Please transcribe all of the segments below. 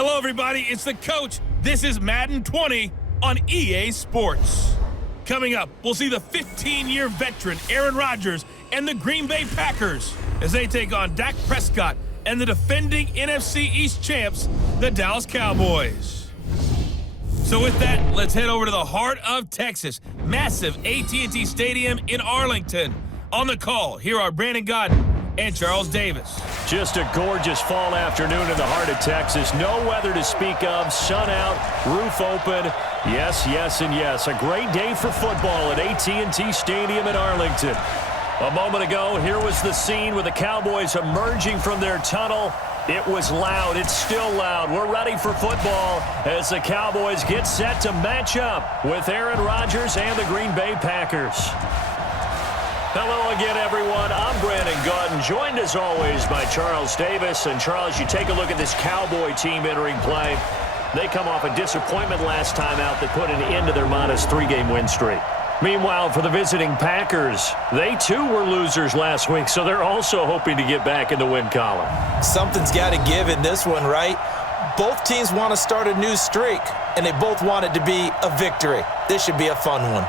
Hello, everybody. It's the coach. This is Madden 20 on EA Sports. Coming up, we'll see the 15-year veteran Aaron Rodgers and the Green Bay Packers as they take on Dak Prescott and the defending NFC East champs, the Dallas Cowboys. So with that, let's head over to the heart of Texas, massive AT&T Stadium in Arlington. On the call, here are Brandon Godden and Charles Davis. Just a gorgeous fall afternoon in the heart of Texas. No weather to speak of. Sun out, roof open. Yes, yes, and yes. A great day for football at AT&T Stadium in Arlington. A moment ago, here was the scene with the Cowboys emerging from their tunnel. It was loud. It's still loud. We're ready for football as the Cowboys get set to match up with Aaron Rodgers and the Green Bay Packers. Hello again, everyone. I'm Brandon Godden, joined as always by Charles Davis. And Charles, you take a look at this Cowboy team entering play. They come off a disappointment last time out that put an end to their modest 3-game win streak. Meanwhile, for the visiting Packers, they too were losers last week, so they're also hoping to get back in the win column. Something's got to give in this one, right? Both teams want to start a new streak, and they both want it to be a victory. This should be a fun one.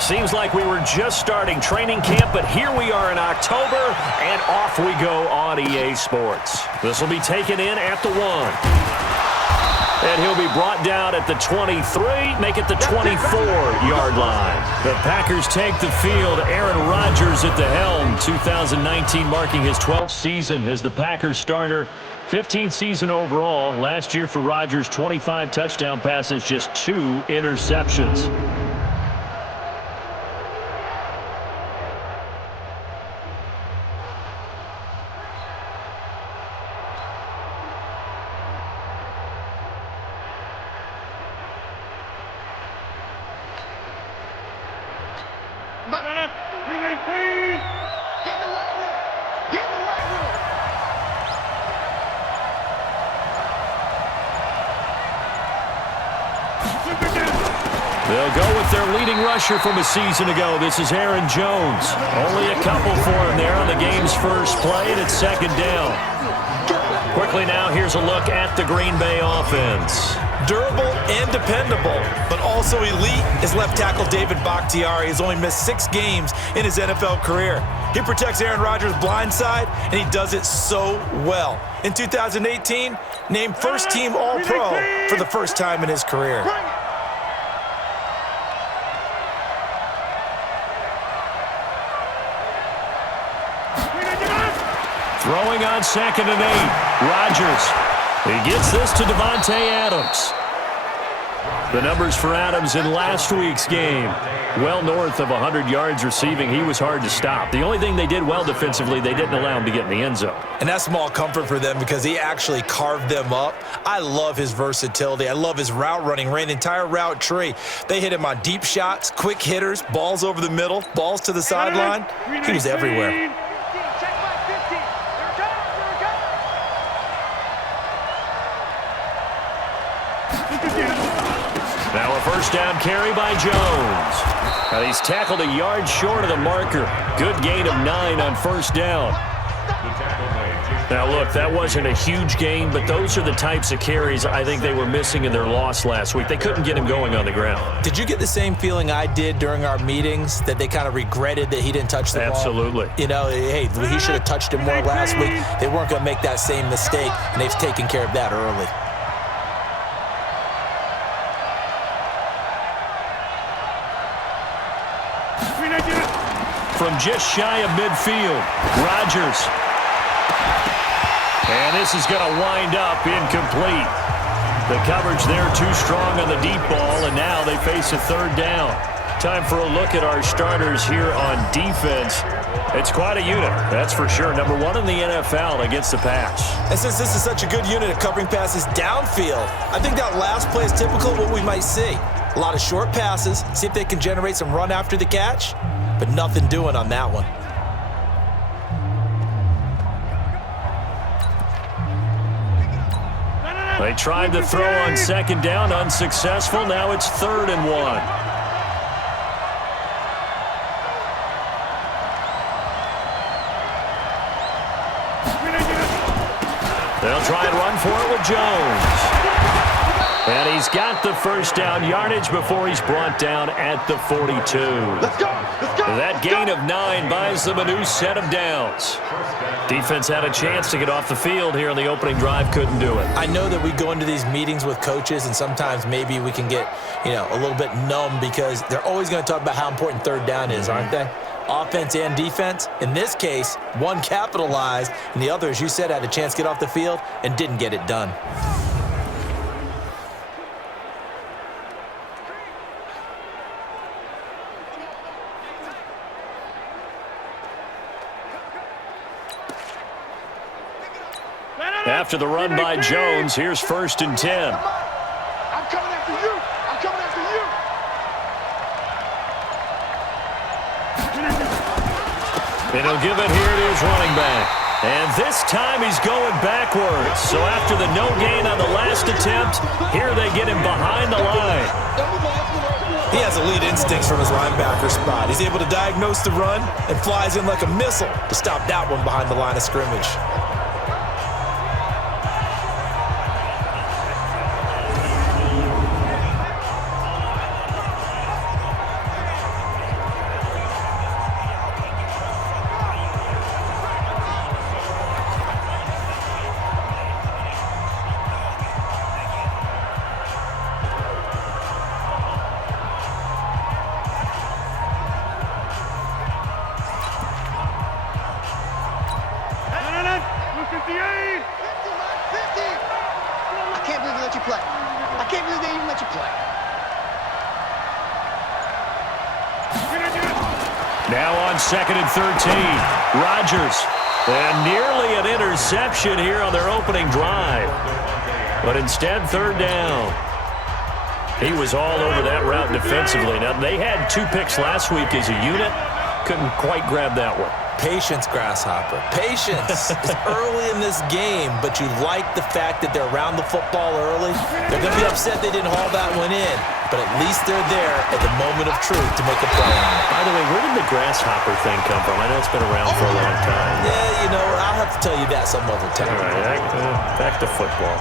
Seems like we were just starting training camp, but here we are in October, and off we go on EA Sports. This will be taken in at the 1. And he'll be brought down at the 23, make it the 24-yard line. The Packers take the field. Aaron Rodgers at the helm, 2019 marking his 12th season as the Packers starter. 15th season overall. Last year for Rodgers, 25 touchdown passes, just 2 interceptions. They'll go with their leading rusher from a season ago. This is Aaron Jones. Only a couple for him there on the game's first play, and it's second down. Quickly now, here's a look at the Green Bay offense. Durable and dependable, but also elite is left tackle David Bakhtiari. He's only missed 6 games in his NFL career. He protects Aaron Rodgers' blind side, and he does it so well. In 2018, named first-team All-Pro for the first time in his career. Throwing on 2nd and 8. Rodgers. He gets this to Davante Adams. The numbers for Adams in last week's game. Well north of 100 yards receiving. He was hard to stop. The only thing they did well defensively, they didn't allow him to get in the end zone. And that's small comfort for them because he actually carved them up. I love his versatility. I love his route running. Ran the entire route tree. They hit him on deep shots, quick hitters, balls over the middle, balls to the sideline. He was everywhere. Now a first down carry by Jones. Now he's tackled a yard short of the marker. Good gain of 9 on first down. Now look, that wasn't a huge gain, but those are the types of carries I think they were missing in their loss last week. They couldn't get him going on the ground. Did you get the same feeling I did during our meetings, that they kind of regretted that he didn't touch the ball? Absolutely. You know, hey, he should have touched it more last week. They weren't going to make that same mistake, and they've taken care of that early. From just shy of midfield, Rodgers. And this is going to wind up incomplete. The coverage there too strong on the deep ball, and now they face a third down. Time for a look at our starters here on defense. It's quite a unit, that's for sure. Number 1 in the NFL against the pass. And since this is such a good unit at covering passes downfield, I think that last play is typical of what we might see. A lot of short passes, see if they can generate some run after the catch, but nothing doing on that one. They tried to throw on 2nd down, unsuccessful. Now it's 3rd and 1. They'll try and run for it with Jones. And he's got the first down yardage before he's brought down at the 42. Let's go. That gain of 9 buys them a new set of downs. Defense had a chance to get off the field here on the opening drive, couldn't do it. I know that we go into these meetings with coaches, and sometimes maybe we can get, a little bit numb because they're always going to talk about how important third down is, aren't they? Offense and defense. In this case, one capitalized, and the other, as you said, had a chance to get off the field and didn't get it done. After the run by Jones, here's 1st and 10. I'm coming after you. I'm coming after you. And he'll give it here to his running back. And this time he's going backwards. So after the no gain on the last attempt, here they get him behind the line. He has elite instincts from his linebacker spot. He's able to diagnose the run and flies in like a missile to stop that one behind the line of scrimmage. Now on 2nd and 13, Rodgers. And nearly an interception here on their opening drive. But instead, 3rd down. He was all over that route defensively. Now, they had 2 picks last week as a unit. Couldn't quite grab that one. Patience, Grasshopper. Patience. It's early in this game, but you like the fact that they're around the football early. They're going to be upset they didn't haul that one in, but at least they're there at the moment of truth to make a play on it. By the way, where did the Grasshopper thing come from? I know it's been around for a long time. Yeah, I'll have to tell you that some other time. All right, back to football.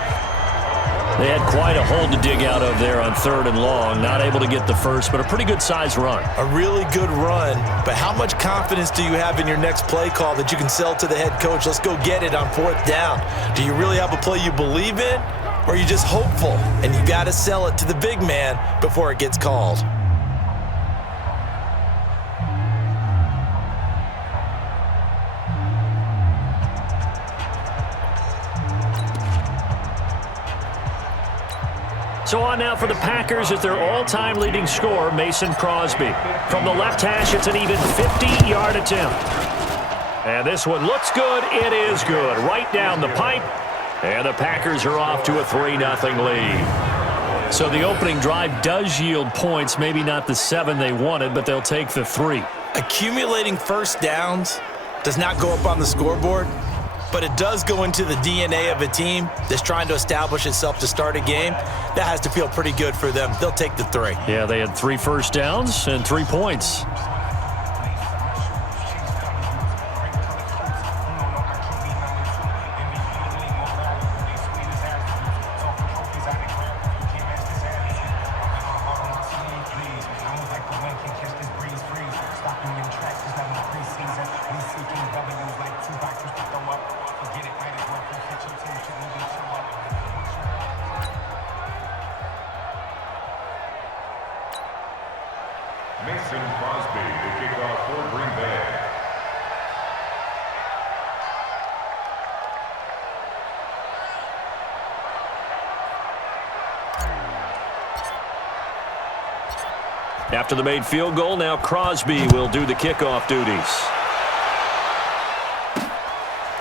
They had quite a hole to dig out of there on 3rd and long. Not able to get the first, but a pretty good-sized run. A really good run, but how much confidence do you have in your next play call that you can sell to the head coach? Let's go get it on 4th down. Do you really have a play you believe in, or are you just hopeful, and you got to sell it to the big man before it gets called? So on now for the Packers is their all-time leading scorer, Mason Crosby. From the left hash, it's an even 50-yard attempt. And this one looks good. It is good. Right down the pipe. And the Packers are off to a 3-0 lead. So the opening drive does yield points. Maybe not the 7 they wanted, but they'll take the 3. Accumulating first downs does not go up on the scoreboard, but it does go into the DNA of a team that's trying to establish itself to start a game. That has to feel pretty good for them. They'll take the 3. Yeah, they had 3 first downs and 3 points. Mason Crosby to kick off for Green Bay. After the made field goal, now Crosby will do the kickoff duties.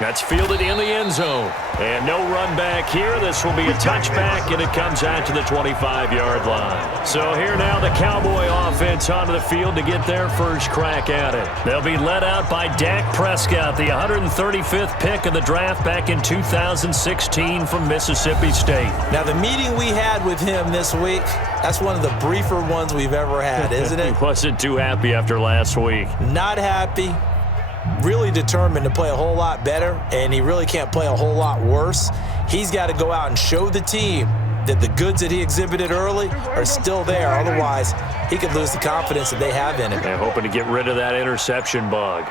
That's fielded in the end zone. And no run back here. This will be a touchback, and it comes out to the 25-yard line. So here now the Cowboy offense onto the field to get their first crack at it. They'll be led out by Dak Prescott, the 135th pick of the draft back in 2016 from Mississippi State. Now, the meeting we had with him this week, that's one of the briefer ones we've ever had, isn't it? He wasn't too happy after last week. Not happy. Really determined to play a whole lot better, and he really can't play a whole lot worse. He's got to go out and show the team that the goods that he exhibited early are still there. Otherwise, he could lose the confidence that they have in him. They're hoping to get rid of that interception bug.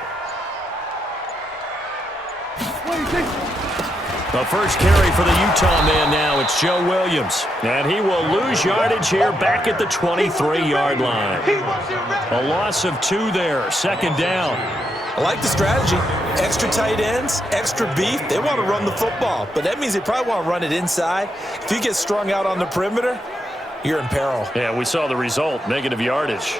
The first carry for the Utah man now, it's Joe Williams. And he will lose yardage here back at the 23-yard line. A loss of 2 there, second down. I like the strategy. Extra tight ends, extra beef. They want to run the football, but that means they probably want to run it inside. If you get strung out on the perimeter, you're in peril. Yeah, we saw the result, negative yardage.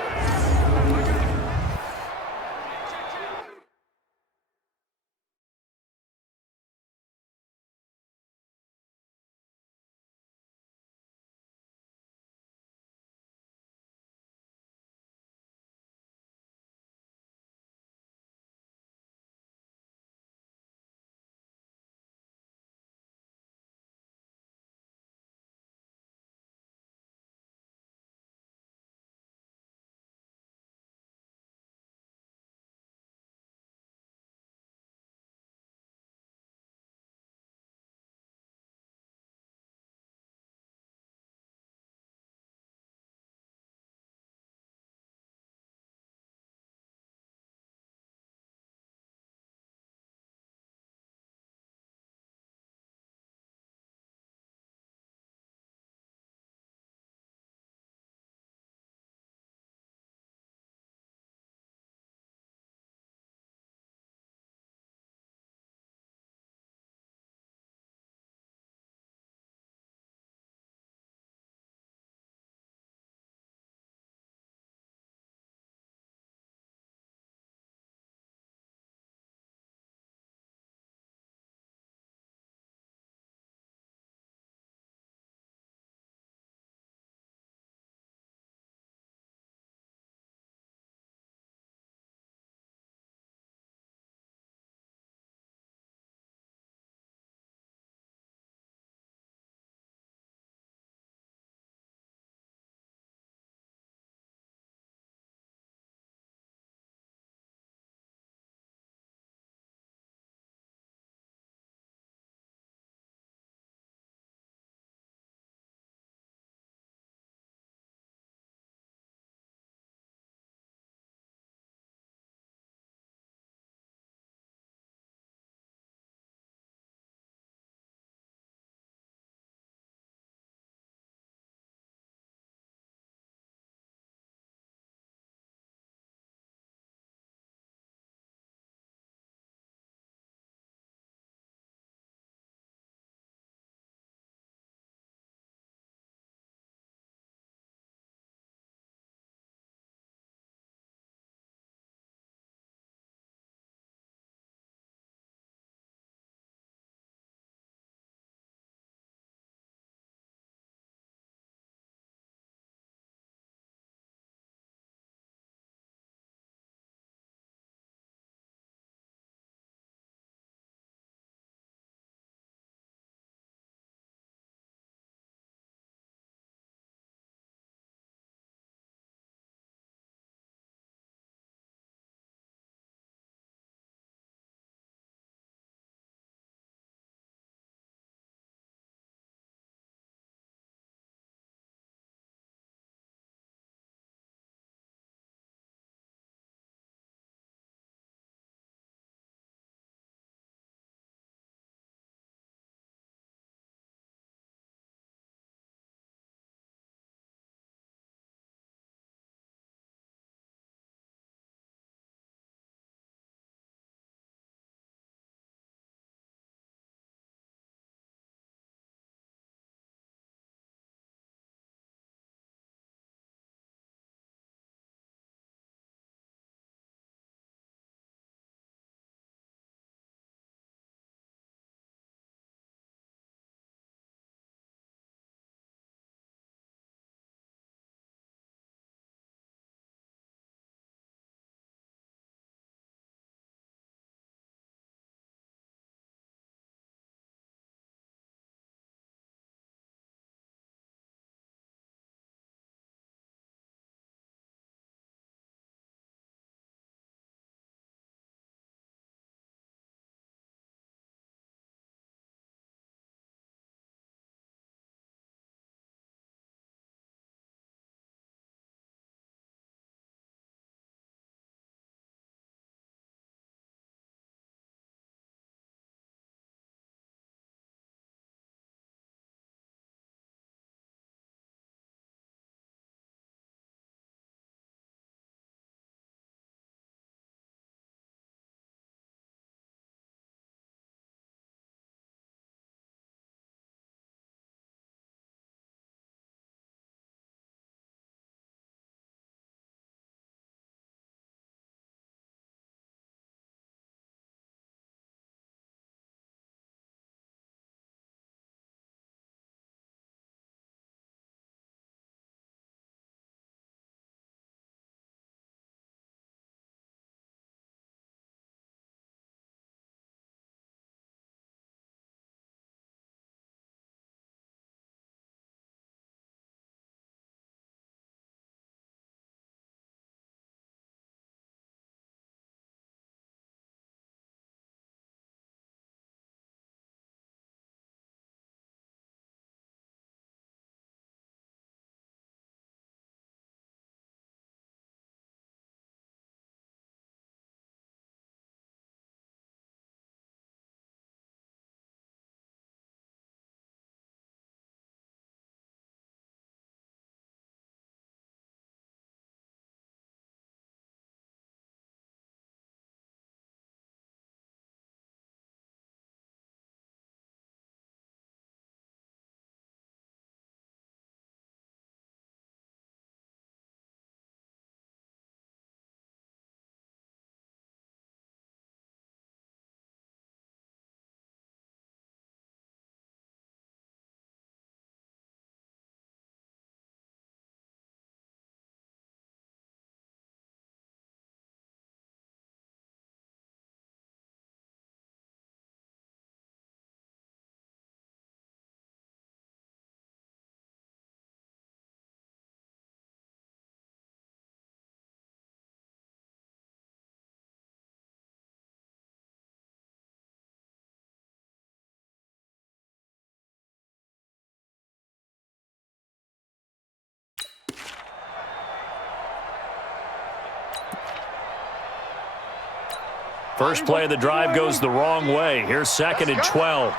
First play of the drive goes the wrong way. Here's 2nd and 12.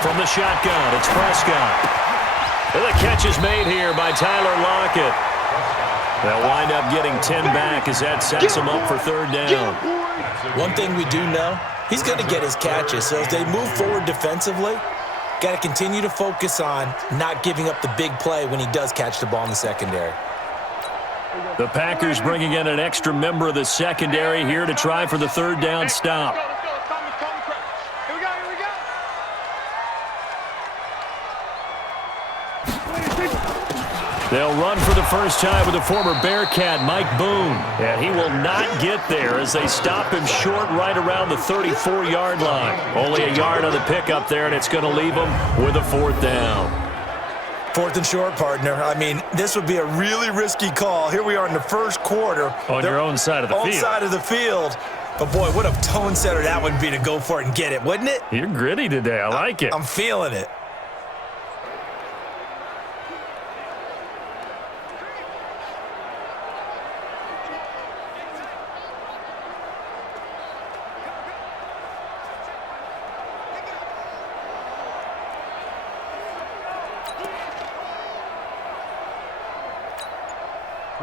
From the shotgun, it's Prescott. And the catch is made here by Tyler Lockett. They'll wind up getting 10 back as that sets him up for 3rd down. One thing we do know, he's going to get his catches. So as they move forward defensively, got to continue to focus on not giving up the big play when he does catch the ball in the secondary. The Packers bringing in an extra member of the secondary here to try for the 3rd down stop. They'll run for the first time with the former Bearcat, Mike Boone. And he will not get there as they stop him short right around the 34-yard line. Only a yard on the pickup there, and it's going to leave him with a 4th down. 4th and short, partner. I mean, this would be a really risky call. Here we are in the 1st quarter. On your own side of the field. On side of the field. But, boy, what a tone setter that would be to go for it and get it, wouldn't it? You're gritty today. I like it. I'm feeling it.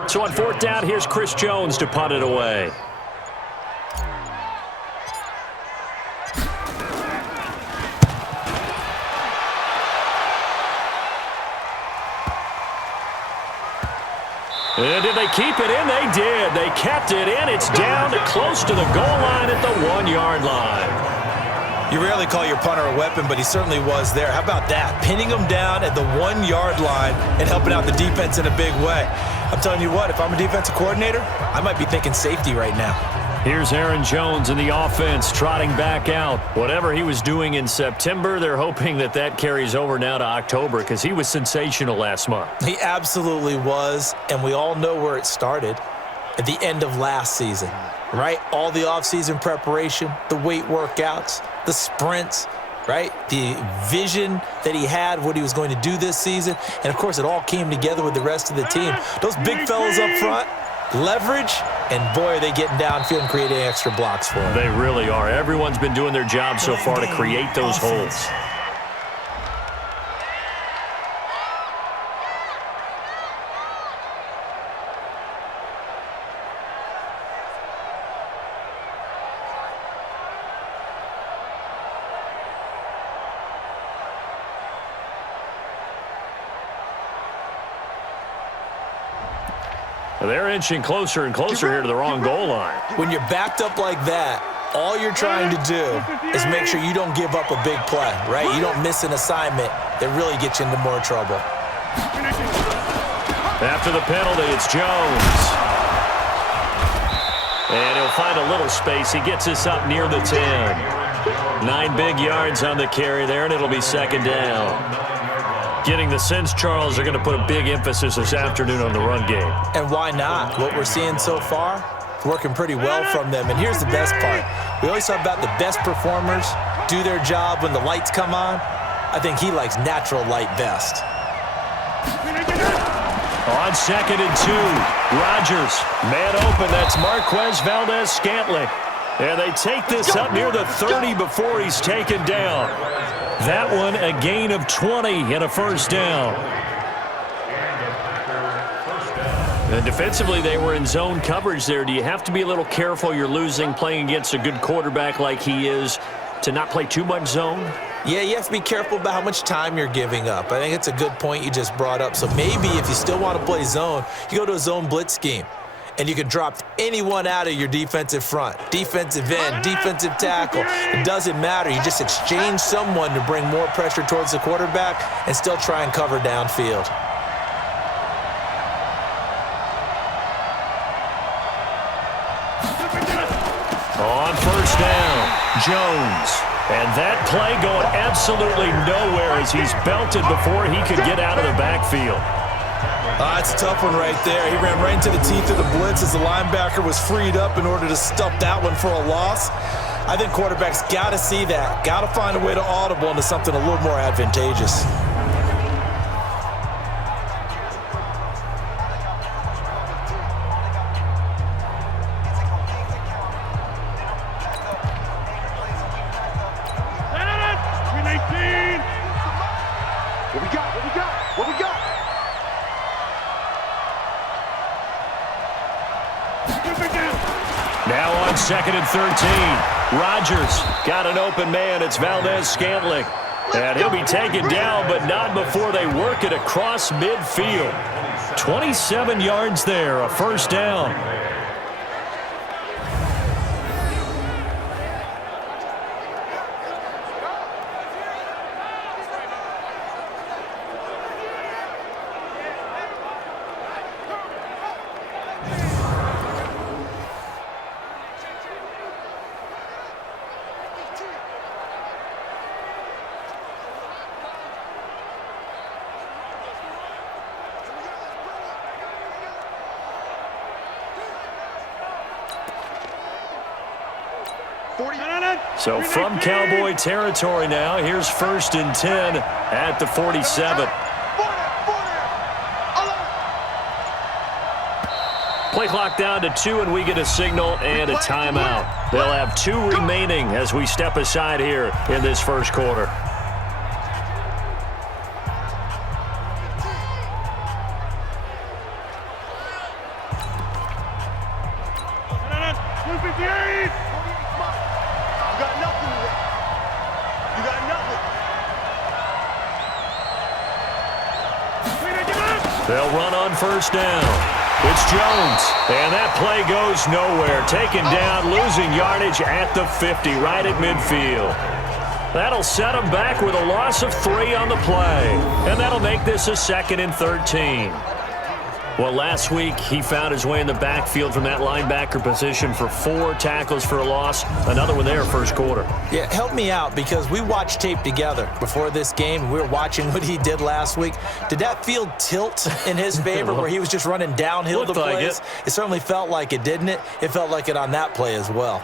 So on 4th down, here's Chris Jones to punt it away. And did they keep it in? They did. They kept it in. It's down to close to the goal line at the 1-yard line. You rarely call your punter a weapon, but he certainly was there. How about that? Pinning him down at the 1-yard line and helping out the defense in a big way. I'm telling you what, if I'm a defensive coordinator, I might be thinking safety right now. Here's Aaron Jones in the offense, trotting back out. Whatever he was doing in September, they're hoping that that carries over now to October because he was sensational last month. He absolutely was, and we all know where it started at the end of last season, right? All the offseason preparation, the weight workouts, the sprints, right? The vision that he had, what he was going to do this season. And, of course, it all came together with the rest of the team. Those big fellas up front, leverage, and, boy, are they getting downfield and creating extra blocks for him. They really are. Everyone's been doing their job so far to create those holes. They're inching closer and closer here to the wrong goal line. When you're backed up like that, all you're trying to do is make sure you don't give up a big play, right? You don't miss an assignment that really gets you into more trouble. After the penalty, it's Jones. And he'll find a little space. He gets us up near the 10. 9 big yards on the carry there, and it'll be 2nd down. Getting the sense, Charles, they're going to put a big emphasis this afternoon on the run game. And why not? What we're seeing so far, working pretty well from them. And here's the best part. We always talk about the best performers do their job when the lights come on. I think he likes natural light best. On 2nd and 2, Rodgers, man open. That's Marquez Valdez-Scantling. And they take this up near the 30 before he's taken down. That one, a gain of 20 and a 1st down. And defensively, they were in zone coverage there. Do you have to be a little careful? You're losing playing against a good quarterback like he is to not play too much zone? Yeah, you have to be careful about how much time you're giving up. I think it's a good point you just brought up. So maybe if you still want to play zone, you go to a zone blitz scheme. And you can drop anyone out of your defensive front, defensive end, defensive tackle. It doesn't matter. You just exchange someone to bring more pressure towards the quarterback and still try and cover downfield. On 1st down, Jones. And that play going absolutely nowhere as he's belted before he could get out of the backfield. That's a tough one right there. He ran right into the teeth of the blitz as the linebacker was freed up in order to stuff that one for a loss. I think quarterbacks got to see that, got to find a way to audible into something a little more advantageous. Now on 2nd and 13. Rodgers got an open man. It's Valdez-Scantling. And he'll be taken down, but not before they work it across midfield. 27 yards there, a first down. So from Cowboy territory now, here's 1st and 10 at the 47. Play clock down to 2, and we get a signal and a timeout. They'll have 2 remaining as we step aside here in this first quarter. They'll run on first down. It's Jones, and that play goes nowhere. Taken down, losing yardage at the 50, right at midfield. That'll set him back with a loss of 3 on the play, and that'll make this a 2nd and 13. Well, last week he found his way in the backfield from that linebacker position for 4 tackles for a loss. Another one there, first quarter. Yeah, help me out, because we watched tape together before this game. We were watching what he did last week. Did that field tilt in his favor where he was just running downhill to plays? It certainly felt like it, didn't it? It felt like it on that play as well.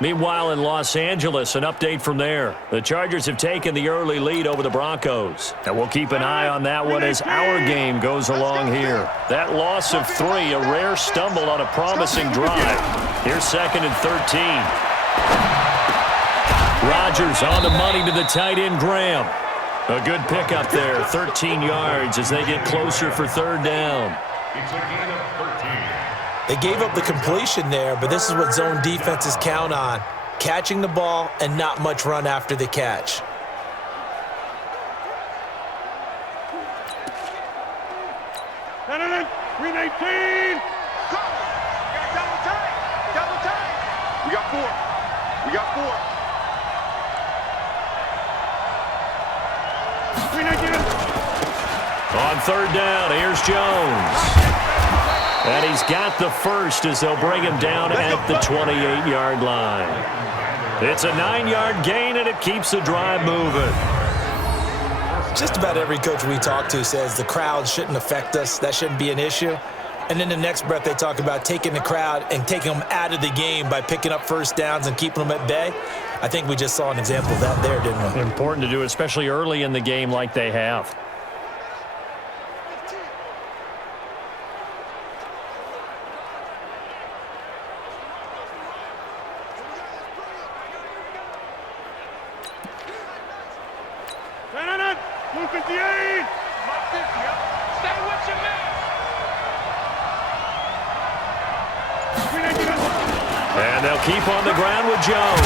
Meanwhile, in Los Angeles, an update from there. The Chargers have taken the early lead over the Broncos. And we'll keep an eye on that one as our game goes along here. That loss of 3, a rare stumble on a promising drive. Here's 2nd and 13. Rodgers on the money to the tight end, Graham. A good pickup there, 13 yards as they get closer for 3rd down. It's a gain of 13. They gave up the completion there, but this is what zone defenses count on. Catching the ball and not much run after the catch. Green 18. Double time. Double time. We got 4. We got 4. Green 19. On 3rd down, here's Jones. And he's got the first as they'll bring him down at the 28-yard line. It's a 9-yard gain, and it keeps the drive moving. Just about every coach we talk to says the crowd shouldn't affect us. That shouldn't be an issue. And then the next breath they talk about taking the crowd and taking them out of the game by picking up first downs and keeping them at bay. I think we just saw an example of that there, didn't we? Important to do, especially early in the game like they have. And they'll keep on the ground with Jones.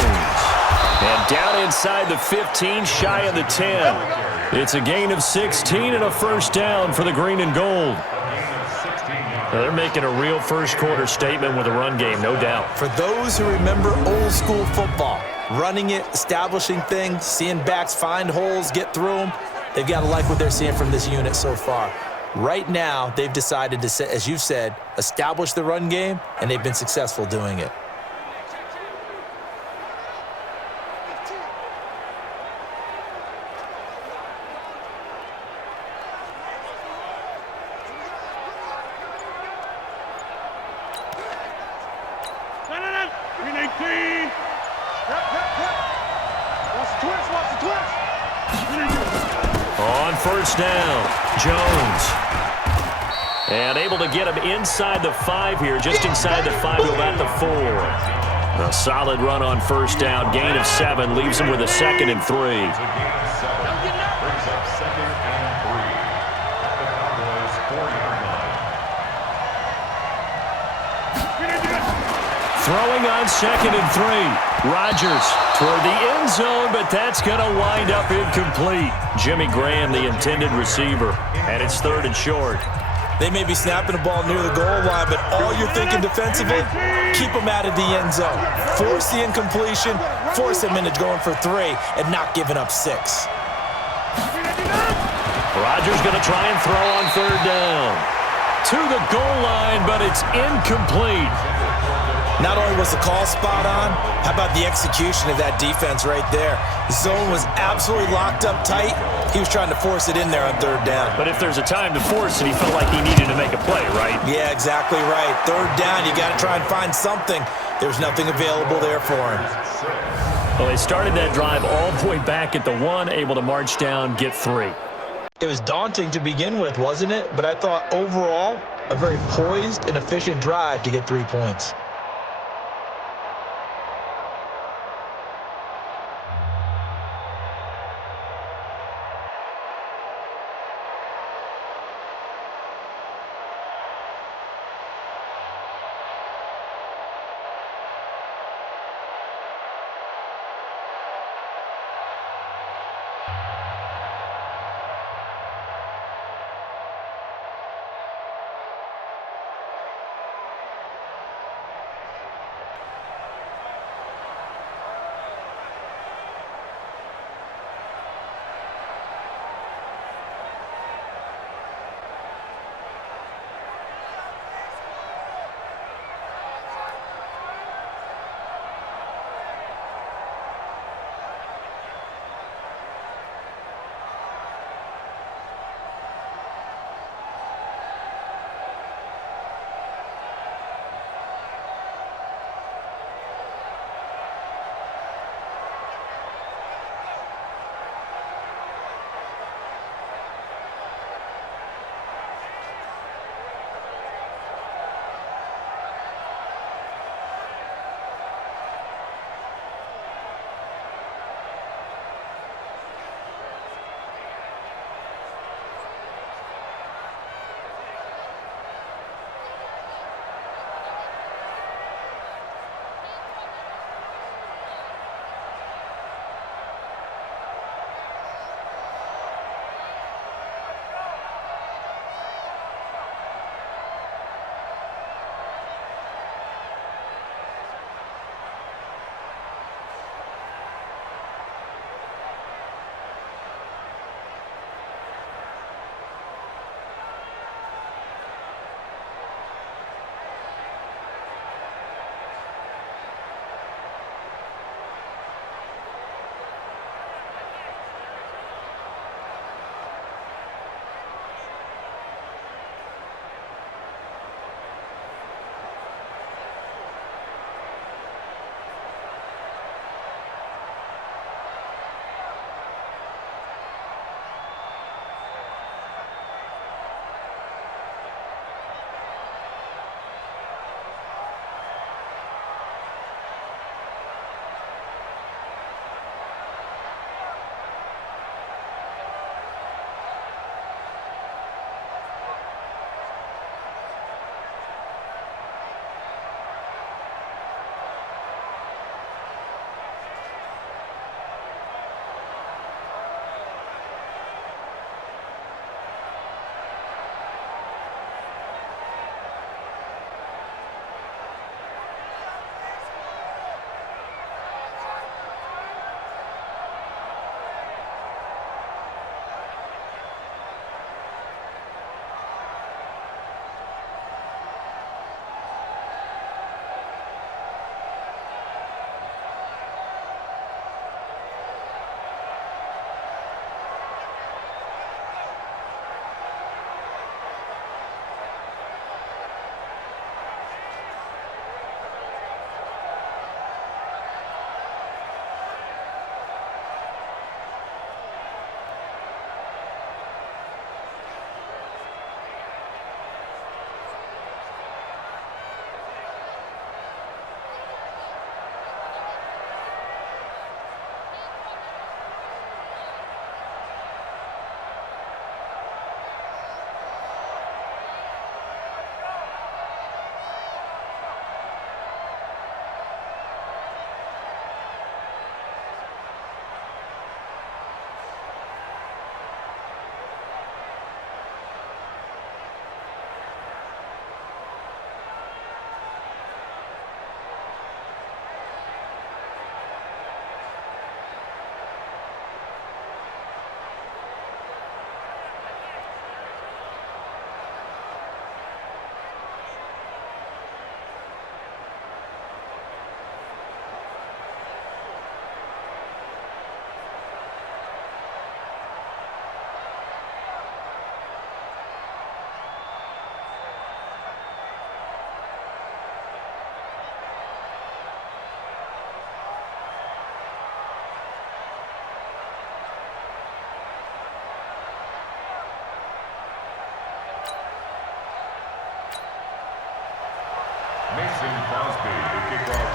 And down inside the 15, shy of the 10. It's a gain of 16 and a first down for the green and gold. Now they're making a real first quarter statement with a run game, no doubt. For those who remember old school football, running it, establishing things, seeing backs find holes, get through them, they've got to like what they're seeing from this unit so far. Right now, they've decided to, as you said, establish the run game, and they've been successful doing it. On first down, Jones. And able to get him inside the 5 here, just inside the 5 to about the 4. A solid run on first down, gain of 7, leaves him with a 2nd and 3. Brings up 2nd and 3 at the Cowboys' 4-yard line. Throwing on 2nd and 3. Rodgers toward the end zone, but that's going to wind up incomplete. Jimmy Graham, the intended receiver, and it's 3rd and short. They may be snapping the ball near the goal line, but all you're thinking defensively, keep them out of the end zone. Force the incompletion, force them into going for 3 and not giving up 6. Rodgers going to try and throw on 3rd down. To the goal line, but it's incomplete. Not only was the call spot on, how about the execution of that defense right there? Zone was absolutely locked up tight. He was trying to force it in there on 3rd down. But if there's a time to force it, he felt like he needed to make a play, right? Yeah, exactly right. 3rd down, you got to try and find something. There's nothing available there for him. Well, they started that drive all the way back at the 1, able to march down, get 3. It was daunting to begin with, wasn't it? But I thought overall, a very poised and efficient drive to get 3 points.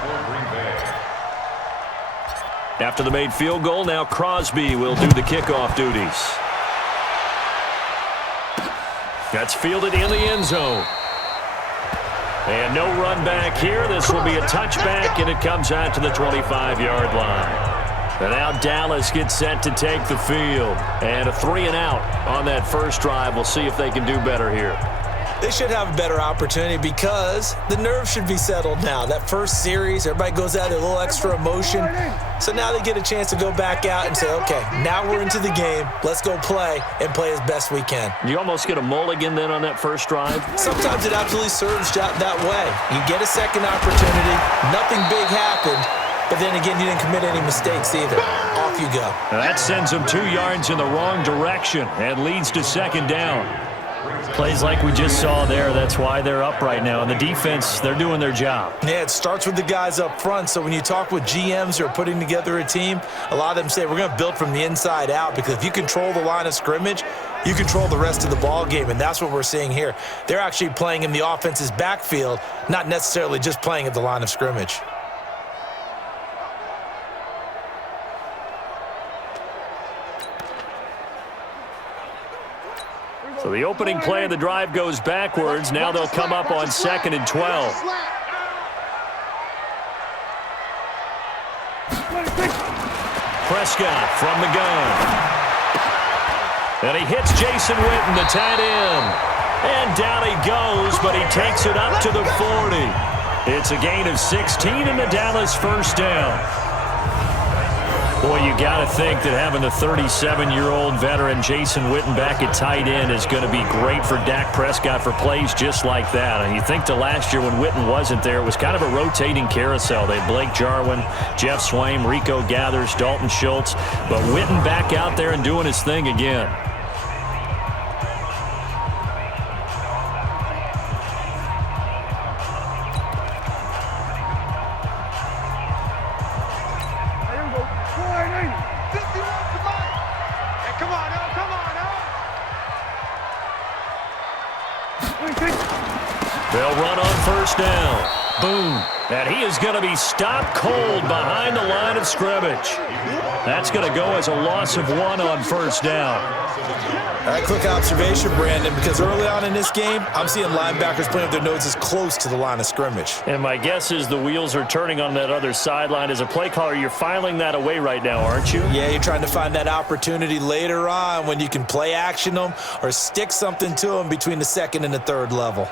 for Green Bay. After the made field goal, now Crosby will do the kickoff duties. That's fielded in the end zone. And no run back here. This will be a touchback, and it comes out to the 25-yard line. And now Dallas gets set to take the field. And a 3-and-out on that first drive. We'll see if they can do better here. They should have a better opportunity because the nerves should be settled now. That first series, everybody goes out with a little extra emotion. So now they get a chance to go back out and say, okay, now we're into the game. Let's go play and play as best we can. You almost get a mulligan then on that first drive? Sometimes it absolutely serves that way. You get a second opportunity. Nothing big happened. But then again, you didn't commit any mistakes either. Off you go. Now that sends them 2 yards in the wrong direction and leads to second down. Plays like we just saw there. That's why they're up right now. And the defense, they're doing their job. Yeah, it starts with the guys up front. So when you talk with GMs who are putting together a team, a lot of them say we're going to build from the inside out, because if you control the line of scrimmage, you control the rest of the ball game, and that's what we're seeing here. They're actually playing in the offense's backfield, not necessarily just playing at the line of scrimmage. So the opening play of the drive goes backwards. Now they'll come up on 2nd and 12. Prescott from the gun. And he hits Jason Witten, the tight end. And down he goes, but he takes it up to the 40. It's a gain of 16 and the Dallas first down. Boy, you got to think that having the 37-year-old veteran Jason Witten back at tight end is going to be great for Dak Prescott for plays just like that. And you think to last year when Witten wasn't there, it was kind of a rotating carousel. They had Blake Jarwin, Jeff Swaim, Rico Gathers, Dalton Schultz. But Witten back out there and doing his thing again. They'll run on first down. Boom. And he is going to be stopped cold behind the line of scrimmage. That's going to go as a loss of 1 on first down. All right, quick observation, Brandon, because early on in this game, I'm seeing linebackers playing with their noses close to the line of scrimmage. And my guess is the wheels are turning on that other sideline. As a play caller, you're filing that away right now, aren't you? Yeah, you're trying to find that opportunity later on when you can play action them or stick something to them between the second and the third level.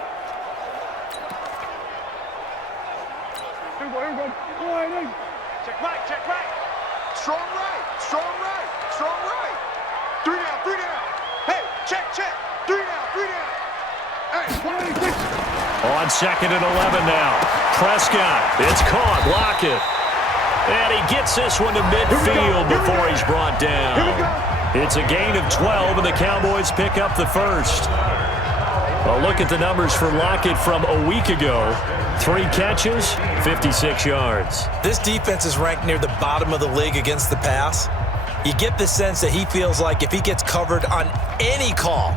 Check right. Strong right. 3 down. Hey, check. 3 down. Hey, On 2nd and 11 now. Prescott, it's caught. Lockett. And he gets this one to midfield before he's brought down. It's a gain of 12, and the Cowboys pick up the first. Well, look at the numbers for Lockett from a week ago. 3 catches, 56 yards. This defense is ranked near the bottom of the league against the pass. You get the sense that he feels like if he gets covered on any call,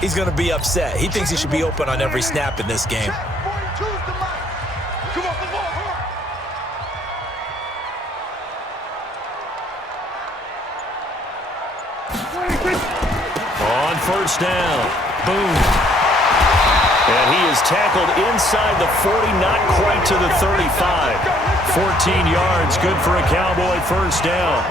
he's going to be upset. He thinks he should be open on every snap in this game. On first down. Boom. And he is tackled inside the 40, not quite to the 35. 14 yards, good for a Cowboy first down.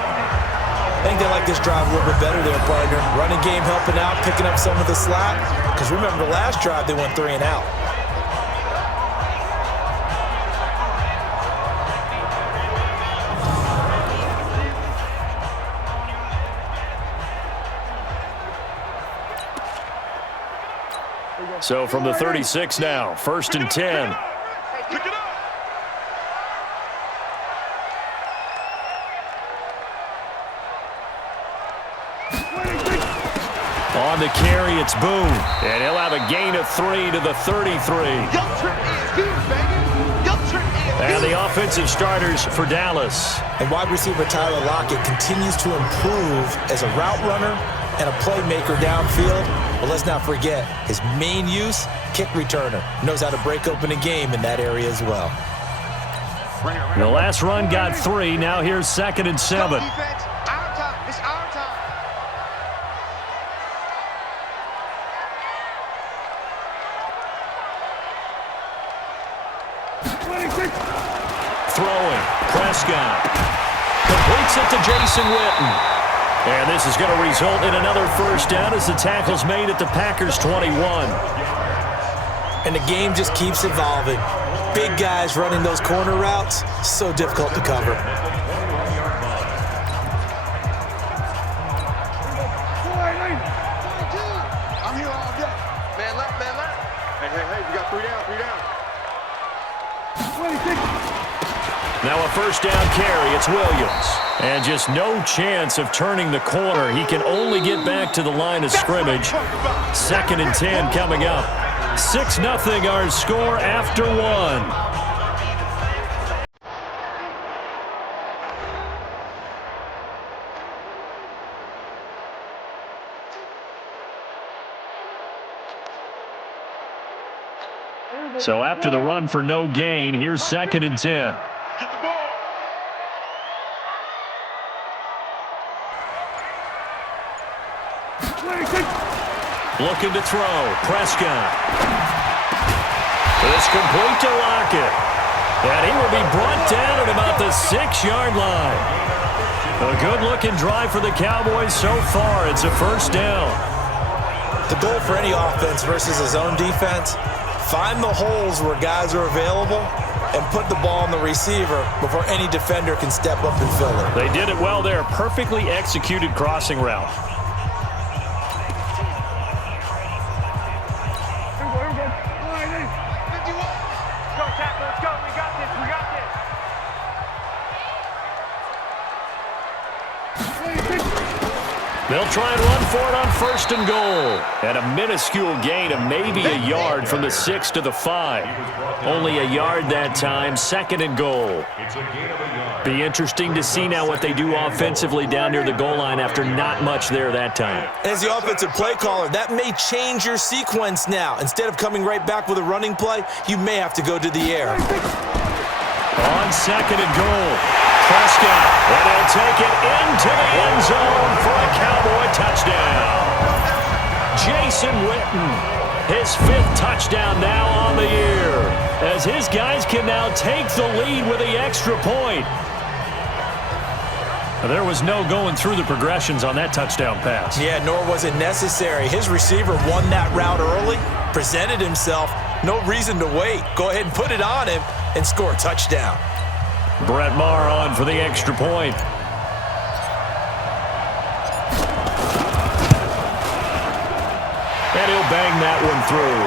I think they like this drive a little bit better there, partner. Running game helping out, picking up some of the slack. Because remember, the last drive they went 3 and out. So from the 36 now, 1st and 10. Pick it up. On the carry, it's Boone. And he'll have a gain of 3 to the 33. And the offensive starters for Dallas. And wide receiver Tyler Lockett continues to improve as a route runner and a playmaker downfield. But let's not forget, his main use, kick returner. Knows how to break open a game in that area as well. The last run got 3. Now here's 2nd and 7. Defense, our time. It's our time. Throwing. Prescott. Completes it to Jason Witten. And this is going to result in another first down as the tackle's made at the Packers' 21. And the game just keeps evolving. Big guys running those corner routes, so difficult to cover. I'm here all day. Man left, man left. Hey, we got 3 down. Now a first down carry. It's Williams. And just no chance of turning the corner. He can only get back to the line of scrimmage. 2nd and 10 coming up. 6-0 our score after 1. So after the run for no gain, here's 2nd and 10. Get the ball. Looking to throw. Prescott. It's complete to Lockett. And he will be brought down at about the 6-yard line. A good-looking drive for the Cowboys so far. It's a first down. The goal for any offense versus his own defense, find the holes where guys are available and put the ball on the receiver before any defender can step up and fill it. They did it well there. Perfectly executed crossing route. They'll try and run for it on 1st and goal. And a minuscule gain of maybe a yard from the 6 to the 5. Only a yard that time. 2nd and goal. Be interesting to see now what they do offensively down near the goal line after not much there that time. As the offensive play caller, that may change your sequence now. Instead of coming right back with a running play, you may have to go to the air. On 2nd and goal. Prescott, and he'll take it into the end zone for a Cowboy touchdown. Jason Witten, his 5th touchdown now on the year, as his guys can now take the lead with the extra point. There was no going through the progressions on that touchdown pass. Yeah, nor was it necessary. His receiver won that route early, presented himself, no reason to wait. Go ahead and put it on him and score a touchdown. Brett Maher on for the extra point. And he'll bang that one through.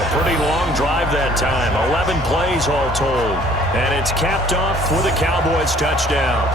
A pretty long drive that time. 11 plays all told. And it's capped off with a Cowboys touchdown.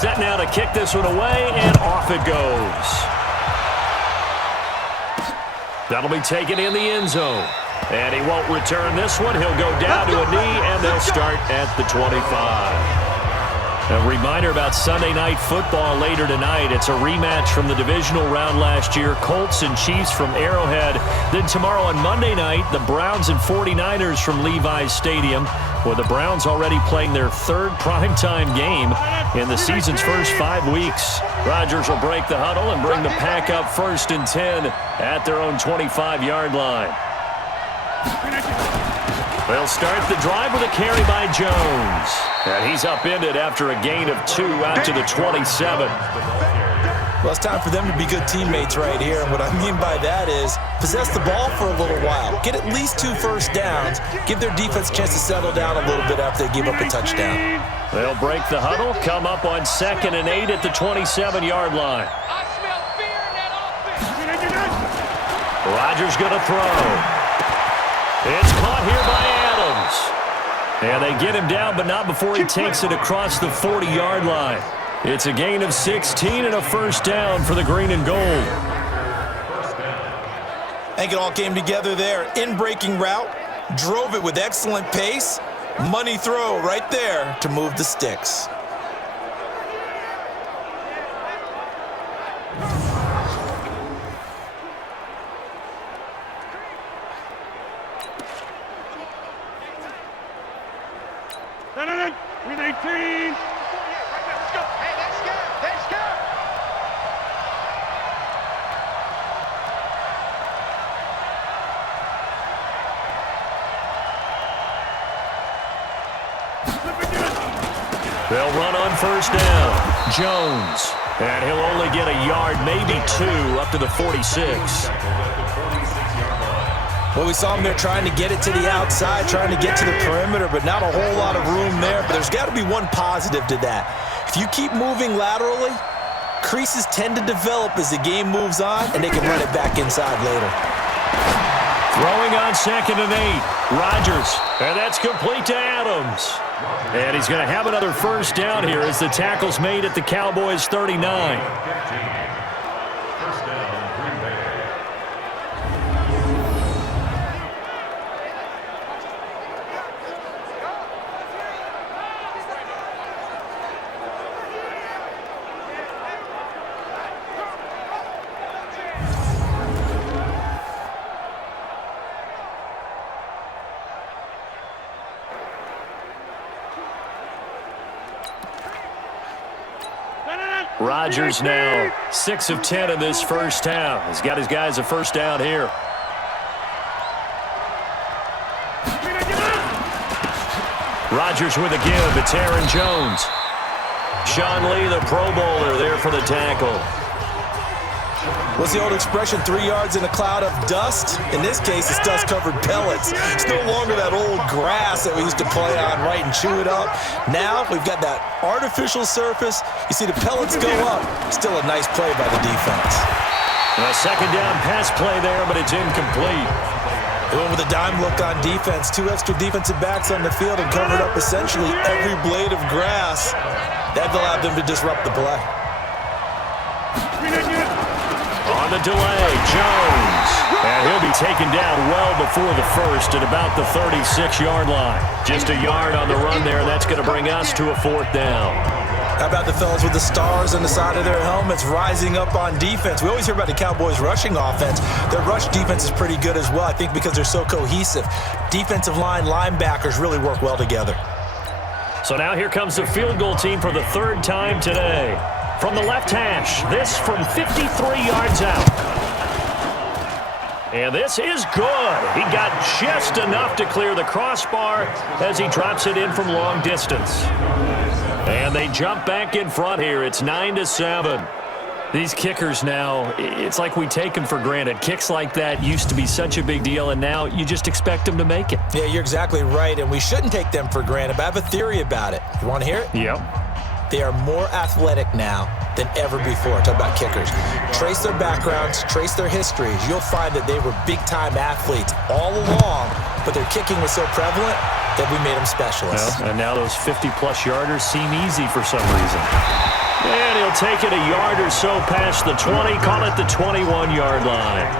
Set now to kick this one away, and off it goes. That'll be taken in the end zone. And he won't return this one. He'll go down to a knee, and they'll start at the 25. A reminder about Sunday Night Football later tonight. It's a rematch from the divisional round last year. Colts and Chiefs from Arrowhead. Then tomorrow on Monday night, the Browns and 49ers from Levi's Stadium, with the Browns already playing their 3rd primetime game in the season's first 5 weeks. Rodgers will break the huddle and bring the pack up 1st and 10 at their own 25-yard line. They'll start the drive with a carry by Jones. And he's upended after a gain of 2 out to the 27. Well, it's time for them to be good teammates right here. And what I mean by that is possess the ball for a little while. Get at least 2 first downs. Give their defense a chance to settle down a little bit after they give up a touchdown. They'll break the huddle, come up on 2nd and 8 at the 27-yard line. I smell fear in that offense. Rodgers going to throw. It's caught here by Adams. And they get him down, but not before he takes it across the 40-yard line. It's a gain of 16 and a first down for the green and gold. I think it all came together there. In-breaking route, drove it with excellent pace. Money throw right there to move the sticks. With 18. Let's go. Hey, let's go. Let's go. They'll run on first down. Jones. And he'll only get a yard, maybe 2, up to the 46. Well, we saw him there trying to get it to the outside, trying to get to the perimeter, but not a whole lot of room there. But there's got to be one positive to that. If you keep moving laterally, creases tend to develop as the game moves on, and they can run it back inside later. Throwing on 2nd and 8. Rodgers. And that's complete to Adams. And he's going to have another first down here as the tackle's made at the Cowboys' 39. Rodgers now 6 of 10 in this first half. He's got his guys a first down here. Rodgers with a give. It's Aaron Jones. Sean Lee, the Pro Bowler, there for the tackle. What's the old expression, 3 yards in a cloud of dust? In this case, it's dust-covered pellets. It's no longer that old grass that we used to play on, right, and chew it up. Now we've got that artificial surface. You see the pellets go up. Still a nice play by the defense. A second down pass play there, but it's incomplete. They went with a dime look on defense. 2 extra defensive backs on the field and covered up essentially every blade of grass. That allowed them to disrupt the play. On the delay, Jones. And he'll be taken down well before the first at about the 36-yard line. Just a yard on the run there. That's going to bring us to a 4th down. How about the fellas with the stars on the side of their helmets rising up on defense? We always hear about the Cowboys' rushing offense. Their rush defense is pretty good as well, I think, because they're so cohesive. Defensive line, linebackers really work well together. So now here comes the field goal team for the 3rd time today. From the left hash, this from 53 yards out. And this is good. He got just enough to clear the crossbar as he drops it in from long distance. And they jump back in front here. It's 9-7. These kickers now, it's like we take them for granted. Kicks like that used to be such a big deal, and now you just expect them to make it. Yeah, you're exactly right, and we shouldn't take them for granted, but I have a theory about it. You want to hear it? Yep. They are more athletic now than ever before. Talk about kickers. Trace their backgrounds, trace their histories. You'll find that they were big-time athletes all along, but their kicking was so prevalent that we made them specialists. Well, and now those 50-plus yarders seem easy for some reason. And he'll take it a yard or so past the 20, call it the 21-yard line.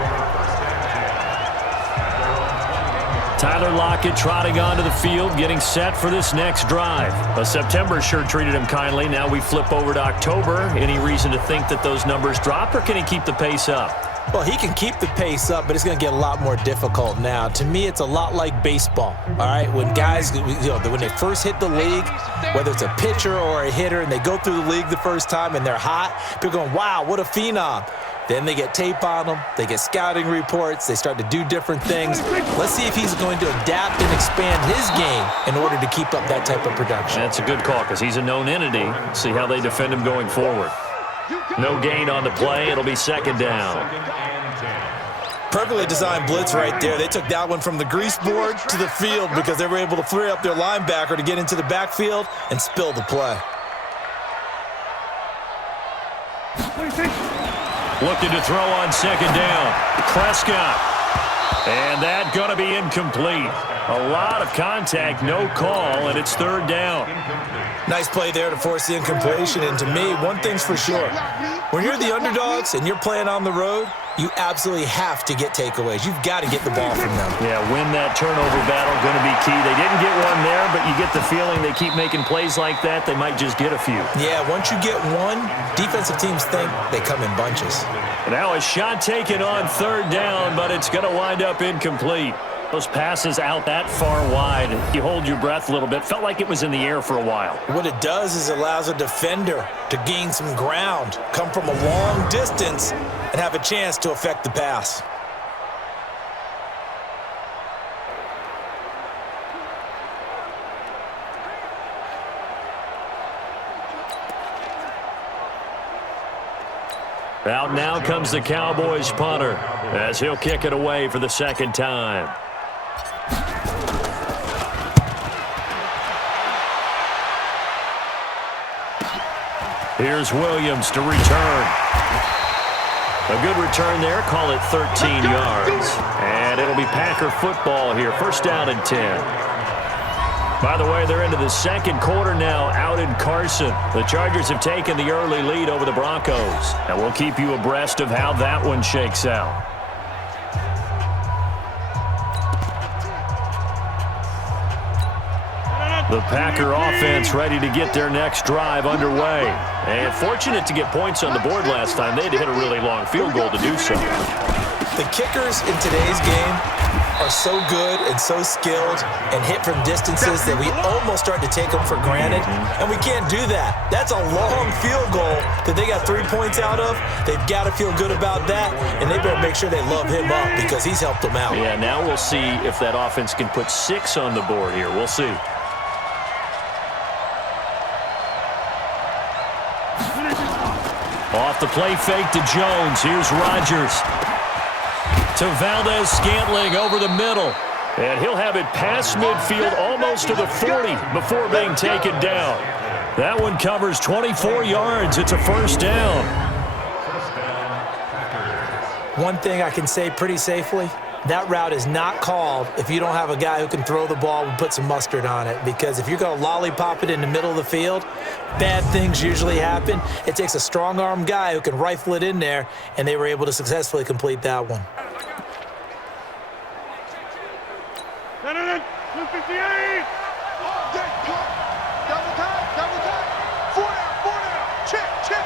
Tyler Lockett trotting onto the field, getting set for this next drive. September sure treated him kindly. Now we flip over to October. Any reason to think that those numbers drop, or can he keep the pace up? Well, he can keep the pace up, but it's going to get a lot more difficult now. To me, it's a lot like baseball, all right? When guys, when they first hit the league, whether it's a pitcher or a hitter, and they go through the league the first time and they're hot, people are going, wow, what a phenom. Then they get tape on them, they get scouting reports, they start to do different things. Let's see if he's going to adapt and expand his game in order to keep up that type of production. That's a good call because he's a known entity. See how they defend him going forward. No gain on the play. It'll be second down. Perfectly designed blitz right there. They took that one from the grease board to the field because they were able to free up their linebacker to get into the backfield and spill the play. Looking to throw on second down. Prescott. And that going to be incomplete. A lot of contact, no call, and it's third down. Nice play there to force the incompletion. And to me, one thing's for sure. When you're the underdogs and you're playing on the road, you absolutely have to get takeaways. You've got to get the ball from them. Yeah, win that turnover battle, going to be key. They didn't get one there, but you get the feeling they keep making plays like that, they might just get a few. Yeah, once you get one, defensive teams think they come in bunches. Now a shot taken on third down, but it's going to wind up incomplete. Those passes out that far wide, you hold your breath a little bit. Felt like it was in the air for a while. What it does is it allows a defender to gain some ground, come from a long distance, and have a chance to affect the pass. Out now comes the Cowboys punter as he'll kick it away for the second time. Here's Williams to return. A good return there. Call it 13 yards. And it'll be Packer football here. First down and 10. By the way, they're into the second quarter now out in Carson. The Chargers have taken the early lead over the Broncos. And we'll keep you abreast of how that one shakes out. The Packer offense ready to get their next drive underway. And fortunate to get points on the board last time. They had to hit a really long field goal to do so. The kickers in today's game are so good and so skilled and hit from distances that we almost start to take them for granted. And we can't do that. That's a long field goal that they got 3 points out of. They've got to feel good about that, and they better make sure they love him up because he's helped them out. Yeah, now we'll see if that offense can put 6 on the board here. We'll see. Off the play fake to Jones. Here's Rodgers. To Valdez-Scantling over the middle. And he'll have it past midfield almost to the 40 before being taken down. That one covers 24 yards. It's a first down. One thing I can say pretty safely, that route is not called if you don't have a guy who can throw the ball and put some mustard on it. Because if you're going to lollipop it in the middle of the field, bad things usually happen. It takes a strong-arm guy who can rifle it in there, and they were able to successfully complete that one. 258. Double time. 4 down. Check.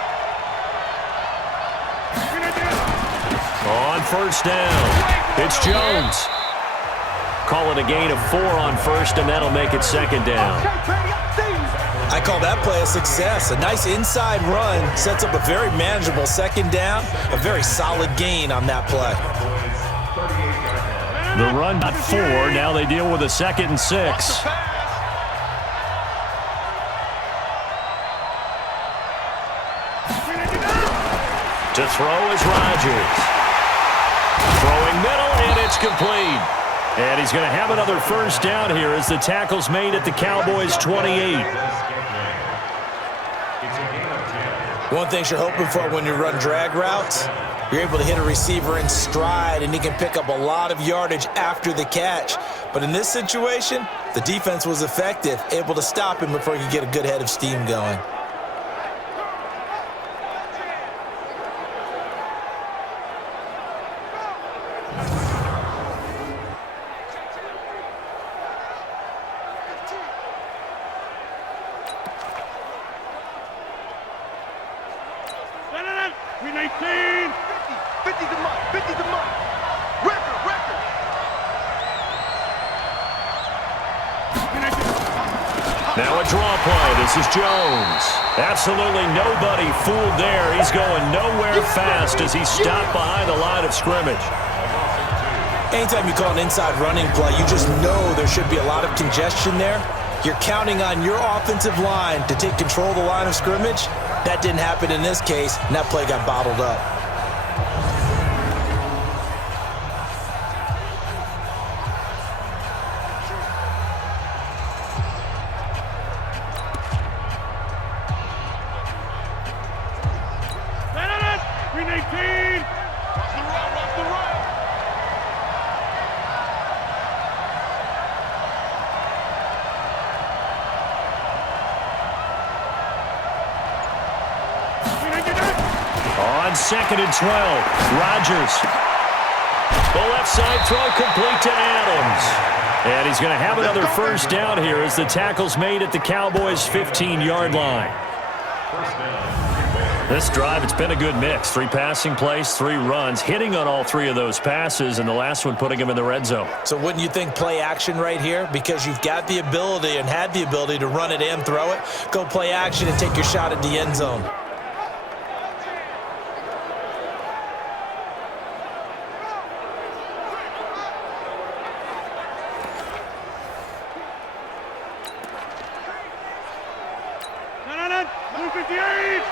On first down, it's Jones. Call it a gain of 4 on first, and that'll make it second down. I call that play a success. A nice inside run sets up a very manageable second down, a very solid gain on that play. The run got 4. Now they deal with a 2nd and 6. To throw is Rodgers. Throwing middle, and it's complete. And he's going to have another first down here as the tackle's made at the Cowboys' 28. One thing you're hoping for when you run drag routes, you're able to hit a receiver in stride, and he can pick up a lot of yardage after the catch. But in this situation, the defense was effective, able to stop him before he could get a good head of steam going. Now a draw play. This is Jones. Absolutely nobody fooled there. He's going nowhere fast as he's stopped behind the line of scrimmage. Anytime you call an inside running play, you just know there should be a lot of congestion there. You're counting on your offensive line to take control of the line of scrimmage, That didn't happen in this case, and that play got bottled up. Green 18. Watch the run, watch the run. On 2nd and 12, Rodgers. The left side throw complete to Adams. And he's going to have another first down here as the tackle's made at the Cowboys' 15-yard line. This drive, it's been a good mix. 3 passing plays, 3 runs, hitting on all 3 of those passes, and the last one putting him in the red zone. So wouldn't you think play action right here? Because you've got the ability and had the ability to run it and throw it. Go play action and take your shot at the end zone. Blue 58.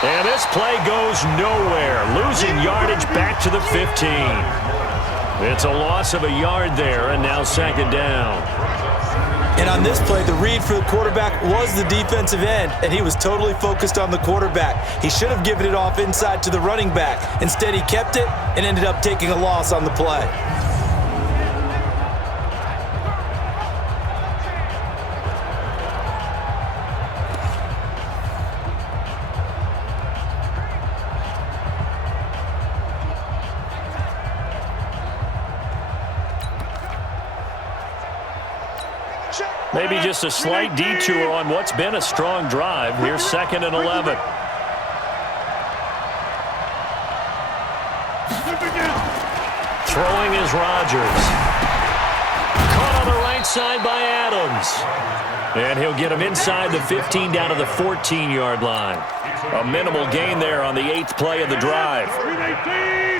And this play goes nowhere, losing yardage back to the 15. It's a loss of a yard there, and now 2nd down. And on this play, the read for the quarterback was the defensive end, and he was totally focused on the quarterback. He should have given it off inside to the running back. Instead, he kept it and ended up taking a loss on the play. Maybe just a slight detour on what's been a strong drive. Here's 2nd and 11. Throwing is Rodgers. Caught on the right side by Adams. And he'll get him inside the 15 down to the 14-yard line. A minimal gain there on the 8th play of the drive.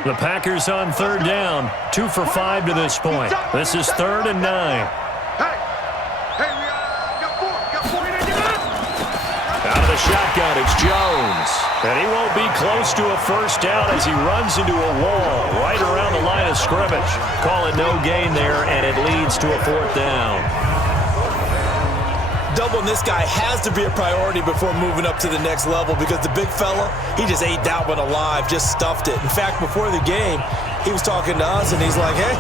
The Packers on 3rd down. 2 for 5 to this point. This is 3rd and 9. Out of the shotgun, it's Jones. And he won't be close to a first down as he runs into a wall right around the line of scrimmage. Call it no gain there, and it leads to a 4th down. Doubling this guy has to be a priority before moving up to the next level because the big fella, he just ate that one alive, just stuffed it. In fact, before the game, he was talking to us, and he's like, hey,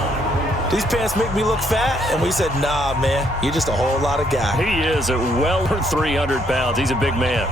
these pants make me look fat? And we said, nah, man, you're just a whole lot of guy. He is at well over 300 pounds. He's a big man.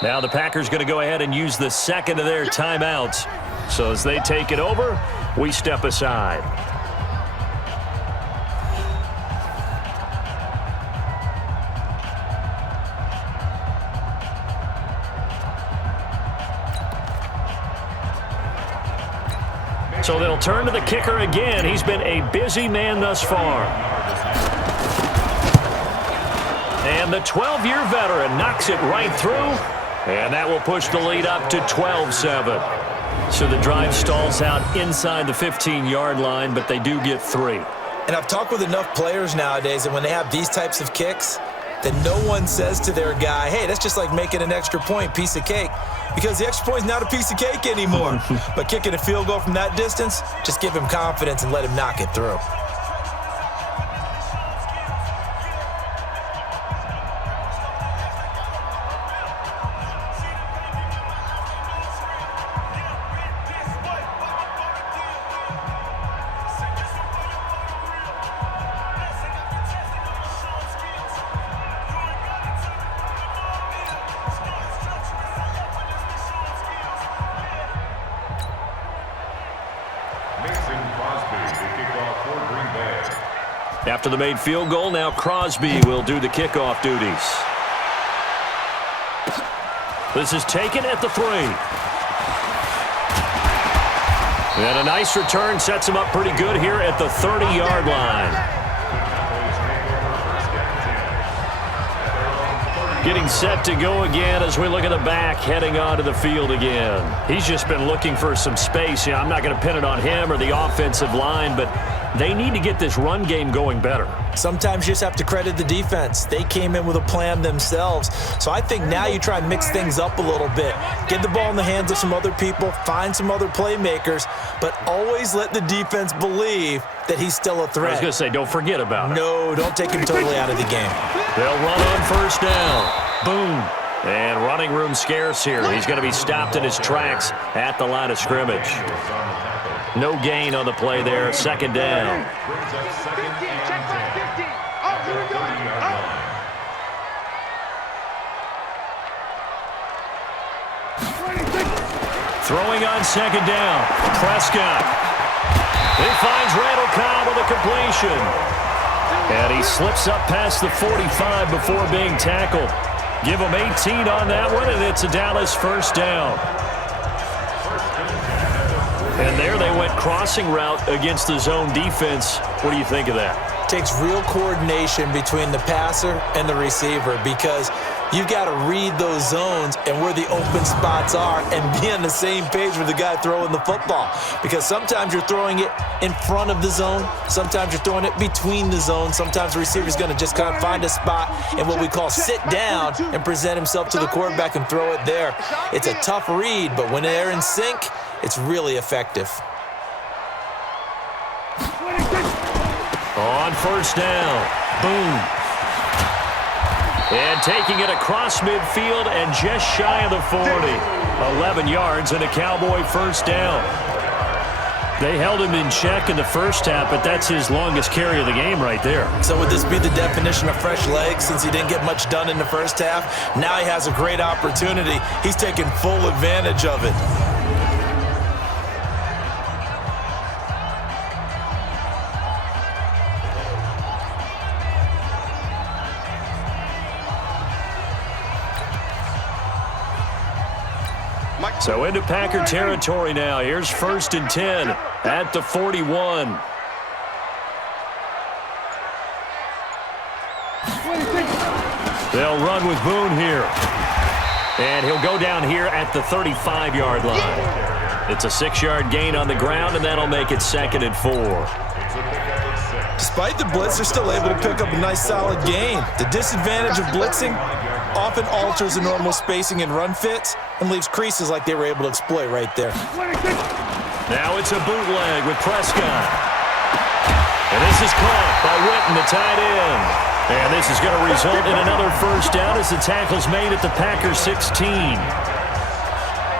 Now the Packers going to go ahead and use the 2nd of their timeouts. So as they take it over, we step aside. So they'll turn to the kicker again. He's been a busy man thus far. And the 12-year veteran knocks it right through. And that will push the lead up to 12-7. So the drive stalls out inside the 15-yard line, but they do get 3. And I've talked with enough players nowadays, and when they have these types of kicks, that no one says to their guy, hey, that's just like making an extra point, piece of cake. Because the extra point is not a piece of cake anymore. But kicking a field goal from that distance, just give him confidence and let him knock it through. Mason Crosby to kick off for Green After the made field goal, now Crosby will do the kickoff duties. This is taken at the 3. And a nice return sets him up pretty good here at the 30-yard line. Getting set to go again as we look at the back heading onto the field again. He's just been looking for some space. Yeah, I'm not going to pin it on him or the offensive line, but they need to get this run game going better. Sometimes you just have to credit the defense. They came in with a plan themselves. So I think now you try and mix things up a little bit. Get the ball in the hands of some other people, find some other playmakers, but always let the defense believe that he's still a threat. I was going to say, don't forget about it. No, don't take him totally out of the game. They'll run on first down. Boom. And running room scarce here. He's going to be stopped in his tracks at the line of scrimmage. No gain on the play there. Second down. Throwing on second down. Prescott. He finds Randall Cobb with a completion. And he slips up past the 45 before being tackled. Give him 18 on that one, and it's a Dallas first down. And there they went crossing route against the zone defense. What do you think of that? Takes real coordination between the passer and the receiver because you've got to read those zones and where the open spots are and be on the same page with the guy throwing the football. Because sometimes you're throwing it in front of the zone. Sometimes you're throwing it between the zones. Sometimes the receiver's going to just kind of find a spot and what we call sit down and present himself to the quarterback and throw it there. It's a tough read, but when they're in sync, it's really effective. On first down. Boom. And taking it across midfield and just shy of the 40. 11 yards and a Cowboy first down. They held him in check in the first half, but that's his longest carry of the game right there. So would this be the definition of fresh legs since he didn't get much done in the first half? Now he has a great opportunity. He's taking full advantage of it. So into Packer territory now. Here's first and 10 at the 41. They'll run with Boone here. And he'll go down here at the 35-yard line. It's a 6-yard gain on the ground, and that'll make it 2nd and 4. Despite the blitz, they're still able to pick up a nice solid gain. The disadvantage of blitzing often alters the normal spacing and run fits and leaves creases like they were able to exploit right there. Now it's a bootleg with Prescott. And this is caught by Witten, the tight end. And this is going to result in another first down as the tackle's made at the Packers 16.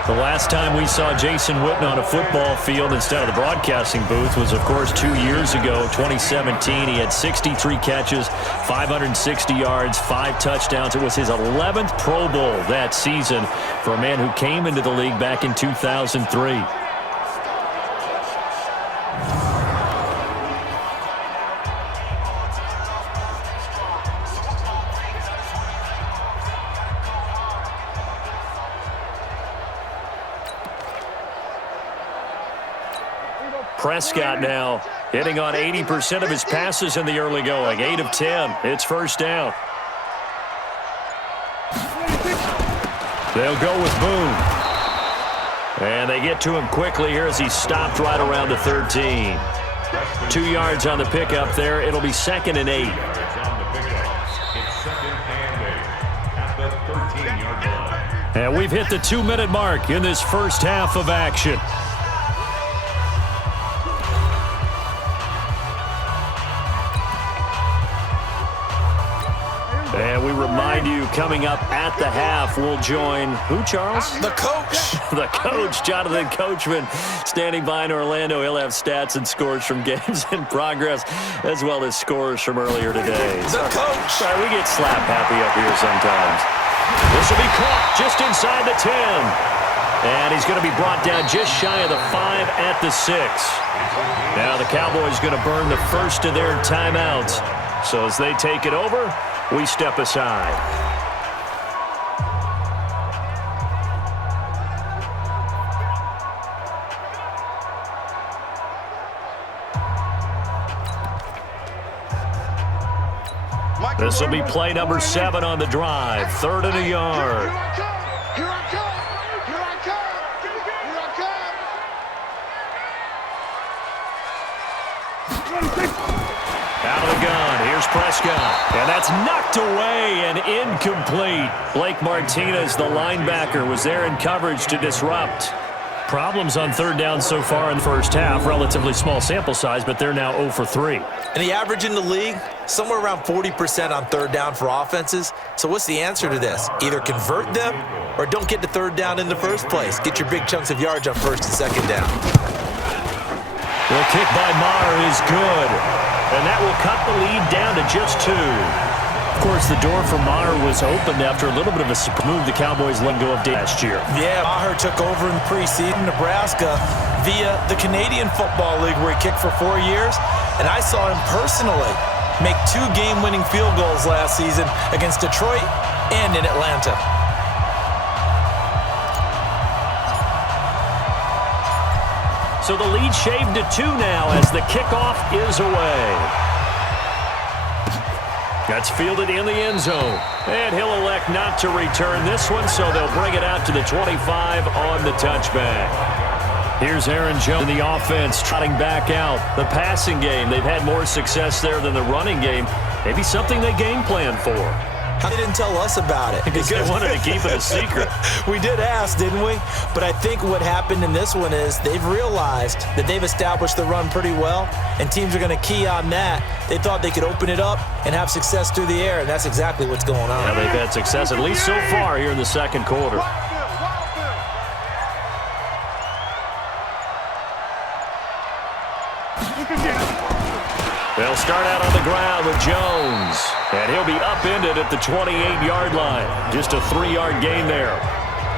The last time we saw Jason Witten on a football field instead of the broadcasting booth was, of course, 2 years ago, 2017. He had 63 catches, 560 yards, 5 touchdowns. It was his 11th Pro Bowl that season for a man who came into the league back in 2003. Prescott now hitting on 80% of his passes in the early going. 8 of 10. It's first down. They'll go with Boone. And they get to him quickly here as he's stopped right around the 13. 2 yards on the pickup there. It'll be 2nd and 8. And we've hit the 2-minute mark in this first half of action. And we remind you, coming up at the half, we'll join who, Charles? The coach. The coach, Jonathan Coachman, standing by in Orlando. He'll have stats and scores from games in progress, as well as scores from earlier today. The coach. Sorry, we get slap happy up here sometimes. This will be caught just inside the 10. And he's going to be brought down just shy of the 5 at the 6. Now the Cowboys going to burn the first of their timeouts. So as they take it over, we step aside. This will be play number 7 on the drive. 3rd and a yard. Out of the gun. Here's Prescott. And that's knocked away and incomplete. Blake Martinez, the linebacker, was there in coverage to disrupt. Problems on 3rd down so far in the first half. Relatively small sample size, but they're now 0 for 3. And the average in the league, somewhere around 40% on 3rd down for offenses. So what's the answer to this? Either convert them or don't get to 3rd down in the first place. Get your big chunks of yards on 1st and 2nd down. The kick by Maher is good. And that will cut the lead down to just 2. Of course, the door for Maher was opened after a little bit of a move the Cowboys let go of last year. Yeah, Maher took over in preseason Nebraska via the Canadian Football League where he kicked for 4 years. And I saw him personally make 2 game-winning field goals last season against Detroit and in Atlanta. So the lead shaved to 2 now as the kickoff is away. That's fielded in the end zone. And he'll elect not to return this one, so they'll bring it out to the 25 on the touchback. Here's Aaron Jones in the offense trotting back out. The passing game, they've had more success there than the running game. Maybe something they game plan for. They didn't tell us about it. Because they wanted to keep it a secret. We did ask, didn't we? But I think what happened in this one is they've realized that they've established the run pretty well, and teams are going to key on that. They thought they could open it up and have success through the air, and that's exactly what's going on. Yeah, they've had success, at least so far, here in the second quarter. They'll start out on the ground with Jones. And he'll be upended at the 28-yard line. Just a 3-yard gain there.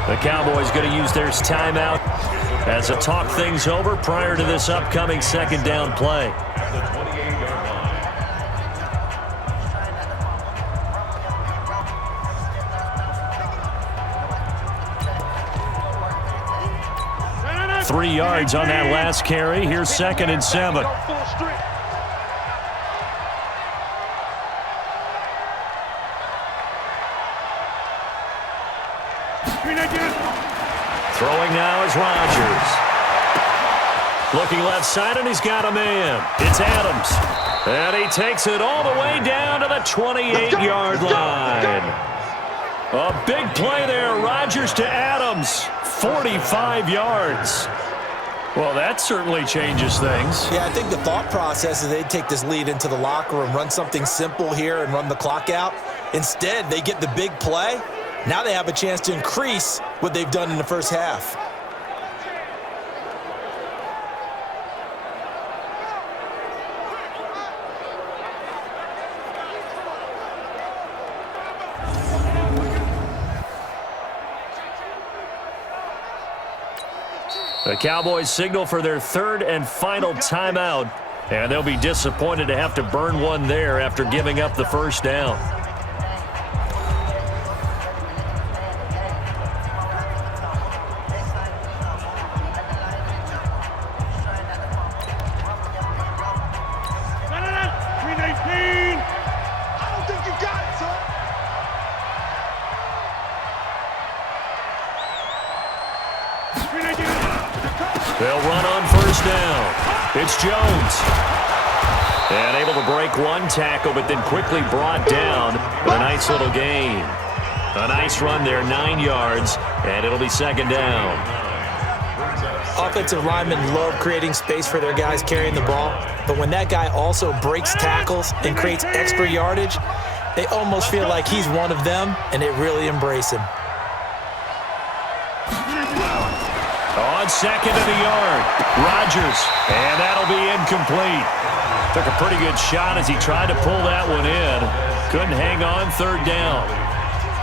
The Cowboys going to use their timeout as they talk things over prior to this upcoming 2nd down play. Three yards on that last carry. Here's 2nd and 7. Throwing now is Rodgers. Looking left side, and he's got a man. It's Adams. And he takes it all the way down to the 28-yard line. A big play there. Rodgers to Adams. 45 yards. Well, that certainly changes things. Yeah, I think the thought process is they'd take this lead into the locker room, run something simple here and run the clock out. Instead, they get the big play. Now they have a chance to increase what they've done in the first half. The Cowboys signal for their 3rd and final timeout, and they'll be disappointed to have to burn one there after giving up the first down. They'll run on 1st down. It's Jones. And able to break one tackle, but then quickly brought down with a nice little gain. A nice run there, 9 yards, and it'll be 2nd down. Offensive linemen love creating space for their guys carrying the ball, but when that guy also breaks tackles and creates extra yardage, they almost feel like he's one of them, and they really embrace him. On 2nd and a yard, Rodgers, and that'll be incomplete. Took a pretty good shot as he tried to pull that one in. Couldn't hang on 3rd down.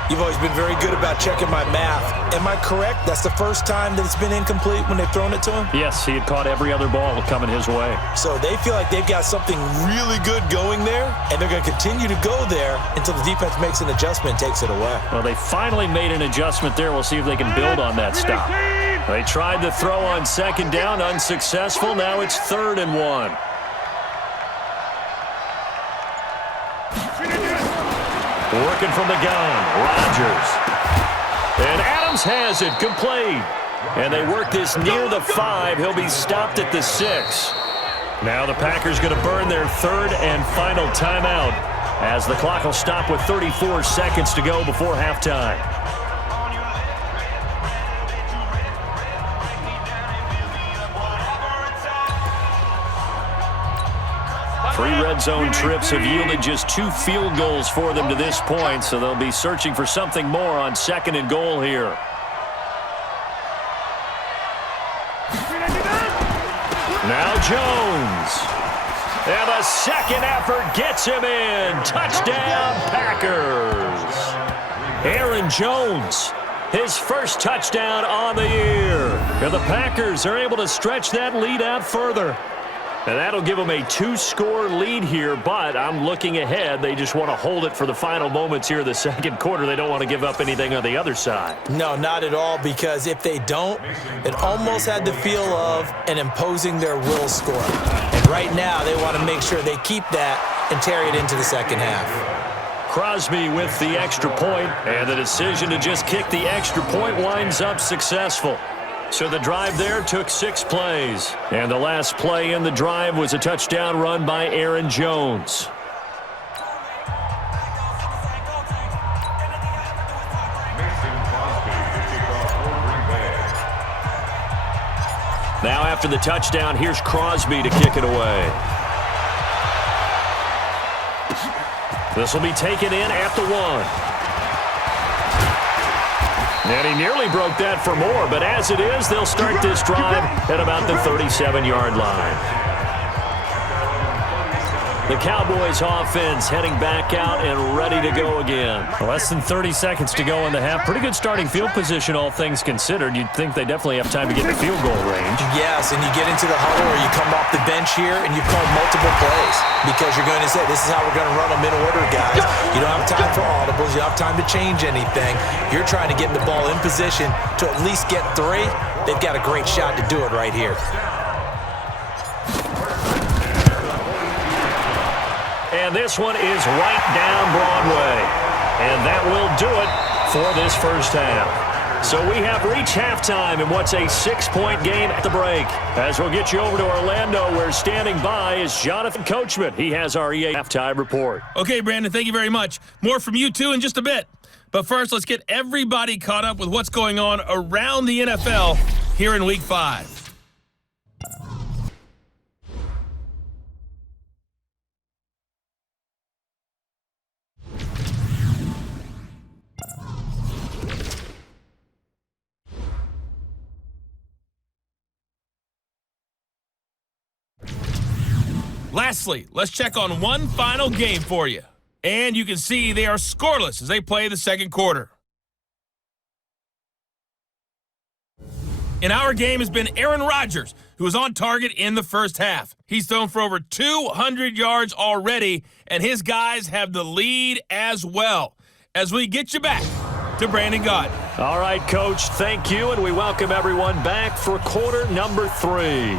You've always been very good about checking my math. Am I correct? That's the first time that it's been incomplete when they've thrown it to him? Yes, he had caught every other ball coming his way. So they feel like they've got something really good going there, and they're going to continue to go there until the defense makes an adjustment and takes it away. Well, they finally made an adjustment there. We'll see if they can build on that stop. They tried to throw on second down, unsuccessful. Now it's 3rd and 1. Working from the gun, Rodgers. And Adams has it, complete. And they work this near the 5. He'll be stopped at the 6. Now the Packers going to burn their 3rd and final timeout as the clock will stop with 34 seconds to go before halftime. 3 red zone trips have yielded just 2 field goals for them to this point, so they'll be searching for something more on 2nd and goal here. Now Jones. And the second effort gets him in. Touchdown, Packers. Aaron Jones, his first touchdown on the year. And the Packers are able to stretch that lead out further. And that'll give them a 2-score lead here, but I'm looking ahead. They just want to hold it for the final moments here of the second quarter. They don't want to give up anything on the other side. No, not at all, because if they don't, it almost had the feel of an imposing their will score. And right now, they want to make sure they keep that and carry it into the second half. Crosby with the extra point, and the decision to just kick the extra point winds up successful. So the drive there took 6 plays. And the last play in the drive was a touchdown run by Aaron Jones. Now after the touchdown, here's Crosby to kick it away. This will be taken in at the 1. And he nearly broke that for more, but as it is, they'll start this drive at about the 37-yard line. The Cowboys offense heading back out and ready to go again. Less than 30 seconds to go in the half. Pretty good starting field position, all things considered. You'd think they definitely have time to get in the field goal range. Yes, and you get into the huddle or you come off the bench here and you call multiple plays because you're going to say, this is how we're going to run them in order, guys. You don't have time for audibles. You don't have time to change anything. You're trying to get the ball in position to at least get 3. They've got a great shot to do it right here. And this one is right down Broadway. And that will do it for this first half. So we have reached halftime in what's a 6-point game at the break. As we'll get you over to Orlando, where standing by is Jonathan Coachman. He has our EA halftime report. Okay, Brandon, thank you very much. More from you two in just a bit. But first, let's get everybody caught up with what's going on around the NFL here in Week 5. Lastly, let's check on one final game for you. And you can see they are scoreless as they play the second quarter. In our game has been Aaron Rodgers, who was on target in the first half. He's thrown for over 200 yards already, and his guys have the lead as well. As we get you back to Brandon Gaudin. All right, Coach, thank you, and we welcome everyone back for quarter number 3.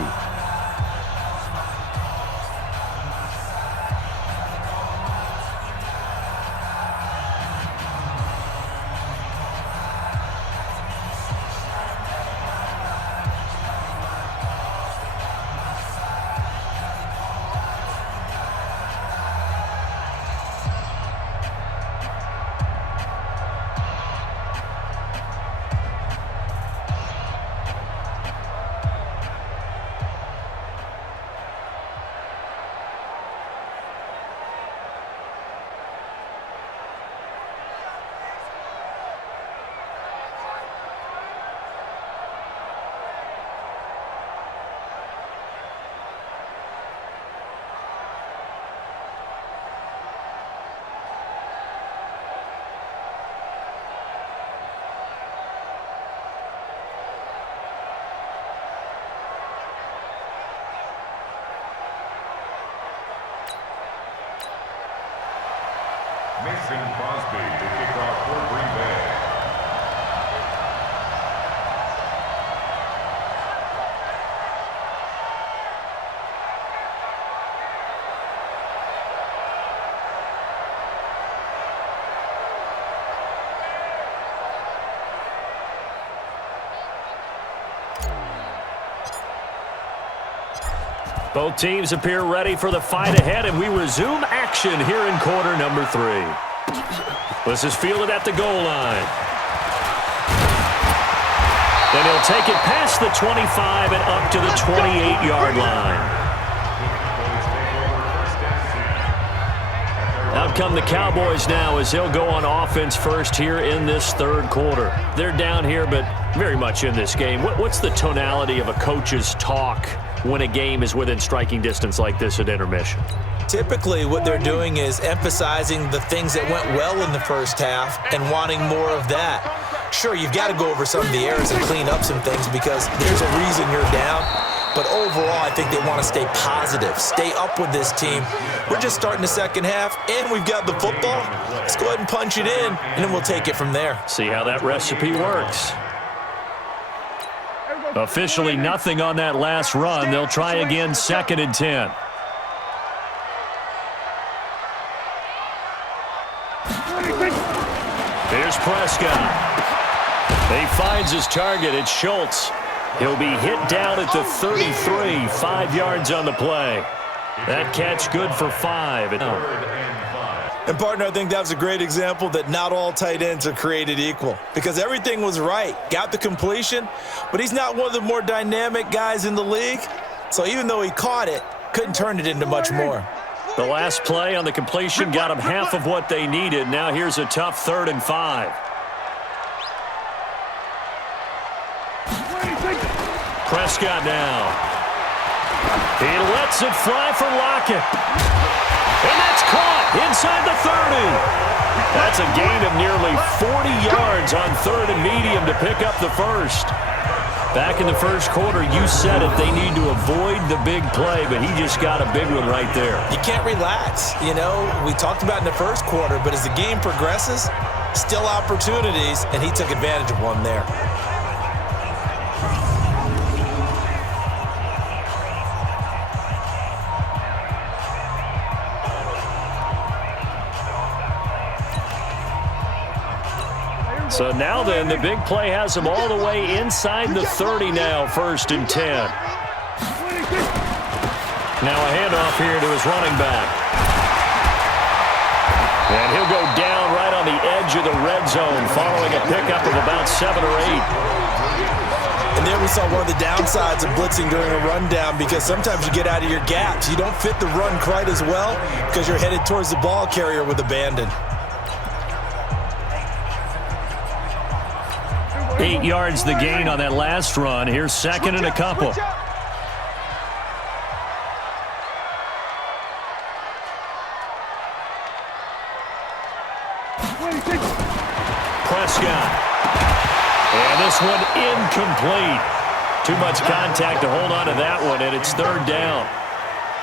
Mason Crosby to kick off for Green Bay. Both teams appear ready for the fight ahead, and we resume action here in quarter number 3. This is fielded at the goal line. Then he'll take it past the 25 and up to the 28-yard line. Out come the Cowboys now as they'll go on offense first here in this third quarter. They're down here, but very much in this game. What's the tonality of a coach's talk when a game is within striking distance like this at intermission? Typically, what they're doing is emphasizing the things that went well in the first half and wanting more of that. Sure, you've got to go over some of the errors and clean up some things because there's a reason you're down. But overall, I think they want to stay positive, stay up with this team. We're just starting the second half, and we've got the football. Let's go ahead and punch it in, and then we'll take it from there. See how that recipe works. Officially nothing on that last run. They'll try again, 2nd and 10. Here's Prescott. He finds his target. It's Schultz. He'll be hit down at the 33, 5 yards on the play. That catch good for 5. And, partner, I think that was a great example that not all tight ends are created equal because everything was right. Got the completion, but he's not one of the more dynamic guys in the league. So even though he caught it, couldn't turn it into much more. The last play on the completion got him half of what they needed. Now here's a tough 3rd and 5. Prescott now. He lets it fly for Lockett. And that's caught inside the 30. That's a gain of nearly 40 yards on 3rd and medium to pick up the first. Back in the first quarter, you said it, they need to avoid the big play, but he just got a big one right there. You can't relax. You know, we talked about in the first quarter, but as the game progresses, still opportunities, and he took advantage of one there. So now then, the big play has him all the way inside the 30 now, 1st and 10. Now a handoff here to his running back. And he'll go down right on the edge of the red zone following a pickup of about 7 or 8. And there we saw one of the downsides of blitzing during a rundown because sometimes you get out of your gaps. You don't fit the run quite as well because you're headed towards the ball carrier with abandon. 8 yards the gain on that last run. Here's 2nd and a couple. Prescott. And this one incomplete. Too much contact to hold on to that one, and it's 3rd down.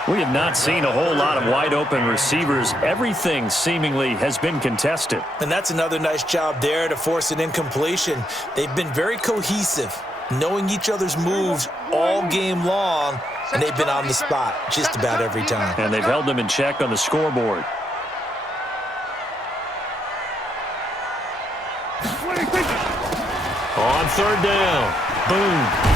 We have not seen a whole lot of wide-open receivers. Everything seemingly has been contested. And that's another nice job there to force an incompletion. They've been very cohesive, knowing each other's moves all game long, and they've been on the spot just about every time. And they've held them in check on the scoreboard. On 3rd down. Boom.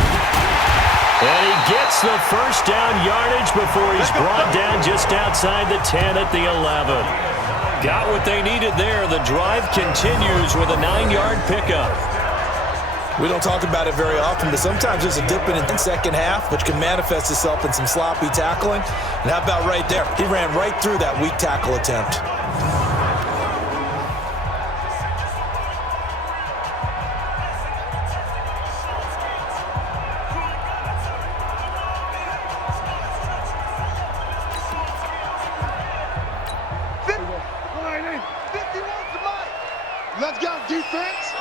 And he gets the first down yardage before he's brought down just outside the 10 at the 11. Got what they needed there. The drive continues with a 9-yard pickup. We don't talk about it very often, but sometimes there's a dip in the second half, which can manifest itself in some sloppy tackling. And how about right there? He ran right through that weak tackle attempt. Let's go, defense.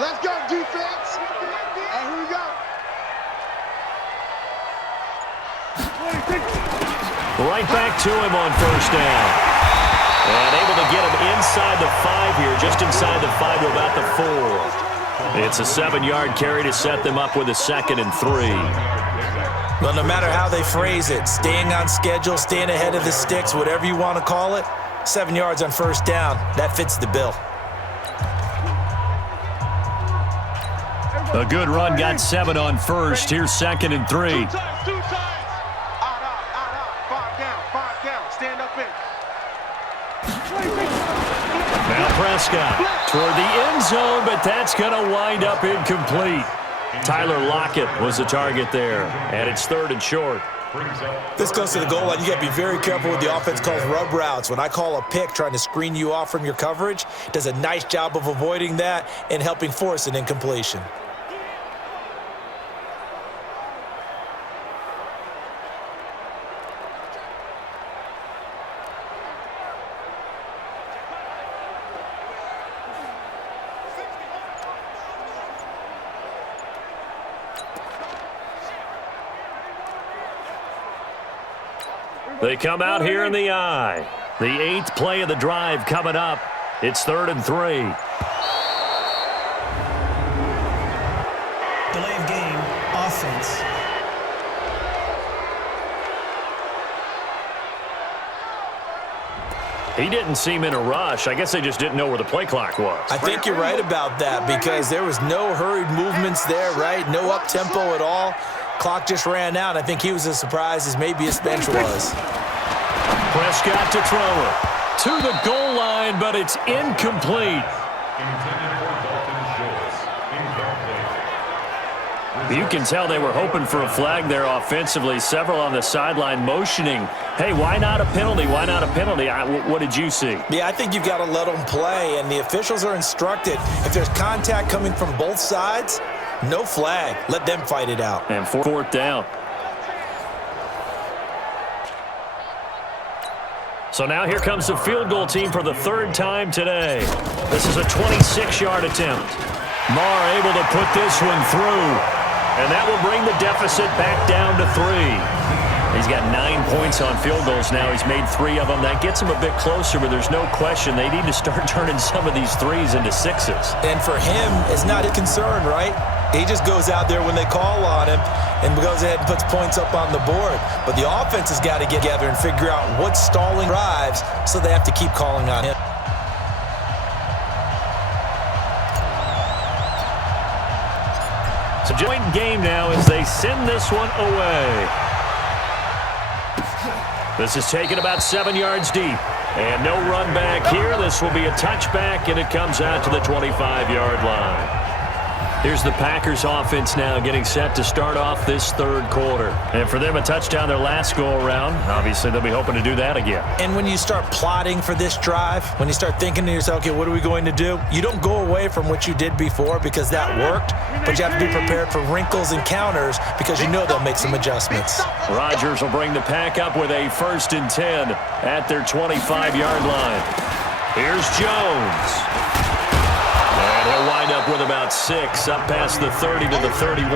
Let's go, defense. And here we go. Right back to him on 1st down. And able to get him inside inside the 5 here, just inside the 5 to about the 4. It's a 7-yard carry to set them up with a 2nd and 3. Well, no matter how they phrase it, staying on schedule, staying ahead of the sticks, whatever you want to call it, 7 yards on first down, that fits the bill. A good run got 7 on first. Here's 2nd and 3. Two times. Five down. Stand up in. Now Prescott toward the end zone, but that's going to wind up incomplete. Tyler Lockett was the target there, and it's 3rd and short. This goes to the goal line. You got to be very careful with the offense calls rub routes. When I call a pick trying to screen you off from your coverage, does a nice job of avoiding that and helping force an incompletion. They come out here in the eye. The 8th play of the drive coming up. It's 3rd and 3. Delay of game, offense. He didn't seem in a rush. I guess they just didn't know where the play clock was. I think you're right about that because there was no hurried movements there, right? No up-tempo at all. Clock just ran out. I think he was as surprised as maybe his bench was. Prescott to throw it. To the goal line, but it's incomplete. You can tell they were hoping for a flag there offensively. Several on the sideline motioning, hey, why not a penalty? Why not a penalty? What did you see? Yeah, I think you've got to let them play, and the officials are instructed. If there's contact coming from both sides, no flag. Let them fight it out. And 4th down. So now here comes the field goal team for the 3rd time today. This is a 26-yard attempt. Marr able to put this one through. And that will bring the deficit back down to 3. He's got 9 points on field goals now. He's made 3 of them. That gets him a bit closer, but there's no question they need to start turning some of these 3s into 6s. And for him, it's not a concern, right? He just goes out there when they call on him and goes ahead and puts points up on the board. But the offense has got to get together and figure out what's stalling drives, so they have to keep calling on him. It's a joint game now as they send this one away. This is taken about 7 yards deep. And no run back here. This will be a touchback, and it comes out to the 25-yard line. Here's the Packers offense now getting set to start off this 3rd quarter. And for them, a touchdown their last go-around. Obviously, they'll be hoping to do that again. And when you start plotting for this drive, when you start thinking to yourself, okay, what are we going to do? You don't go away from what you did before because that worked, but you have to be prepared for wrinkles and counters because you know they'll make some adjustments. Rodgers will bring the pack up with a 1st and 10 at their 25-yard line. Here's Jones. And he'll wind up with about 6, up past the 30 to the 31.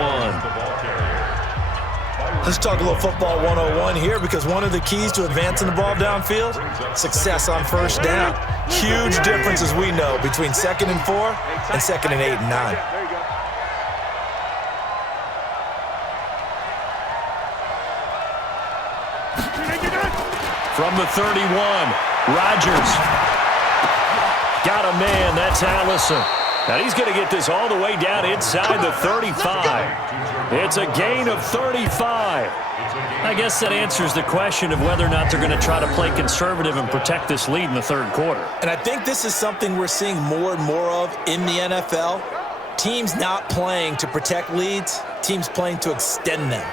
Let's talk a little football 101 here because one of the keys to advancing the ball downfield, success on first down. Huge difference, as we know, between 2nd and 4 and 2nd and 8 and 9. From the 31, Rodgers. Got a man, that's Allison. And he's going to get this all the way down inside the 35. It's a gain of 35. I guess that answers the question of whether or not they're going to try to play conservative and protect this lead in the 3rd quarter. And I think this is something we're seeing more and more of in the NFL. Teams not playing to protect leads, teams playing to extend them.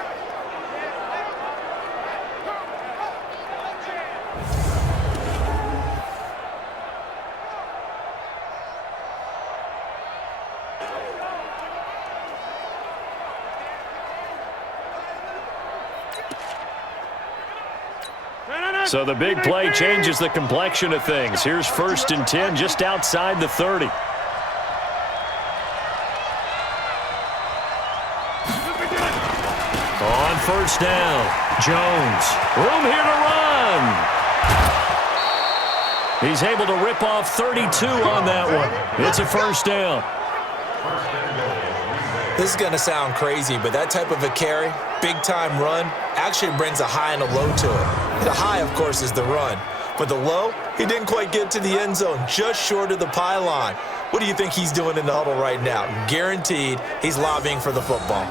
So the big play changes the complexion of things. Here's 1st and 10 just outside the 30. On 1st down, Jones. Room here to run. He's able to rip off 32 on that one. It's a first down. This is going to sound crazy, but that type of a carry, big-time run, actually brings a high and a low to it. The high, of course, is the run. But the low, he didn't quite get to the end zone, just short of the pylon. What do you think he's doing in the huddle right now? Guaranteed he's lobbying for the football.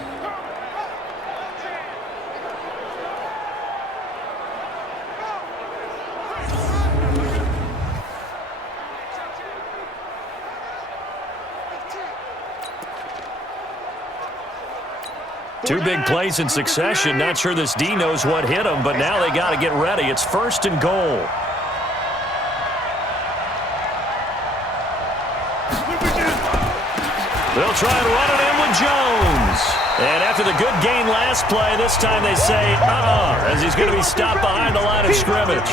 Two big plays in succession. Not sure this D knows what hit him, but now they got to get ready. It's first and goal. They'll try and run it in with Jones. And after the good gain last play, this time they say, as he's going to be stopped behind the line of scrimmage.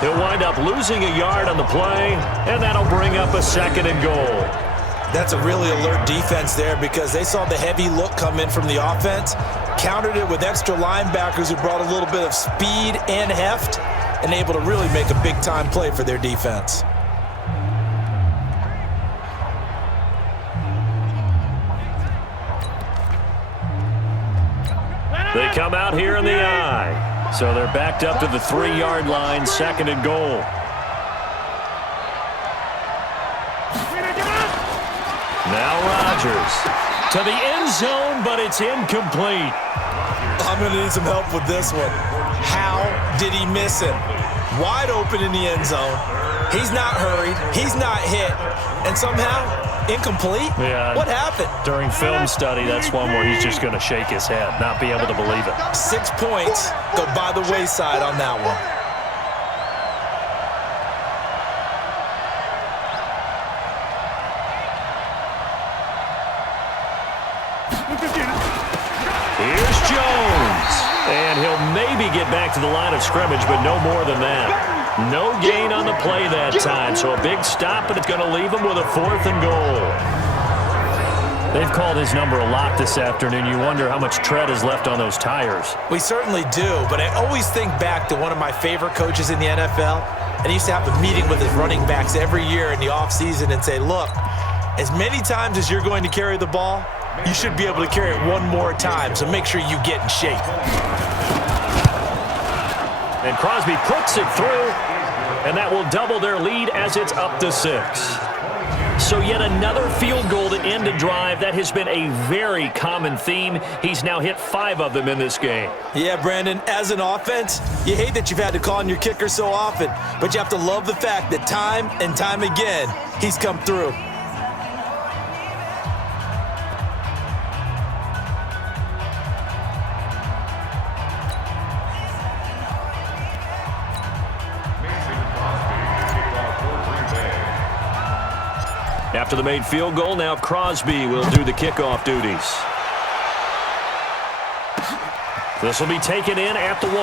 He'll wind up losing a yard on the play, and that'll bring up a second and goal. That's a really alert defense there because they saw the heavy look come in from the offense, countered it with extra linebackers who brought a little bit of speed and heft, and able to really make a big-time play for their defense. They come out here in the I. So they're backed up to the 3-yard line, second and goal. Now Rodgers to the end zone, but it's incomplete. I'm going to need some help with this one. How did he miss him? Wide open in the end zone. He's not hurried. He's not hit. And somehow, incomplete? Yeah. What happened? During film study, that's one where he's just going to shake his head, not be able to believe it. 6 points go by the wayside on that one. Here's Jones. And he'll maybe get back to the line of scrimmage, but no more than that. No gain on the play that time, so a big stop, but it's going to leave him with a 4th and goal. They've called his number a lot this afternoon. You wonder how much tread is left on those tires. We certainly do, but I always think back to one of my favorite coaches in the NFL, and he used to have a meeting with his running backs every year in the offseason and say, look, as many times as you're going to carry the ball, you should be able to carry it one more time, so make sure you get in shape. And Crosby puts it through, and that will double their lead as it's up to 6. So yet another field goal to end a drive. That has been a very common theme. He's now hit 5 of them in this game. Yeah, Brandon, as an offense, you hate that you've had to call on your kicker so often, but you have to love the fact that time and time again, he's come through. After the made field goal, now Crosby will do the kickoff duties. This will be taken in at the 1.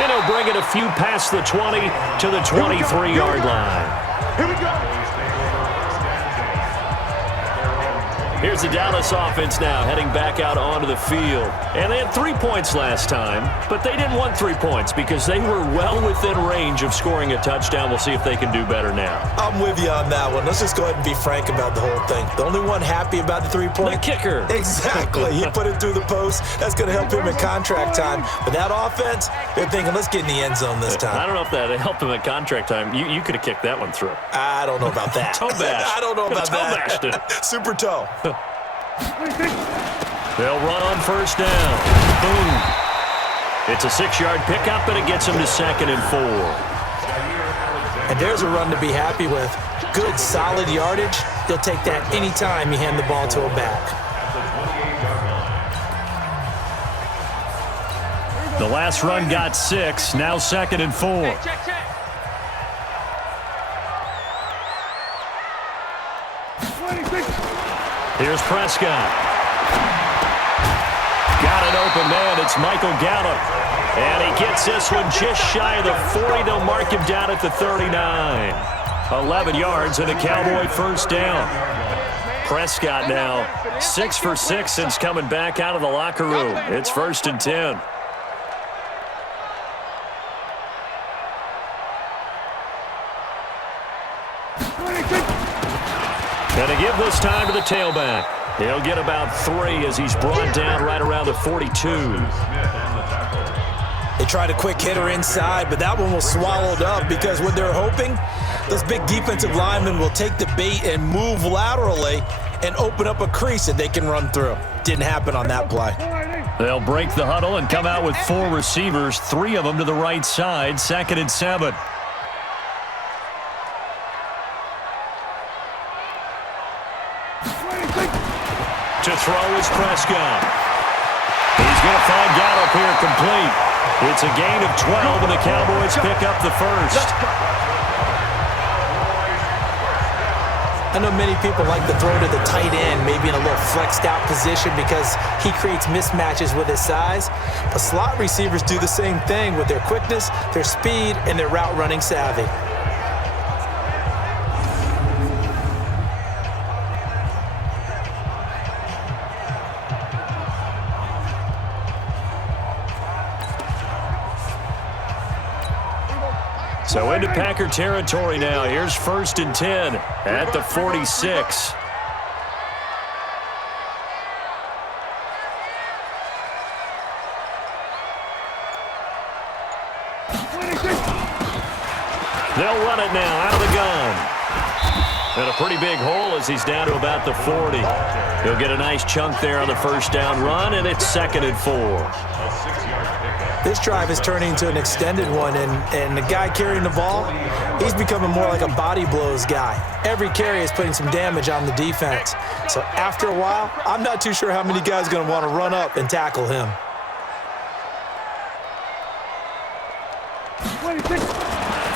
And he'll bring it a few past the 20 to the 23-yard line. Here we go. Here's the Dallas offense now heading back out onto the field. And they had 3 points last time, but they didn't want 3 points because they were well within range of scoring a touchdown. We'll see if they can do better now. I'm with you on that one. Let's just go ahead and be frank about the whole thing. The only one happy about the 3-point? The kicker. Exactly. He put it through the post. That's going to help him in contract time. But that offense, they're thinking, let's get in the end zone this time. I don't know if that helped him at contract time. You could have kicked that one through. I don't know about that. Toe bash. I don't know about toe that. Bashed it. Super toe. They'll run on first down. Boom. It's a 6-yard pickup, and it gets them to 2nd and 4. And there's a run to be happy with. Good, solid yardage. He'll take that anytime you hand the ball to a back. The last run got 6. Now 2nd and 4. Here's Prescott. Got an open man. It's Michael Gallup. And he gets this one just shy of the 40. They'll mark him down at the 39. 11 yards and a Cowboy first down. Prescott now 6 for 6 since coming back out of the locker room. It's 1st and 10. And to give this time to the tailback. He'll get about 3 as he's brought down right around the 42. They tried a quick hitter inside, but that one was swallowed up because what they're hoping, those big defensive linemen will take the bait and move laterally and open up a crease that they can run through. Didn't happen on that play. They'll break the huddle and come out with 4 receivers, 3 of them to the right side, 2nd and 7. To throw is Prescott. He's going to find Gallup here complete. It's a gain of 12, and the Cowboys pick up the first. I know many people like to throw to the tight end, maybe in a little flexed out position because he creates mismatches with his size. But slot receivers do the same thing with their quickness, their speed, and their route running savvy. So into Packer territory now. Here's 1st and 10 at the 46. They'll run it now out of the gun. And a pretty big hole as he's down to about the 40. He'll get a nice chunk there on the 1st down run, and it's 2nd and 4. This drive is turning into an extended one, and the guy carrying the ball, he's becoming more like a body blows guy. Every carry is putting some damage on the defense. So after a while, I'm not too sure how many guys are going to want to run up and tackle him.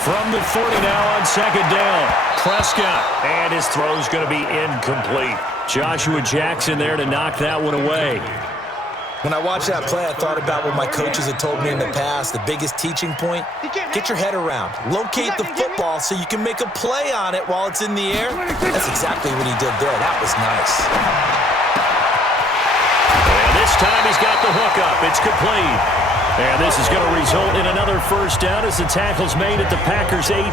From the 40 now on 2nd down. Prescott, and his throw's going to be incomplete. Joshua Jackson there to knock that one away. When I watched that play, I thought about what my coaches had told me in the past. The biggest teaching point, get your head around. Locate the football so you can make a play on it while it's in the air. That's exactly what he did there. That was nice. And this time he's got the hook up. It's complete. And this is going to result in another 1st down as the tackle's made at the Packers' 18.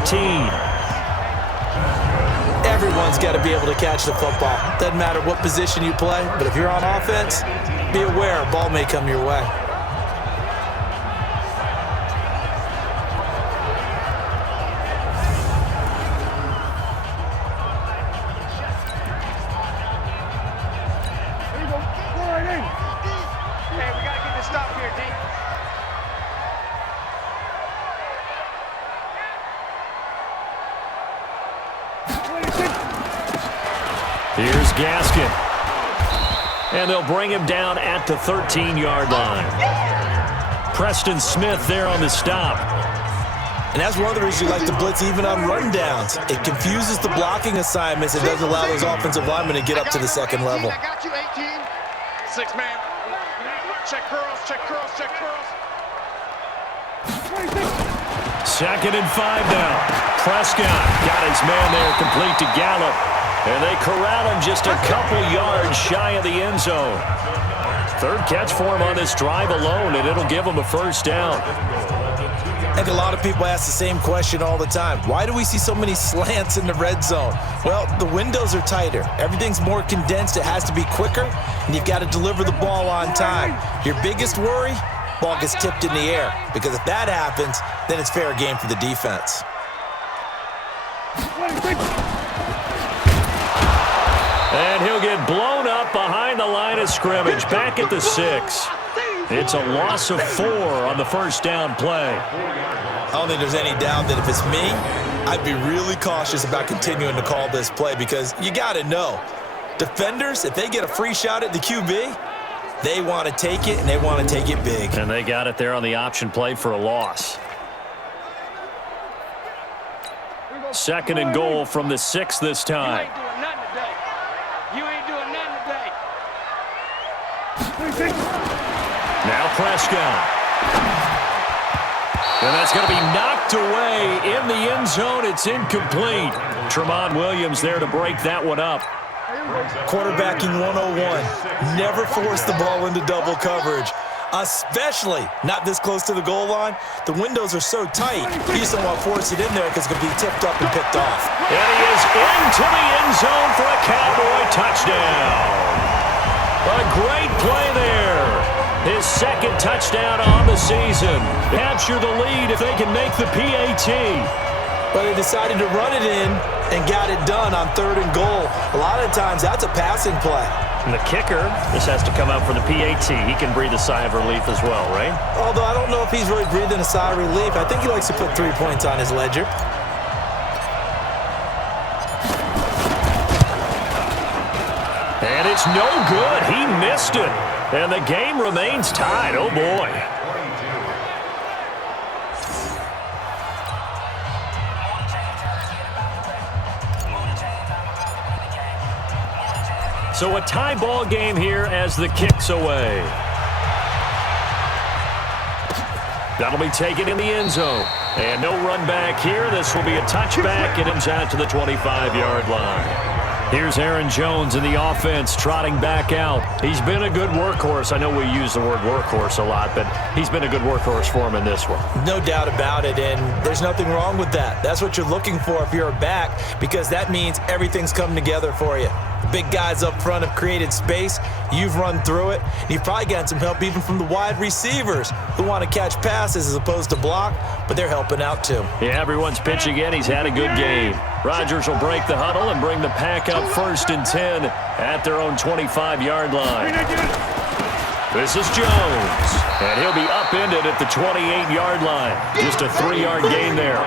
Everyone's got to be able to catch the football. Doesn't matter what position you play, but if you're on offense, be aware a ball may come your way. Hey, we got to get this stop here, D. Here's Gaskin. And they'll bring him down at the 13-yard line. Preston Smith there on the stop. And that's one of the reasons you like to blitz even on rundowns. It confuses the blocking assignments. It doesn't allow those offensive linemen to get up to the second level. I got you, 18. 6 man. Check curls, check curls, check curls. 2nd and 5 now. Prescott got his man there complete to Gallup. And they corral him just a couple yards shy of the end zone. 3rd catch for him on this drive alone, and it'll give him a 1st down. I think a lot of people ask the same question all the time. Why do we see so many slants in the red zone? Well, the windows are tighter. Everything's more condensed. It has to be quicker, and you've got to deliver the ball on time. Your biggest worry? Ball gets tipped in the air, because if that happens, then it's fair game for the defense. And he'll get blown up behind the line of scrimmage, back at the 6. It's a loss of 4 on the 1st down play. I don't think there's any doubt that if it's me, I'd be really cautious about continuing to call this play because you got to know, defenders, if they get a free shot at the QB, they want to take it, and they want to take it big. And they got it there on the option play for a loss. 2nd and goal from the 6 this time. You ain't doing nothing today. Now Prescott. And that's going to be knocked away in the end zone. It's incomplete. Tramon Williams there to break that one up. Quarterbacking 101. Never force the ball into double coverage. Especially not this close to the goal line. The windows are so tight, you just don't want to force it in there because it's going to be tipped up and picked off. And he is into the end zone for a Cowboy touchdown. A great play there. His second touchdown on the season. Capture the lead if they can make the PAT. But they decided to run it in and got it done on 3rd and goal. A lot of times, that's a passing play. And the kicker, this has to come out for the PAT. He can breathe a sigh of relief as well, right? Although I don't know if he's really breathing a sigh of relief. I think he likes to put 3 points on his ledger. And it's no good. He missed it. And the game remains tied. Oh, boy. So a tie ball game here as the kick's away. That'll be taken in the end zone. And no run back here. This will be a touchback. It comes out to the 25-yard line. Here's Aaron Jones in the offense trotting back out. He's been a good workhorse. I know we use the word workhorse a lot, but he's been a good workhorse for him in this one. No doubt about it, and there's nothing wrong with that. That's what you're looking for if you're a back, because that means everything's coming together for you. The big guys up front have created space. You've run through it. You've probably gotten some help even from the wide receivers who want to catch passes as opposed to block, but they're helping out too. Yeah, everyone's pitching in. He's had a good game. Rodgers will break the huddle and bring the pack up 1st and 10 at their own 25-yard line. This is Jones, and he'll be upended at the 28-yard line. Just a 3-yard gain there.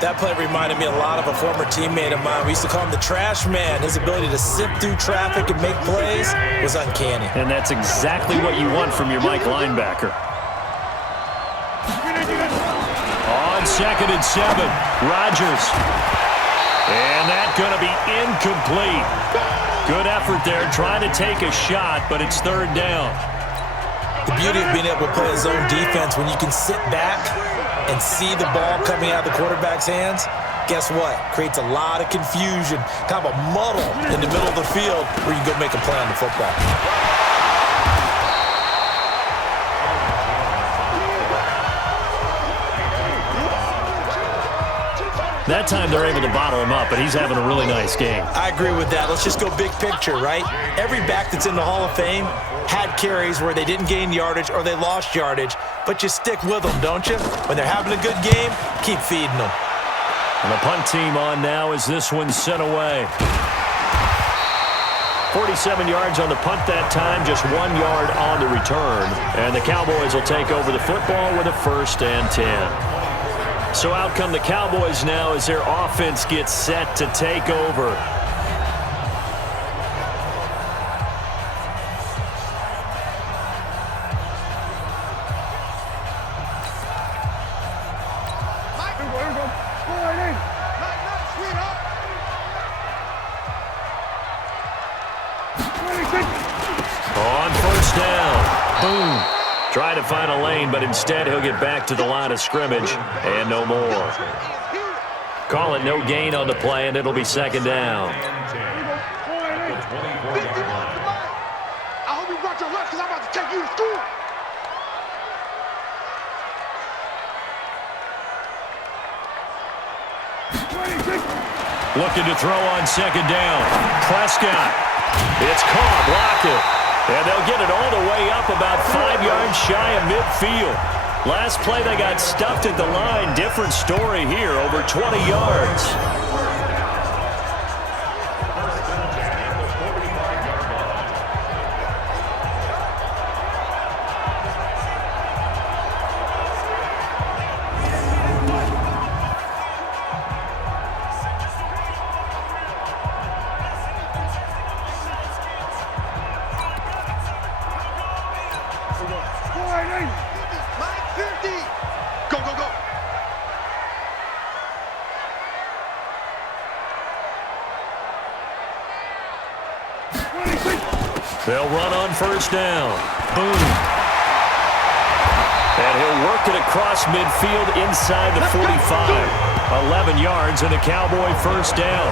That play reminded me a lot of a former teammate of mine. We used to call him the trash man. His ability to sift through traffic and make plays was uncanny. And that's exactly what you want from your Mike linebacker. On 2nd and 7, Rodgers. And that's going to be incomplete. Good effort there, trying to take a shot, but it's 3rd down. The beauty of being able to play his own defense when you can sit back and see the ball coming out of the quarterback's hands, guess what? Creates a lot of confusion, kind of a muddle in the middle of the field where you can go make a play on the football. That time they're able to bottle him up, but he's having a really nice game. I agree with that. Let's just go big picture, right? Every back that's in the Hall of Fame had carries where they didn't gain yardage or they lost yardage, but you stick with them, don't you? When they're having a good game, keep feeding them. And the punt team on now as this one's sent away. 47 yards on the punt that time, just 1 yard on the return. And the Cowboys will take over the football with a 1st and 10. So out come the Cowboys now as their offense gets set to take over. On 1st down. Boom. Trying to find a lane, but instead he'll get back to the line of scrimmage and no more. Call it no gain on the play, and it'll be 2nd down. I hope you brought your lunch because I'm about to take you to school. Looking to throw on 2nd down. Prescott. It's caught. Block it. And they'll get it all the way up about 5 yards shy of midfield. Last play they got stuffed at the line. Different story here, over 20 yards. Go, go, go. They'll run on 1st down. Boom. And he'll work it across midfield inside the 45. 11 yards and a Cowboy 1st down.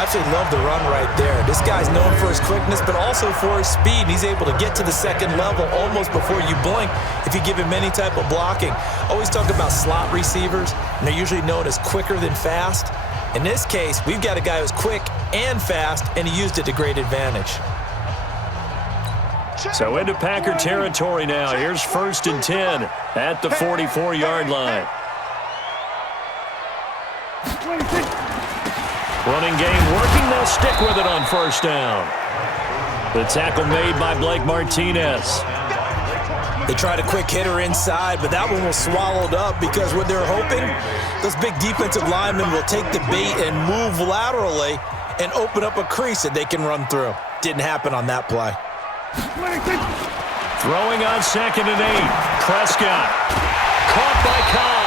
Absolutely love the run right there. This guy's known for his quickness, but also for his speed. He's able to get to the second level almost before you blink if you give him any type of blocking. Always talk about slot receivers, and they're usually known as quicker than fast. In this case, we've got a guy who's quick and fast, and he used it to great advantage. So into Packer territory now. Here's 1st and 10 at the 44-yard line. Running game working. They'll stick with it on 1st down. The tackle made by Blake Martinez. They tried a quick hitter inside, but that one was swallowed up because what they're hoping, those big defensive linemen will take the bait and move laterally and open up a crease that they can run through. Didn't happen on that play. Throwing on 2nd and 8. Prescott caught by Cobb.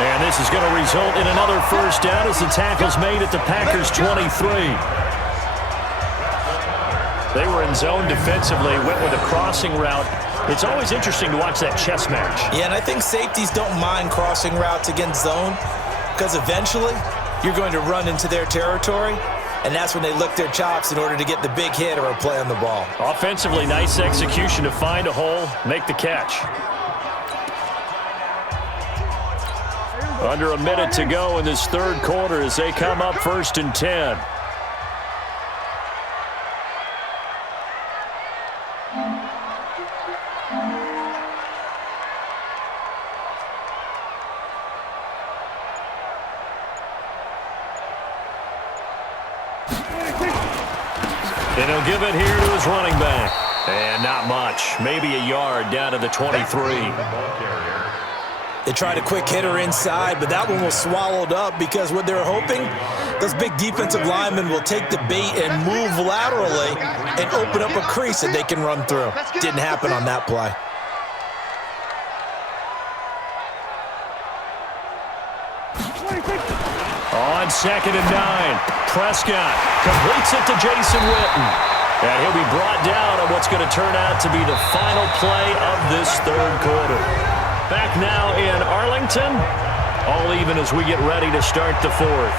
And this is going to result in another 1st down as the tackle's made at the Packers' 23. They were in zone defensively, went with a crossing route. It's always interesting to watch that chess match. Yeah, and I think safeties don't mind crossing routes against zone because eventually you're going to run into their territory, and that's when they lick their chops in order to get the big hit or a play on the ball. Offensively, nice execution to find a hole, make the catch. Under a minute to go in this 3rd quarter as they come up 1st and 10. And he'll give it here to his running back. And not much. Maybe a yard down to the 23. They tried a quick hitter inside, but that one was swallowed up because what they're hoping, those big defensive linemen will take the bait and move laterally and open up a crease that they can run through. Didn't happen on that play. On 2nd and 9, Prescott completes it to Jason Witten. And he'll be brought down on what's going to turn out to be the final play of this 3rd quarter. Back now in Arlington, all even as we get ready to start the 4th.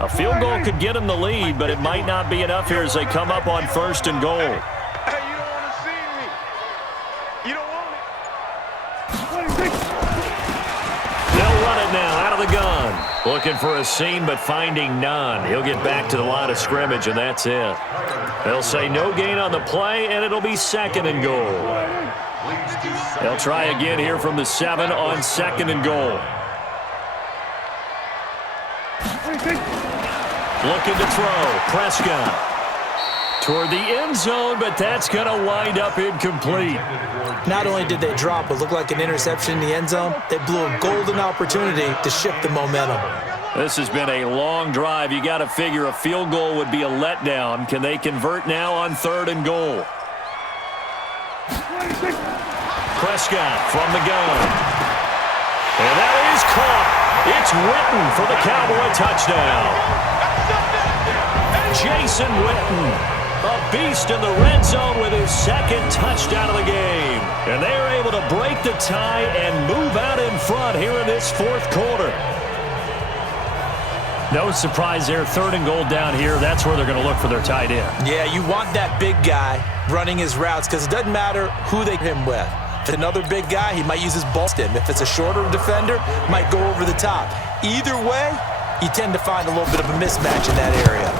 A field goal could get them the lead, but it might not be enough here as they come up on 1st and goal. Hey, you don't want to see me. You don't want it. They'll run it now out of the gun. Looking for a seam, but finding none. He'll get back to the line of scrimmage, and that's it. They'll say no gain on the play, and it'll be 2nd and goal. They'll try again here from the 7 on 2nd and goal. Looking to throw. Prescott toward the end zone, but that's going to wind up incomplete. Not only did they drop what looked like an interception in the end zone, they blew a golden opportunity to shift the momentum. This has been a long drive. You got to figure a field goal would be a letdown. Can they convert now on 3rd and goal? Prescott from the gun. And that is caught. It's Witten for the Cowboy touchdown. Jason Witten, a beast in the red zone with his 2nd touchdown of the game. And they are able to break the tie and move out in front here in this 4th quarter. No surprise there, 3rd and goal down here. That's where they're going to look for their tight end. Yeah, you want that big guy running his routes because it doesn't matter who they hit him with. If it's another big guy, he might use his ball stem. If it's a shorter defender, might go over the top. Either way, you tend to find a little bit of a mismatch in that area.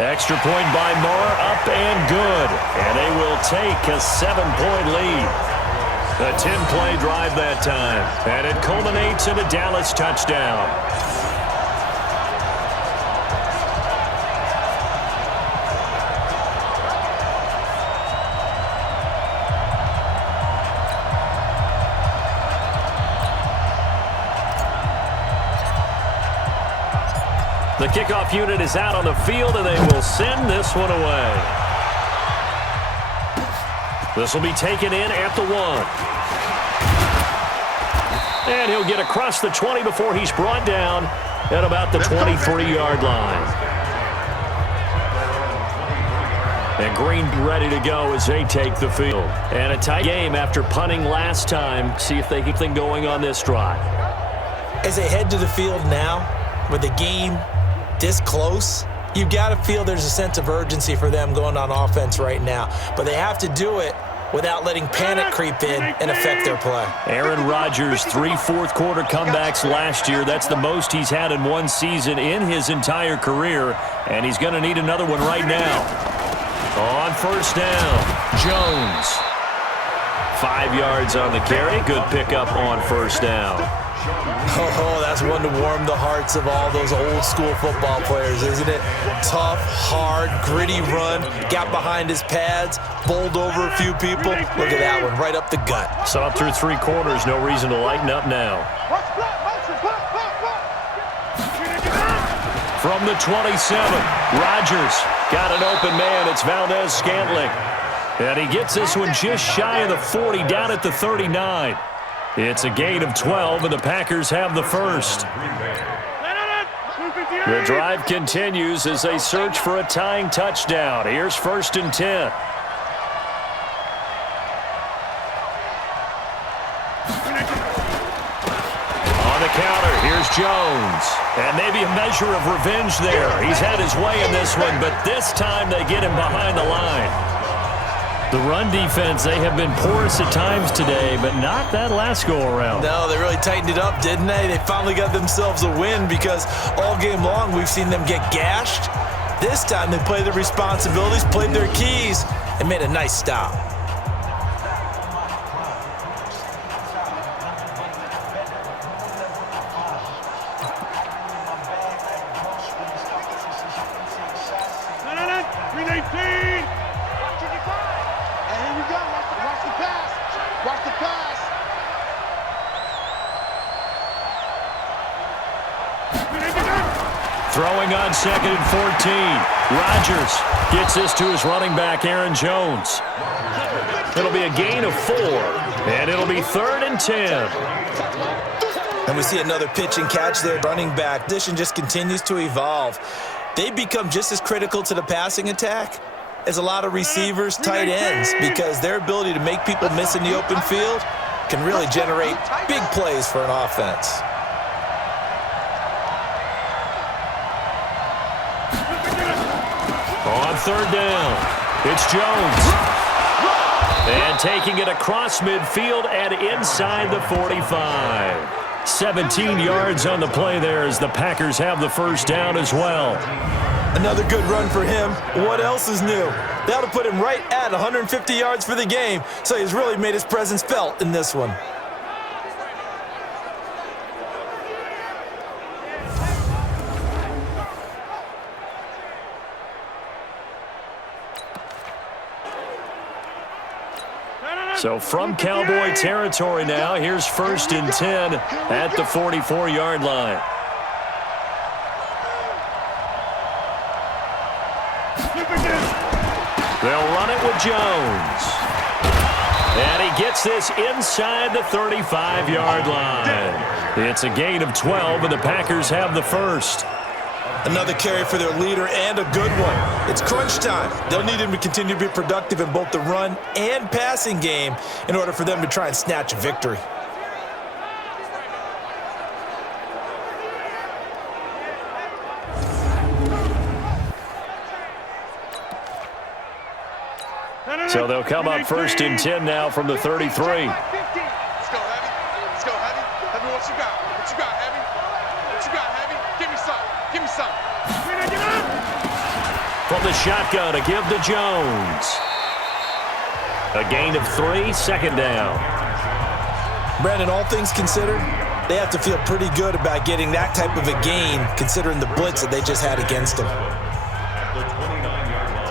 Extra point by Moore, up and good. And they will take a 7-point lead. A 10-play drive that time. And it culminates in a Dallas touchdown. The kickoff unit is out on the field, and they will send this one away. This will be taken in at the 1. And he'll get across the 20 before he's brought down at about the 23-yard line. And Green ready to go as they take the field. And a tight game after punting last time. See if they keep things going on this drive. As they head to the field now, with the game this close, you've got to feel there's a sense of urgency for them going on offense right now. But they have to do it without letting panic creep in and affect their play. Aaron Rodgers, 3 fourth-quarter comebacks last year. That's the most he's had in one season in his entire career, and he's going to need another one right now. On first down, Jones. 5 yards on the carry. Good pickup on first down. Oh, that's one to warm the hearts of all those old-school football players, isn't it? Tough, hard, gritty run, got behind his pads, bowled over a few people. Look at that one, right up the gut. Saw through 3 quarters, no reason to lighten up now. From the 27, Rodgers got an open man. It's Valdez-Scantling. And he gets this one just shy of the 40, down at the 39. It's a gain of 12, and the Packers have the first. The drive continues as they search for a tying touchdown. Here's 1st and 10. On the counter, here's Jones. And maybe a measure of revenge there. He's had his way in this one, but this time they get him behind the line. The run defense, they have been porous at times today, but not that last go-around. No, they really tightened it up, didn't they? They finally got themselves a win because all game long we've seen them get gashed. This time they played their responsibilities, played their keys, and made a nice stop. Throwing on 2nd and 14. Rodgers gets this to his running back, Aaron Jones. It'll be a gain of 4, and it'll be 3rd and 10. And we see another pitch and catch there, running back. Position just continues to evolve. They become just as critical to the passing attack as a lot of receivers, tight ends, because their ability to make people miss in the open field can really generate big plays for an offense. On 3rd down, it's Jones. And taking it across midfield and inside the 45. 17 yards on the play there as the Packers have the first down as well. Another good run for him. What else is new? That'll put him right at 150 yards for the game, so he's really made his presence felt in this one. So from Cowboy territory now, here's 1st and 10 at the 44-yard line. They'll run it with Jones. And he gets this inside the 35-yard line. It's a gain of 12, and the Packers have the first. Another carry for their leader and a good one. It's crunch time. They'll need him to continue to be productive in both the run and passing game in order for them to try and snatch a victory. So they'll come up 1st and 10 now from the 33. Let's go, Heavy. Let's go, Heavy. Heavy, what you got? What you got, Heavy? What you got, Heavy? Give me some. Give me some. From the shotgun, a give to Jones. A gain of 3, 2nd down. Brandon, all things considered, they have to feel pretty good about getting that type of a gain considering the blitz that they just had against them. At the 29-yard line.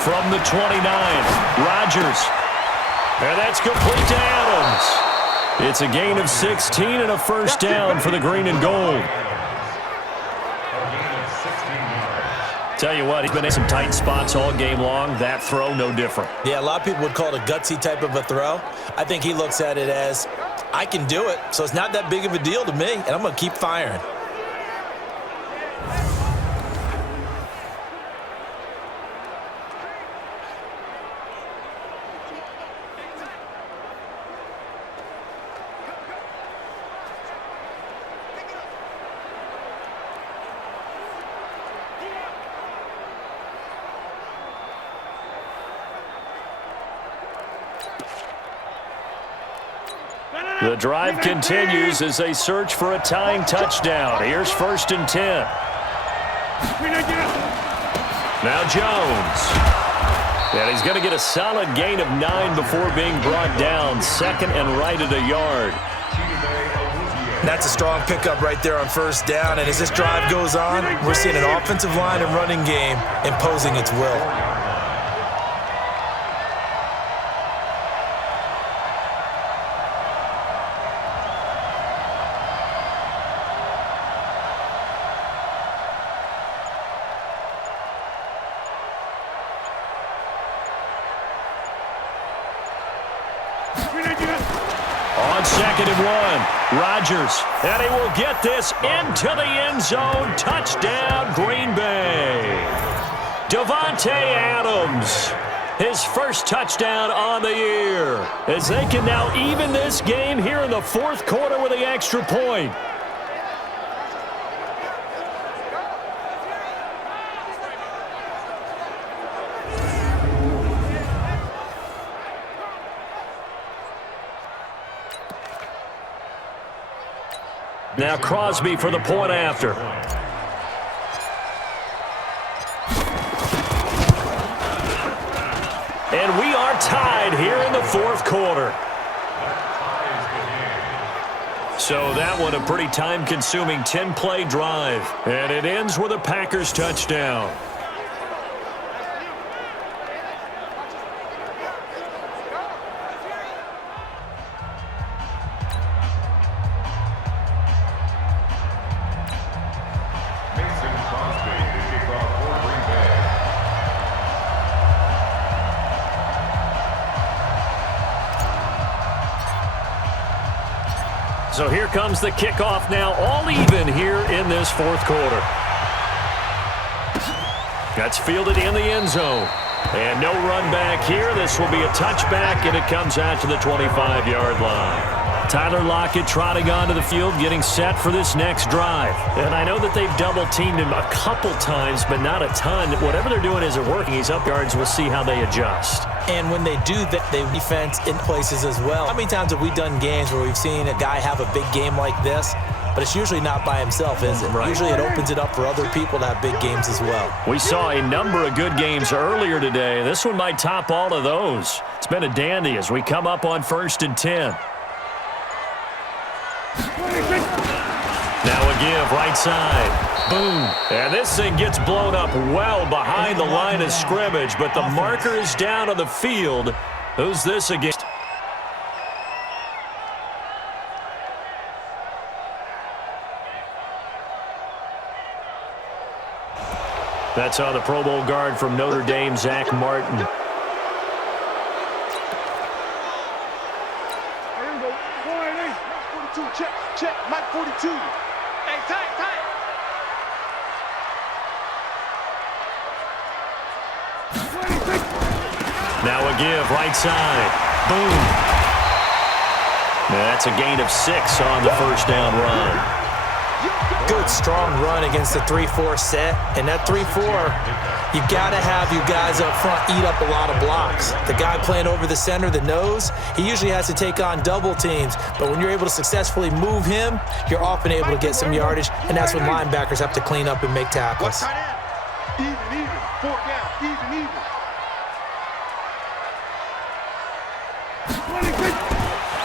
From the 29, Rodgers. And that's complete to Adams. It's a gain of 16 and a first down for the green and gold. Tell you what, he's been in some tight spots all game long. That throw, no different. Yeah, a lot of people would call it a gutsy type of a throw. I think he looks at it as, I can do it, so it's not that big of a deal to me, and I'm going to keep firing. The drive continues as they search for a tying touchdown. Here's 1st and 10. Now Jones. And he's going to get a solid gain of 9 before being brought down. 2nd and right at a yard. That's a strong pickup right there on 1st down. And as this drive goes on, we're seeing an offensive line and running game imposing its will. On 2nd and 1, Rodgers, and he will get this into the end zone. Touchdown, Green Bay. Davante Adams, his first touchdown on the year, as they can now even this game here in the 4th quarter with the extra point. Now Crosby for the point after. And we are tied here in the 4th quarter. So that one a pretty time-consuming 10-play drive. And it ends with a Packers touchdown. So here comes the kickoff now, all even here in this 4th quarter. That's fielded in the end zone. And no run back here. This will be a touchback, and it comes out to the 25-yard line. Tyler Lockett trotting onto the field, getting set for this next drive. And I know that they've double-teamed him a couple times, but not a ton. Whatever they're doing isn't working. He's up yards. We'll see how they adjust. And when they do that, they defense in places as well. How many times have we done games where we've seen a guy have a big game like this, but it's usually not by himself, is it? Right. Usually it opens it up for other people to have big games as well. We saw a number of good games earlier today. This one might top all of those. It's been a dandy as we come up on 1st and 10. Now a give, right side. Boom. And this thing gets blown up well behind the line of scrimmage, but the marker is down on the field. Who's this against? That's on the Pro Bowl guard from Notre Dame, Zach Martin. Check, Mike 42. Hey, tight. Now a give, right side. Boom. That's a gain of 6 on the 1st down run. Good, strong run against the 3-4 set. And that 3-4, you got to have you guys up front eat up a lot of blocks. The guy playing over the center, the nose, he usually has to take on double teams. But when you're able to successfully move him, you're often able to get some yardage, and that's when linebackers have to clean up and make tackles. Even. 4 down, even.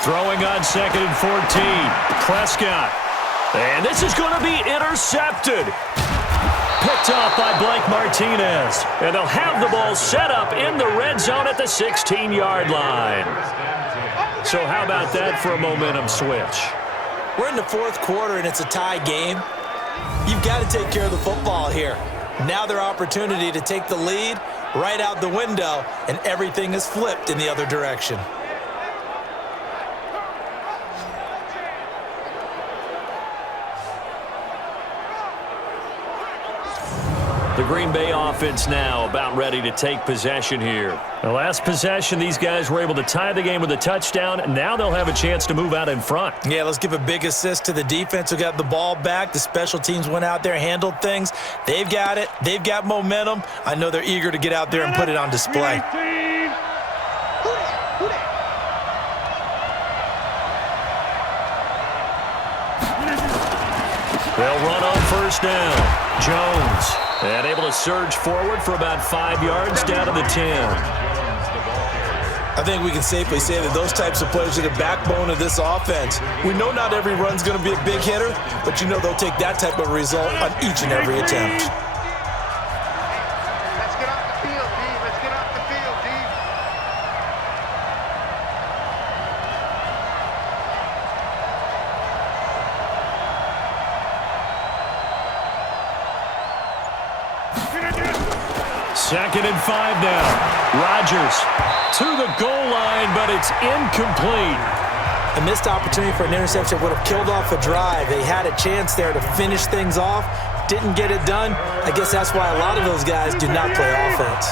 Throwing on 2nd and 14. Prescott. And this is going to be intercepted. Picked off by Blake Martinez. And they'll have the ball set up in the red zone at the 16-yard line. So how about that for a momentum switch? We're in the fourth quarter, and it's a tie game. You've got to take care of the football here. Now their opportunity to take the lead right out the window, and everything is flipped in the other direction. The Green Bay offense now about ready to take possession here. The last possession, these guys were able to tie the game with a touchdown. Now they'll have a chance to move out in front. Yeah, let's give a big assist to the defense who got the ball back. The special teams went out there, handled things. They've got it. They've got momentum. I know they're eager to get out there and put it on display. They'll run on first down. Jones, and able to surge forward for about 5 yards down to the 10. I think we can safely say that those types of plays are the backbone of this offense. We know not every run's going to be a big hitter, but you know they'll take that type of result on each and every attempt. Let's get off the field, D. Let's get off the field, D. Second and 5 now. Rodgers to the goal line, but it's incomplete. A missed opportunity for an interception would have killed off a drive. They had a chance there to finish things off. Didn't get it done. I guess that's why a lot of those guys do not play offense.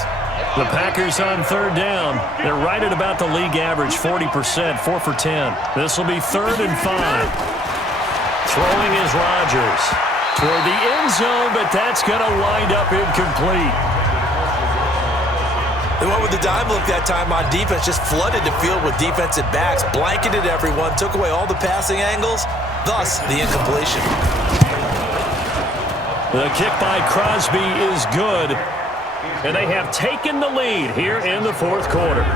The Packers on third down. They're right at about the league average, 40%, 4 for 10. This will be 3rd and 5. Throwing is Rodgers toward the end zone, but that's going to wind up incomplete. They went with the dime look that time on defense, just flooded the field with defensive backs, blanketed everyone, took away all the passing angles, thus the incompletion. The kick by Crosby is good, and they have taken the lead here in the fourth quarter.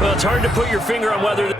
Well, it's hard to put your finger on whether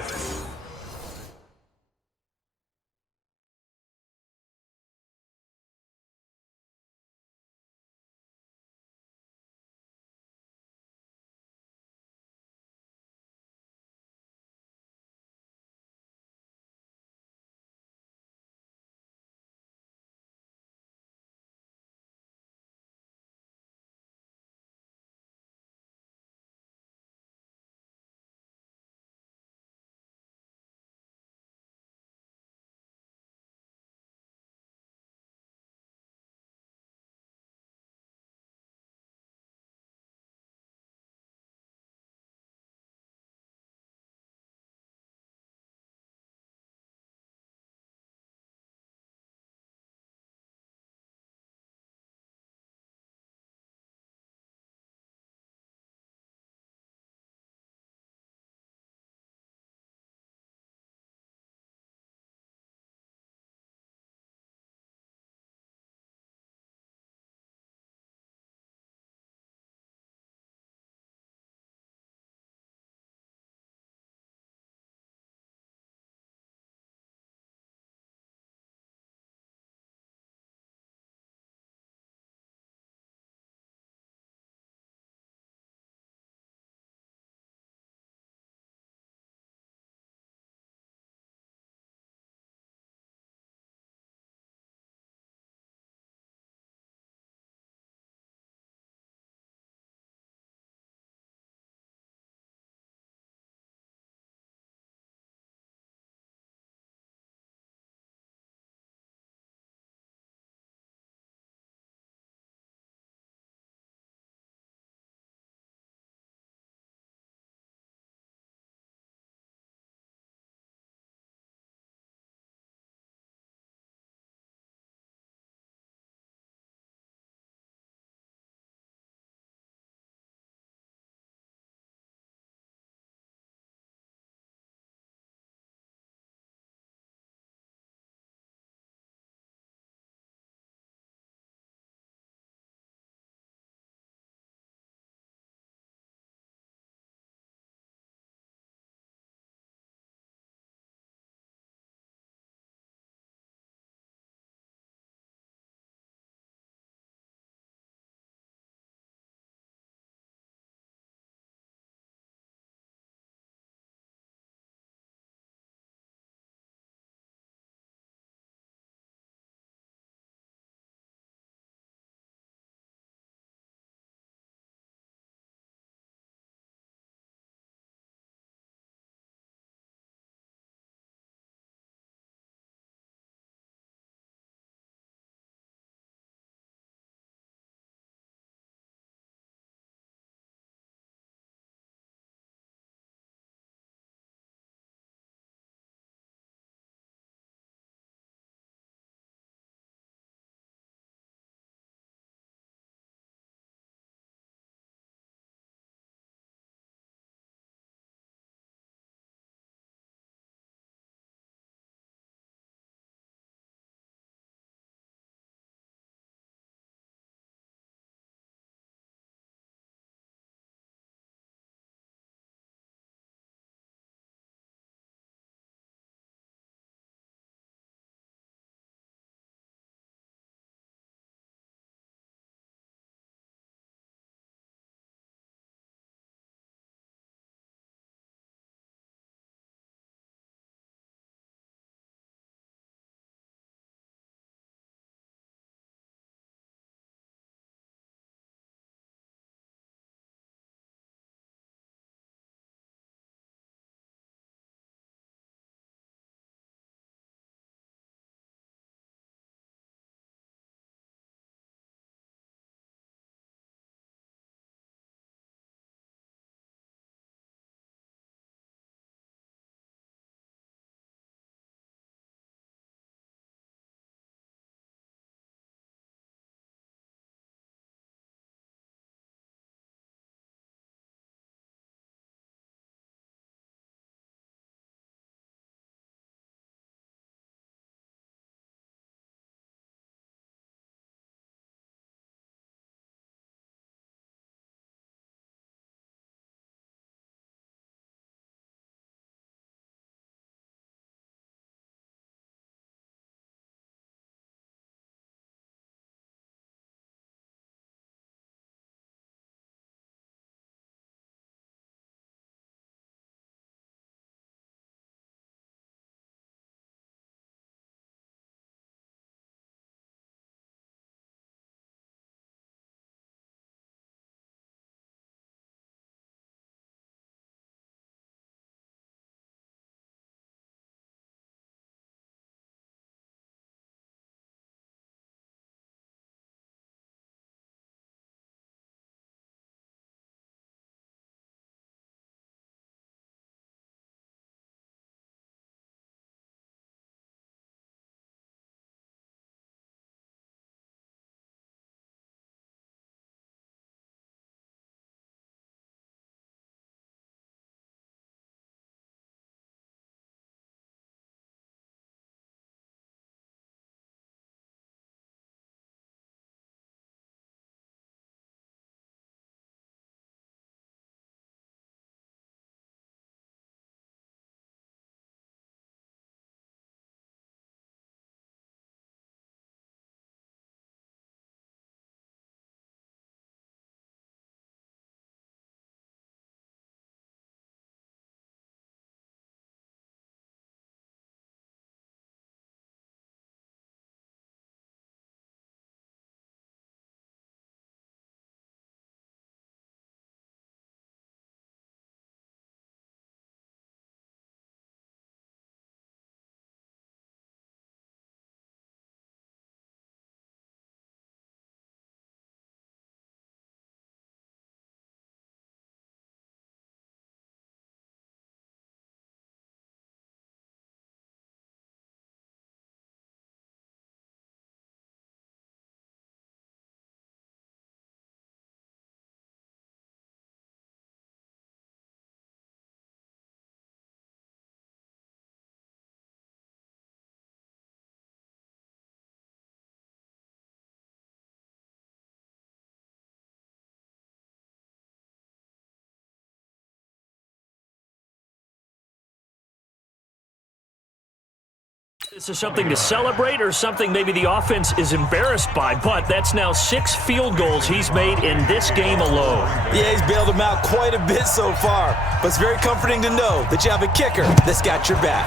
This is something to celebrate or something maybe the offense is embarrassed by, but that's now 6 field goals he's made in this game alone. Yeah, he's bailed them out quite a bit so far, but it's very comforting to know that you have a kicker that's got your back.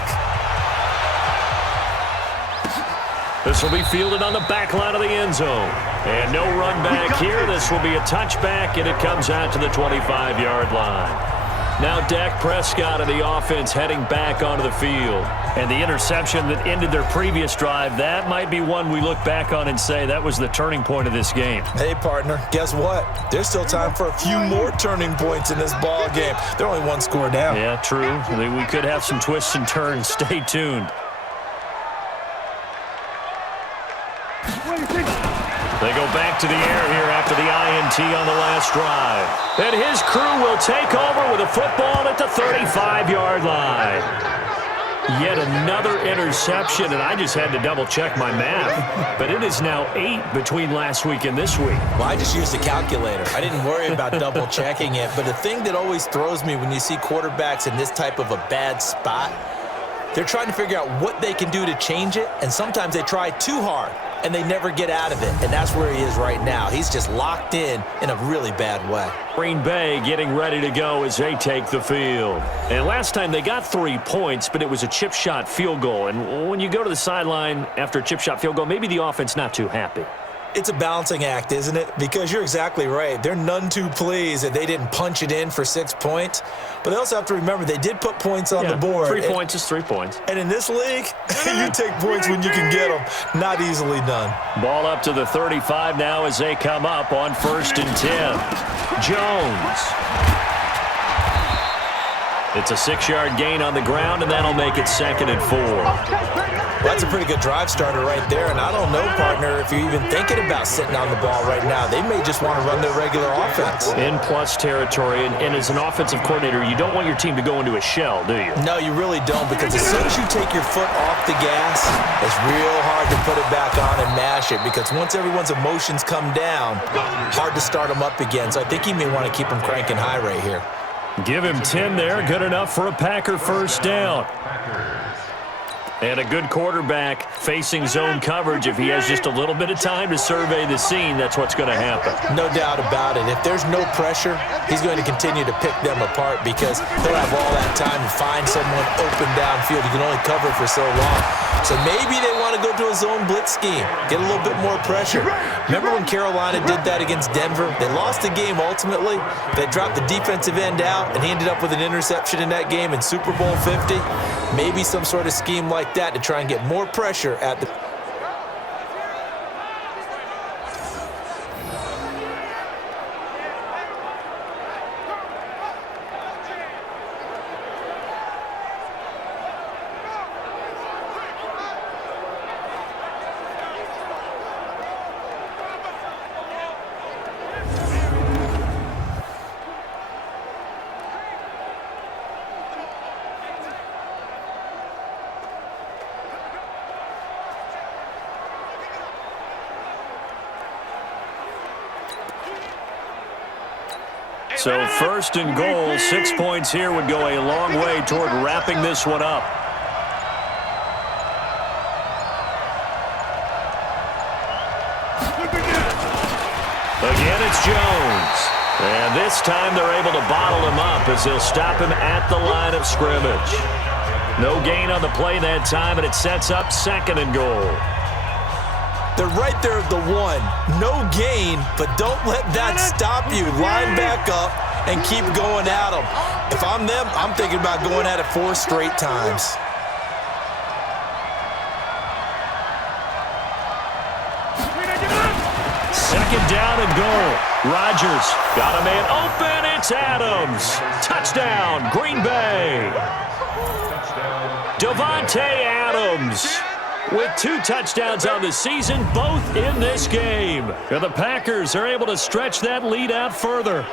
This will be fielded on the back line of the end zone. And no run back here. This will be a touchback, and it comes out to the 25-yard line. Now Dak Prescott of the offense heading back onto the field. And the interception that ended their previous drive, that might be one we look back on and say that was the turning point of this game. Hey, partner, guess what? There's still time for a few more turning points in this ball game. They're only one score down. Yeah, true. We could have some twists and turns. Stay tuned. They go back to the air here after the INT on the last drive. And his crew will take over with a football at the 35-yard line. Yet another interception, and I just had to double-check my math. But it is now 8 between last week and this week. Well, I just used a calculator. I didn't worry about double-checking it. But the thing that always throws me when you see quarterbacks in this type of a bad spot, they're trying to figure out what they can do to change it, and sometimes they try too hard, and they never get out of it, and that's where he is right now. He's just locked in a really bad way. Green Bay getting ready to go as they take the field. And last time they got 3 points, but it was a chip shot field goal. And when you go to the sideline after a chip shot field goal, maybe the offense not too happy. It's a balancing act, isn't it? Because you're exactly right. They're none too pleased that they didn't punch it in for 6 points. But they also have to remember they did put points on the board. 3 points is 3 points. And in this league, you take points when you can get them. Not easily done. Ball up to the 35 now as they come up on 1st and 10. Jones. It's a 6-yard gain on the ground, and that'll make it 2nd and 4. Well, that's a pretty good drive starter right there, and I don't know, partner, if you're even thinking about sitting on the ball right now. They may just want to run their regular offense. In plus territory, and as an offensive coordinator, you don't want your team to go into a shell, do you? No, you really don't, because as soon as you take your foot off the gas, it's real hard to put it back on and mash it, because once everyone's emotions come down, hard to start them up again. So I think you may want to keep them cranking high right here. Give him 10 there. Good enough for a Packer first down. And a good quarterback facing zone coverage. If he has just a little bit of time to survey the scene, that's what's going to happen. No doubt about it. If there's no pressure, he's going to continue to pick them apart because he'll have all that time to find someone open downfield. You can only cover for so long. So maybe they want to go to a zone blitz scheme, get a little bit more pressure. Remember when Carolina did that against Denver? They lost the game ultimately. They dropped the defensive end out, and he ended up with an interception in that game in Super Bowl 50. Maybe some sort of scheme like that to try and get more pressure at the... So 1st and goal, 6 points here would go a long way toward wrapping this one up. Again, it's Jones. And this time they're able to bottle him up as they'll stop him at the line of scrimmage. No gain on the play that time, and it sets up 2nd and goal. They're right there at the 1. No gain, but don't let that stop you. Line back up and keep going at them. If I'm them, I'm thinking about going at it 4 straight times. Second down and goal. Rodgers got a man open. It's Adams. Touchdown, Green Bay. Davante Adams with 2 touchdowns on the season, both in this game. And the Packers are able to stretch that lead out further.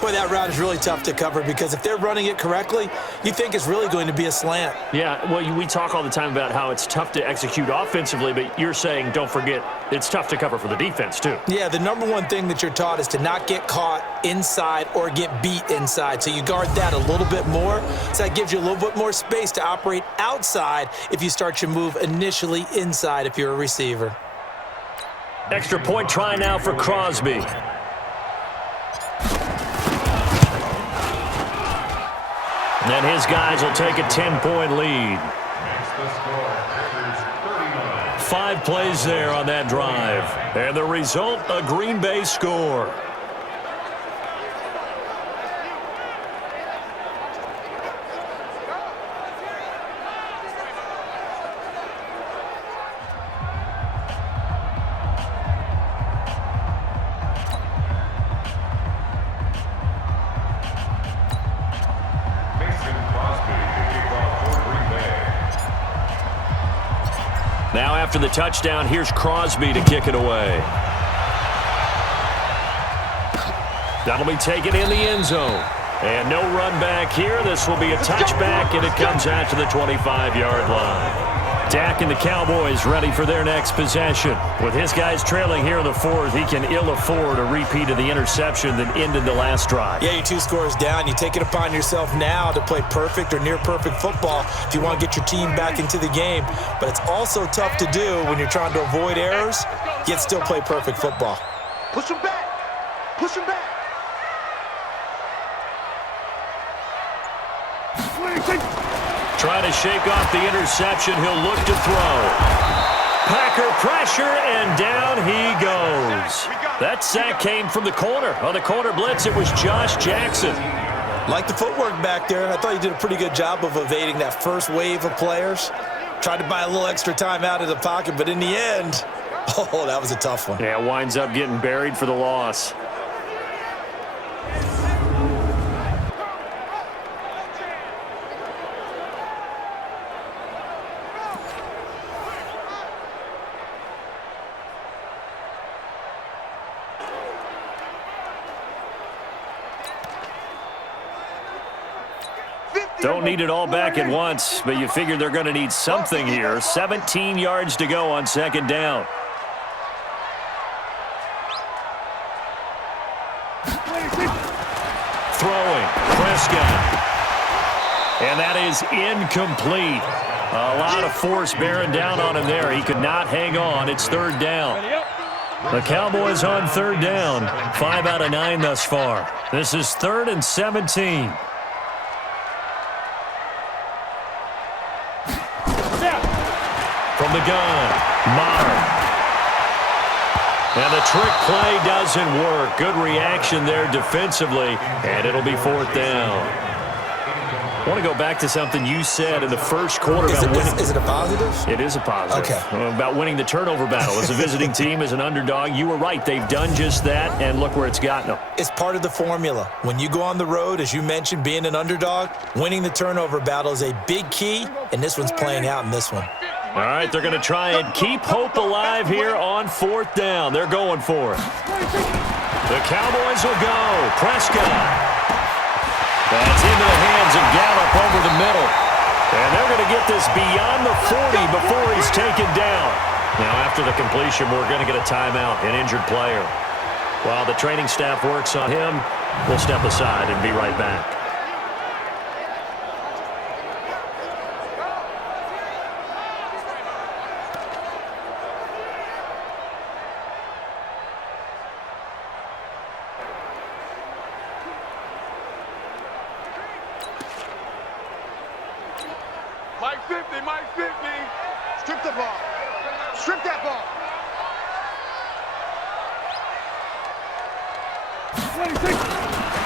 Boy, that route is really tough to cover because if they're running it correctly, you think it's really going to be a slant. Yeah, well, we talk all the time about how it's tough to execute offensively, but you're saying, don't forget, it's tough to cover for the defense, too. Yeah, the number one thing that you're taught is to not get caught inside or get beat inside. So you guard that a little bit more. So that gives you a little bit more space to operate outside if you start your move initially inside if you're a receiver. Extra point try now for Crosby. And then his guys will take a 10-point lead. 5 plays there on that drive. And the result, a Green Bay score. Now after the touchdown, here's Crosby to kick it away. That'll be taken in the end zone. And no run back here. This will be a touchback, and it comes out to the 25-yard line. Dak and the Cowboys ready for their next possession. With his guys trailing here in the fourth, he can ill afford a repeat of the interception that ended the last drive. Yeah, you're 2 scores down. You take it upon yourself now to play perfect or near-perfect football if you want to get your team back into the game. But it's also tough to do when you're trying to avoid errors, yet still play perfect football. Push him back. Push him back. Trying to shake off the interception. He'll look to throw. Packer pressure, and down he goes. That sack came from the corner. On the corner blitz, it was Josh Jackson. Like the footwork back there, I thought he did a pretty good job of evading that first wave of players. Tried to buy a little extra time out of the pocket, but in the end, oh, that was a tough one. Yeah, winds up getting buried for the loss. Don't need it all back at once, but you figure they're going to need something here. 17 yards to go on second down. Throwing, Prescott. And that is incomplete. A lot of force bearing down on him there. He could not hang on. It's third down. The Cowboys on third down. 5 out of 9 thus far. This is 3rd and 17. From the gun, Maher. And the trick play doesn't work. Good reaction there defensively, and it'll be 4th down. I want to go back to something you said in the first quarter about winning. Is it a positive? It is a positive. Okay. About winning the turnover battle. As a visiting team, as an underdog, you were right. They've done just that, and look where it's gotten them. It's part of the formula. When you go on the road, as you mentioned, being an underdog, winning the turnover battle is a big key, and this one's playing out in this one. All right, they're going to try and keep hope alive here on 4th down. They're going for it. The Cowboys will go. Prescott. That's into the hands of Gallup over the middle. And they're going to get this beyond the 40 before he's taken down. Now, after the completion, we're going to get a timeout, an injured player. While the training staff works on him, we'll step aside and be right back. Mike 50, Mike 50. Strip the ball. Strip that ball.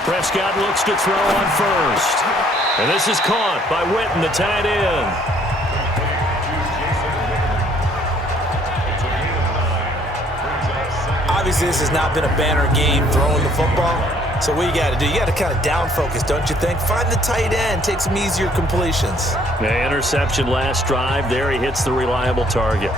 Prescott looks to throw on first. And this is caught by Witten, the tight end. Obviously, this has not been a banner game throwing the football. So what you got to do, you got to kind of down focus, don't you think? Find the tight end, take some easier completions. The interception last drive. There he hits the reliable target.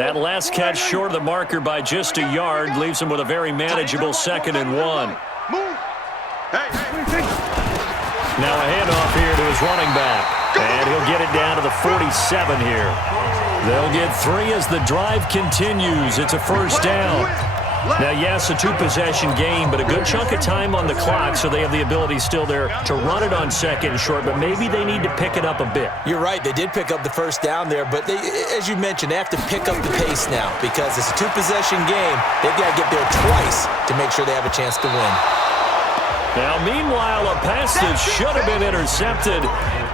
That last catch short of the marker by just a yard leaves him with a very manageable 2nd and 1. Now a handoff here to his running back. And he'll get it down to the 47 here. They'll get 3 as the drive continues. It's a first down. Now, yes, a 2-possession game, but a good chunk of time on the clock, so they have the ability still there to run it on 2nd and short, but maybe they need to pick it up a bit. You're right. They did pick up the first down there, but as you mentioned, they have to pick up the pace now because it's a 2-possession game. They've got to get there twice to make sure they have a chance to win. Now, meanwhile, a pass that should have been intercepted,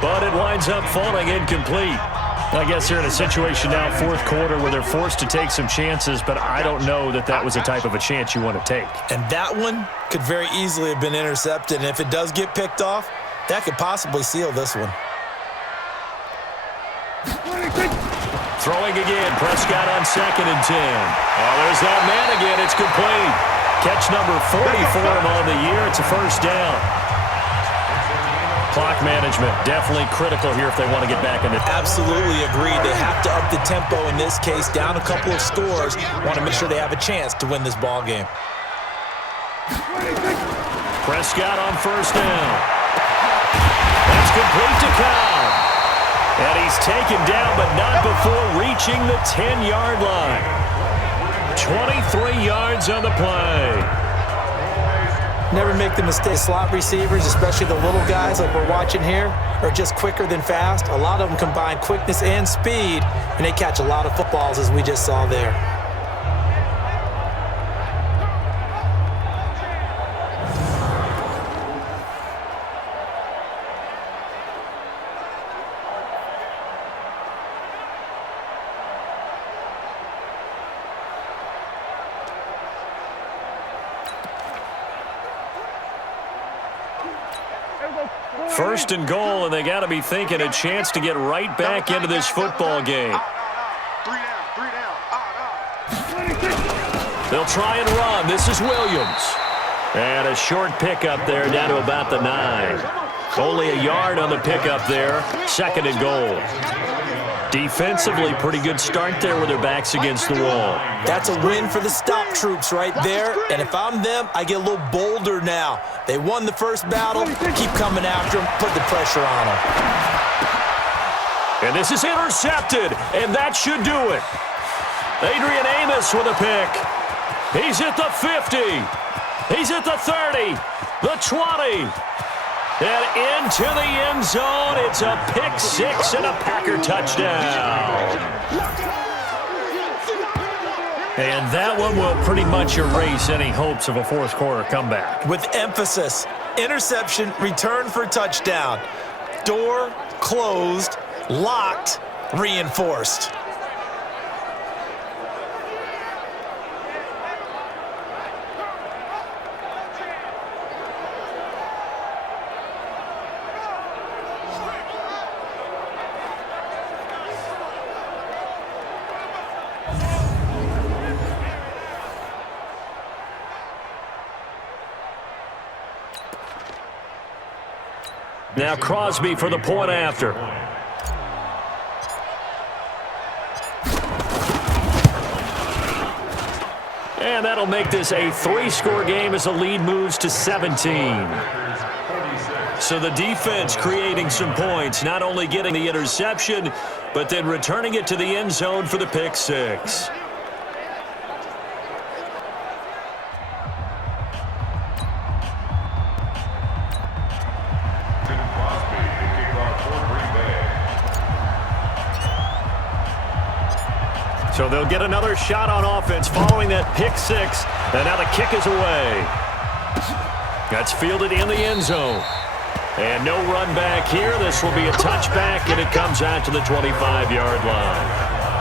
but it winds up falling incomplete. I guess they're in a situation now, 4th quarter, where they're forced to take some chances, but I don't know that that was the type of a chance you want to take. And that one could very easily have been intercepted, and if it does get picked off, that could possibly seal this one. Throwing again, Prescott on 2nd and 10. Oh, there's that man again. It's complete. Catch number 40 for him on the year. It's a first down. Clock management definitely critical here if they want to get back in it. Absolutely agreed. They have to up the tempo in this case, down a couple of scores. Want to make sure they have a chance to win this ball game. Prescott on first down. That's complete to Cobb. And he's taken down, but not before reaching the 10-yard line. 23 yards on the play. Never make the mistake. Slot receivers, especially the little guys like we're watching here, are just quicker than fast. A lot of them combine quickness and speed, and they catch a lot of footballs, as we just saw there. First and goal, and they got to be thinking a chance to get right back into this football game. They'll try and run. This is Williams. And a short pickup there down to about the 9. Only a yard on the pickup there. 2nd and goal. Defensively, pretty good start there with their backs against the wall. That's a win for the stop troops right there. And if I'm them, I get a little bolder now. They won the first battle. Keep coming after them. Put the pressure on them. And this is intercepted, and that should do it. Adrian Amos with a pick. He's at the 50. He's at the 30, the 20. And into the end zone. It's a pick 6 and a Packer touchdown. And that one will pretty much erase any hopes of a 4th quarter comeback. With emphasis, interception, return for touchdown. Door closed, locked, reinforced. Now Crosby for the point after. And that'll make this a 3-score game as the lead moves to 17. So the defense creating some points, not only getting the interception, but then returning it to the end zone for the pick 6. So they'll get another shot on offense following that pick 6. And now the kick is away. That's fielded in the end zone. And no run back here. This will be a touchback, and it comes out to the 25-yard line.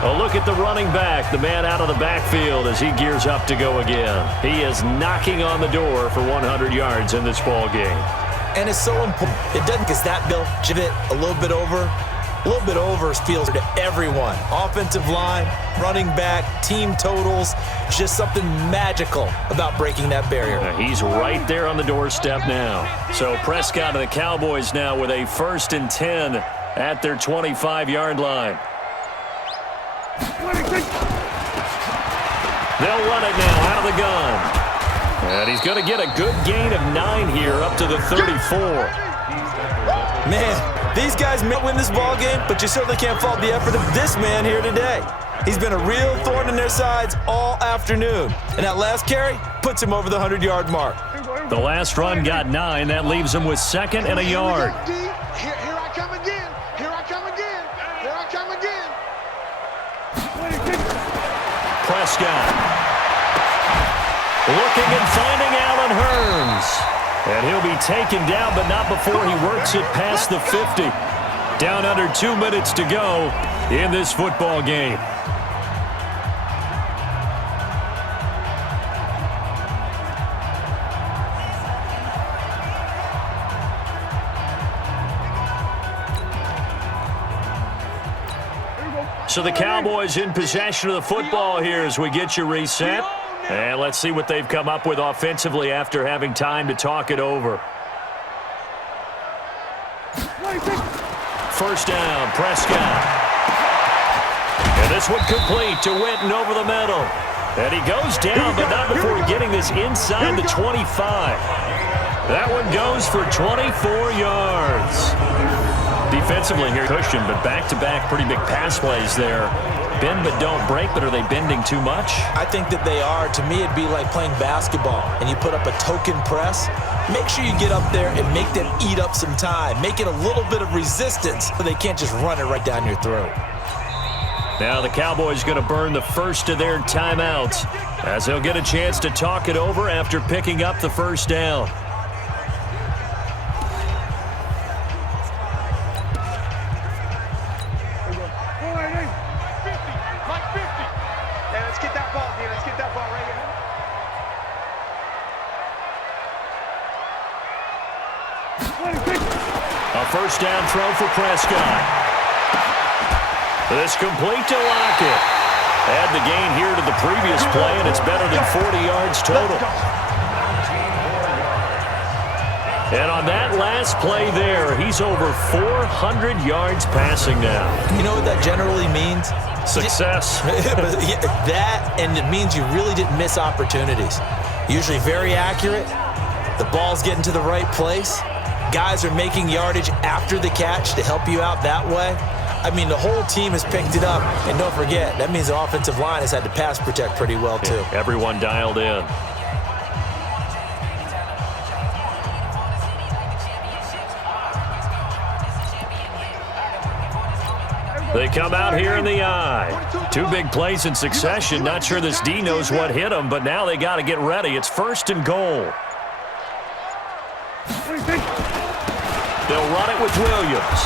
A look at the running back, the man out of the backfield as he gears up to go again. He is knocking on the door for 100 yards in this ball game. And it's so important. It doesn't get that, Bill. Give it a little bit over. A little bit over feels to everyone. Offensive line, running back, team totals. Just something magical about breaking that barrier. He's right there on the doorstep now. So Prescott and the Cowboys now with a 1st and 10 at their 25-yard line. They'll run it now out of the gun. And he's going to get a good gain of 9 here up to the 34. Man, these guys may win this ball game, but you certainly can't fault the effort of this man here today. He's been a real thorn in their sides all afternoon. And that last carry puts him over the 100-yard mark. The last run got 9. That leaves him with 2nd and a yard. Here I come again. Here I come again. Here I come again. Prescott. Looking and finding Allen Hurns. And he'll be taken down, but not before he works it past the 50. Down under 2 minutes to go in this football game. So the Cowboys in possession of the football here as we get you reset. And let's see what they've come up with offensively after having time to talk it over. First down, Prescott. And this one complete to Witten over the middle. And he goes down, but not before getting this inside the 25. That one goes for 24 yards. Defensively here, cushion, but back-to-back pretty big pass plays there. Bend but don't break, but are they bending too much? I think that they are. To me, it'd be like playing basketball, and you put up a token press. Make sure you get up there and make them eat up some time. Make it a little bit of resistance so they can't just run it right down your throat. Now the Cowboys going to burn the first of their timeouts as they'll get a chance to talk it over after picking up the first down. First down throw for Prescott. This complete to Lockett. Add the gain here to the previous play, and it's better than 40 yards total. And on that last play there, he's over 400 yards passing now. You know what that generally means? Success. That, and it means you really didn't miss opportunities. Usually very accurate. The ball's getting to the right place. Guys are making yardage after the catch to help you out that way. I mean, the whole team has picked it up. And don't forget, that means the offensive line has had to pass protect pretty well, too. Yeah, everyone dialed in. They come out here in the eye. 2 big plays in succession. Not sure this D knows what hit them, but now they got to get ready. It's 1st and goal. They'll run it with Williams.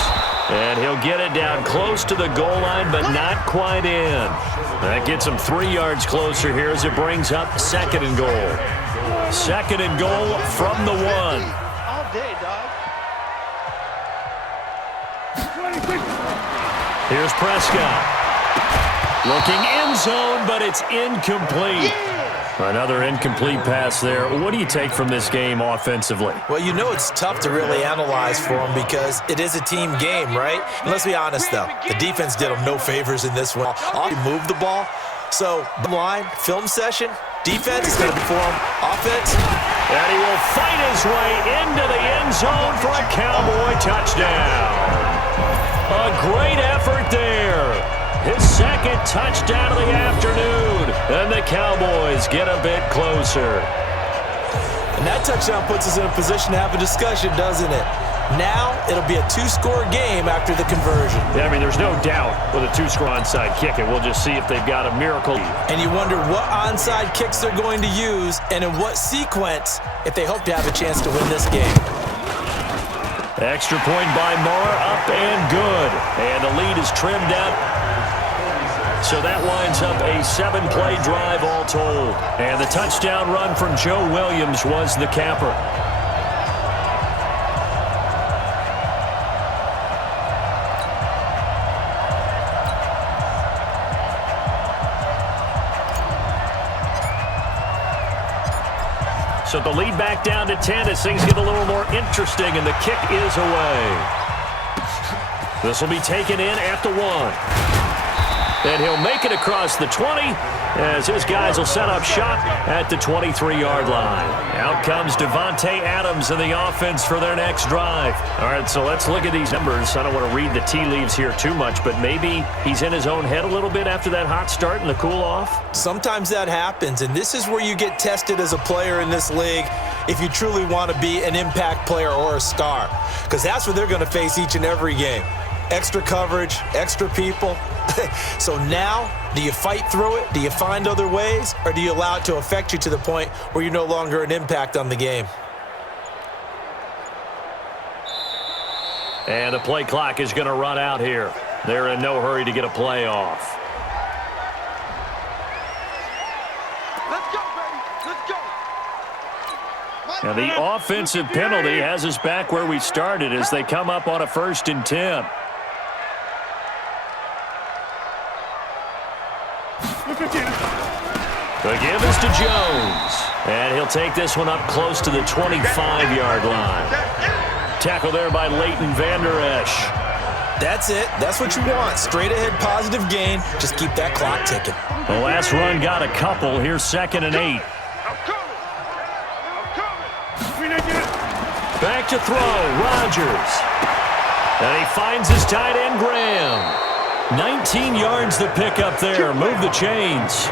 And he'll get it down close to the goal line, but not quite in. That gets him 3 yards closer here as it brings up 2nd and goal. 2nd and goal from the 1. All day, dog. Here's Prescott. Looking end zone, but it's incomplete. Another incomplete pass there. What do you take from this game offensively? Well, you know it's tough to really analyze for them because it is a team game, right? And let's be honest, though. The defense did them no favors in this one. All move the ball. So, bottom line, film session, defense is going to be for them. Offense. And he will fight his way into the end zone for a Cowboy touchdown. A great effort there. His 2nd touchdown of the afternoon. And the Cowboys get a bit closer. And that touchdown puts us in a position to have a discussion, doesn't it? Now, it'll be a 2-score game after the conversion. Yeah, I mean, there's no doubt with a 2-score onside kick, and we'll just see if they've got a miracle. And you wonder what onside kicks they're going to use and in what sequence if they hope to have a chance to win this game. Extra point by Moore, up and good. And the lead is trimmed out. So that winds up a 7-play drive all told. And the touchdown run from Joe Williams was the capper. So the lead back down to 10 as things get a little more interesting, and the kick is away. This will be taken in at the 1. And he'll make it across the 20 as his guys will set up shop at the 23-yard line. Out comes Devontae Adams in the offense for their next drive. All right, so let's look at these numbers. I don't want to read the tea leaves here too much, but maybe he's in his own head a little bit after that hot start and the cool-off. Sometimes that happens, and this is where you get tested as a player in this league if you truly want to be an impact player or a star, because that's what they're going to face each and every game. Extra coverage, extra people. So now, do you fight through it? Do you find other ways? Or do you allow it to affect you to the point where you're no longer an impact on the game? And the play clock is going to run out here. They're in no hurry to get a play off. Let's go, baby. Let's go. Now the offensive penalty has us back where we started as they come up on a 1st and 10. The give is to Jones. And he'll take this one up close to the 25-yard line. Tackle there by Leighton Vander Esch. That's it. That's what you want. Straight ahead positive gain. Just keep that clock ticking. The last run got a couple. Here's 2nd and 8. I'm coming. Back to throw. Rodgers. And he finds his tight end, Graham. 19 yards to pick up there. Move the chains.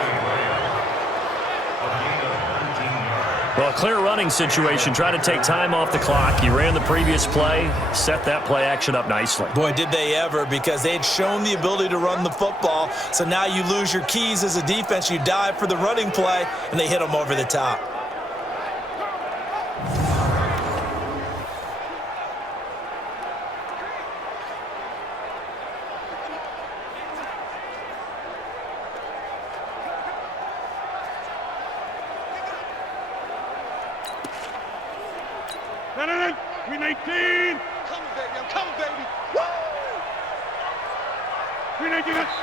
Well, clear running situation. Try to take time off the clock. You ran the previous play. Set that play action up nicely. Boy, did they ever, because they'd shown the ability to run the football. So now you lose your keys as a defense. You dive for the running play, and they hit them over the top.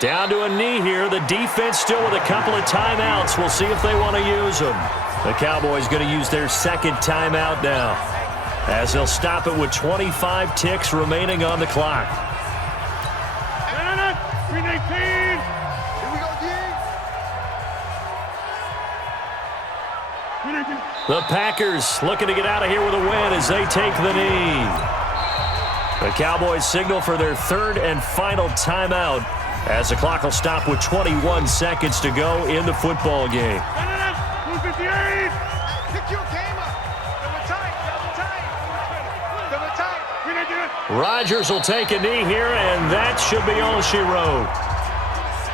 Down to a knee here. The defense still with a couple of timeouts. We'll see if they want to use them. The Cowboys going to use their 2nd timeout now, as they'll stop it with 25 ticks remaining on the clock. The Packers looking to get out of here with a win as they take the knee. The Cowboys signal for their 3rd and final timeout as the clock will stop with 21 seconds to go in the football game. Rodgers will take a knee here, and that should be all she wrote.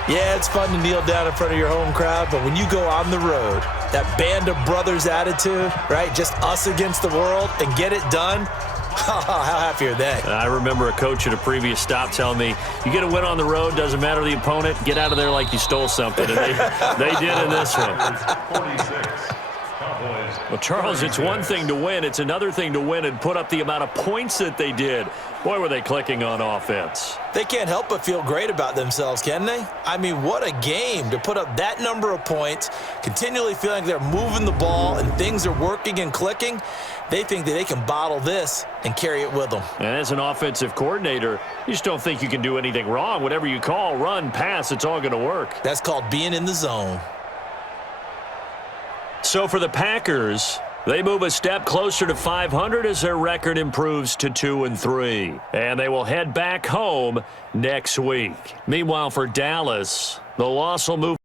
Yeah, it's fun to kneel down in front of your home crowd, but when you go on the road, that band of brothers attitude, right, just us against the world, and get it done, how happy are they? I remember a coach at a previous stop telling me, you get a win on the road, doesn't matter the opponent, get out of there like you stole something. And they did in this one. 46. Well, Charles, it's one thing to win. It's another thing to win and put up the amount of points that they did. Boy, were they clicking on offense. They can't help but feel great about themselves, can they? I mean, what a game to put up that number of points, continually feeling they're moving the ball and things are working and clicking. They think that they can bottle this and carry it with them. And as an offensive coordinator, you just don't think you can do anything wrong. Whatever you call, run, pass, it's all going to work. That's called being in the zone. So for the Packers, they move a step closer to 500 as their record improves to 2-3. And they will head back home next week. Meanwhile, for Dallas, the loss will move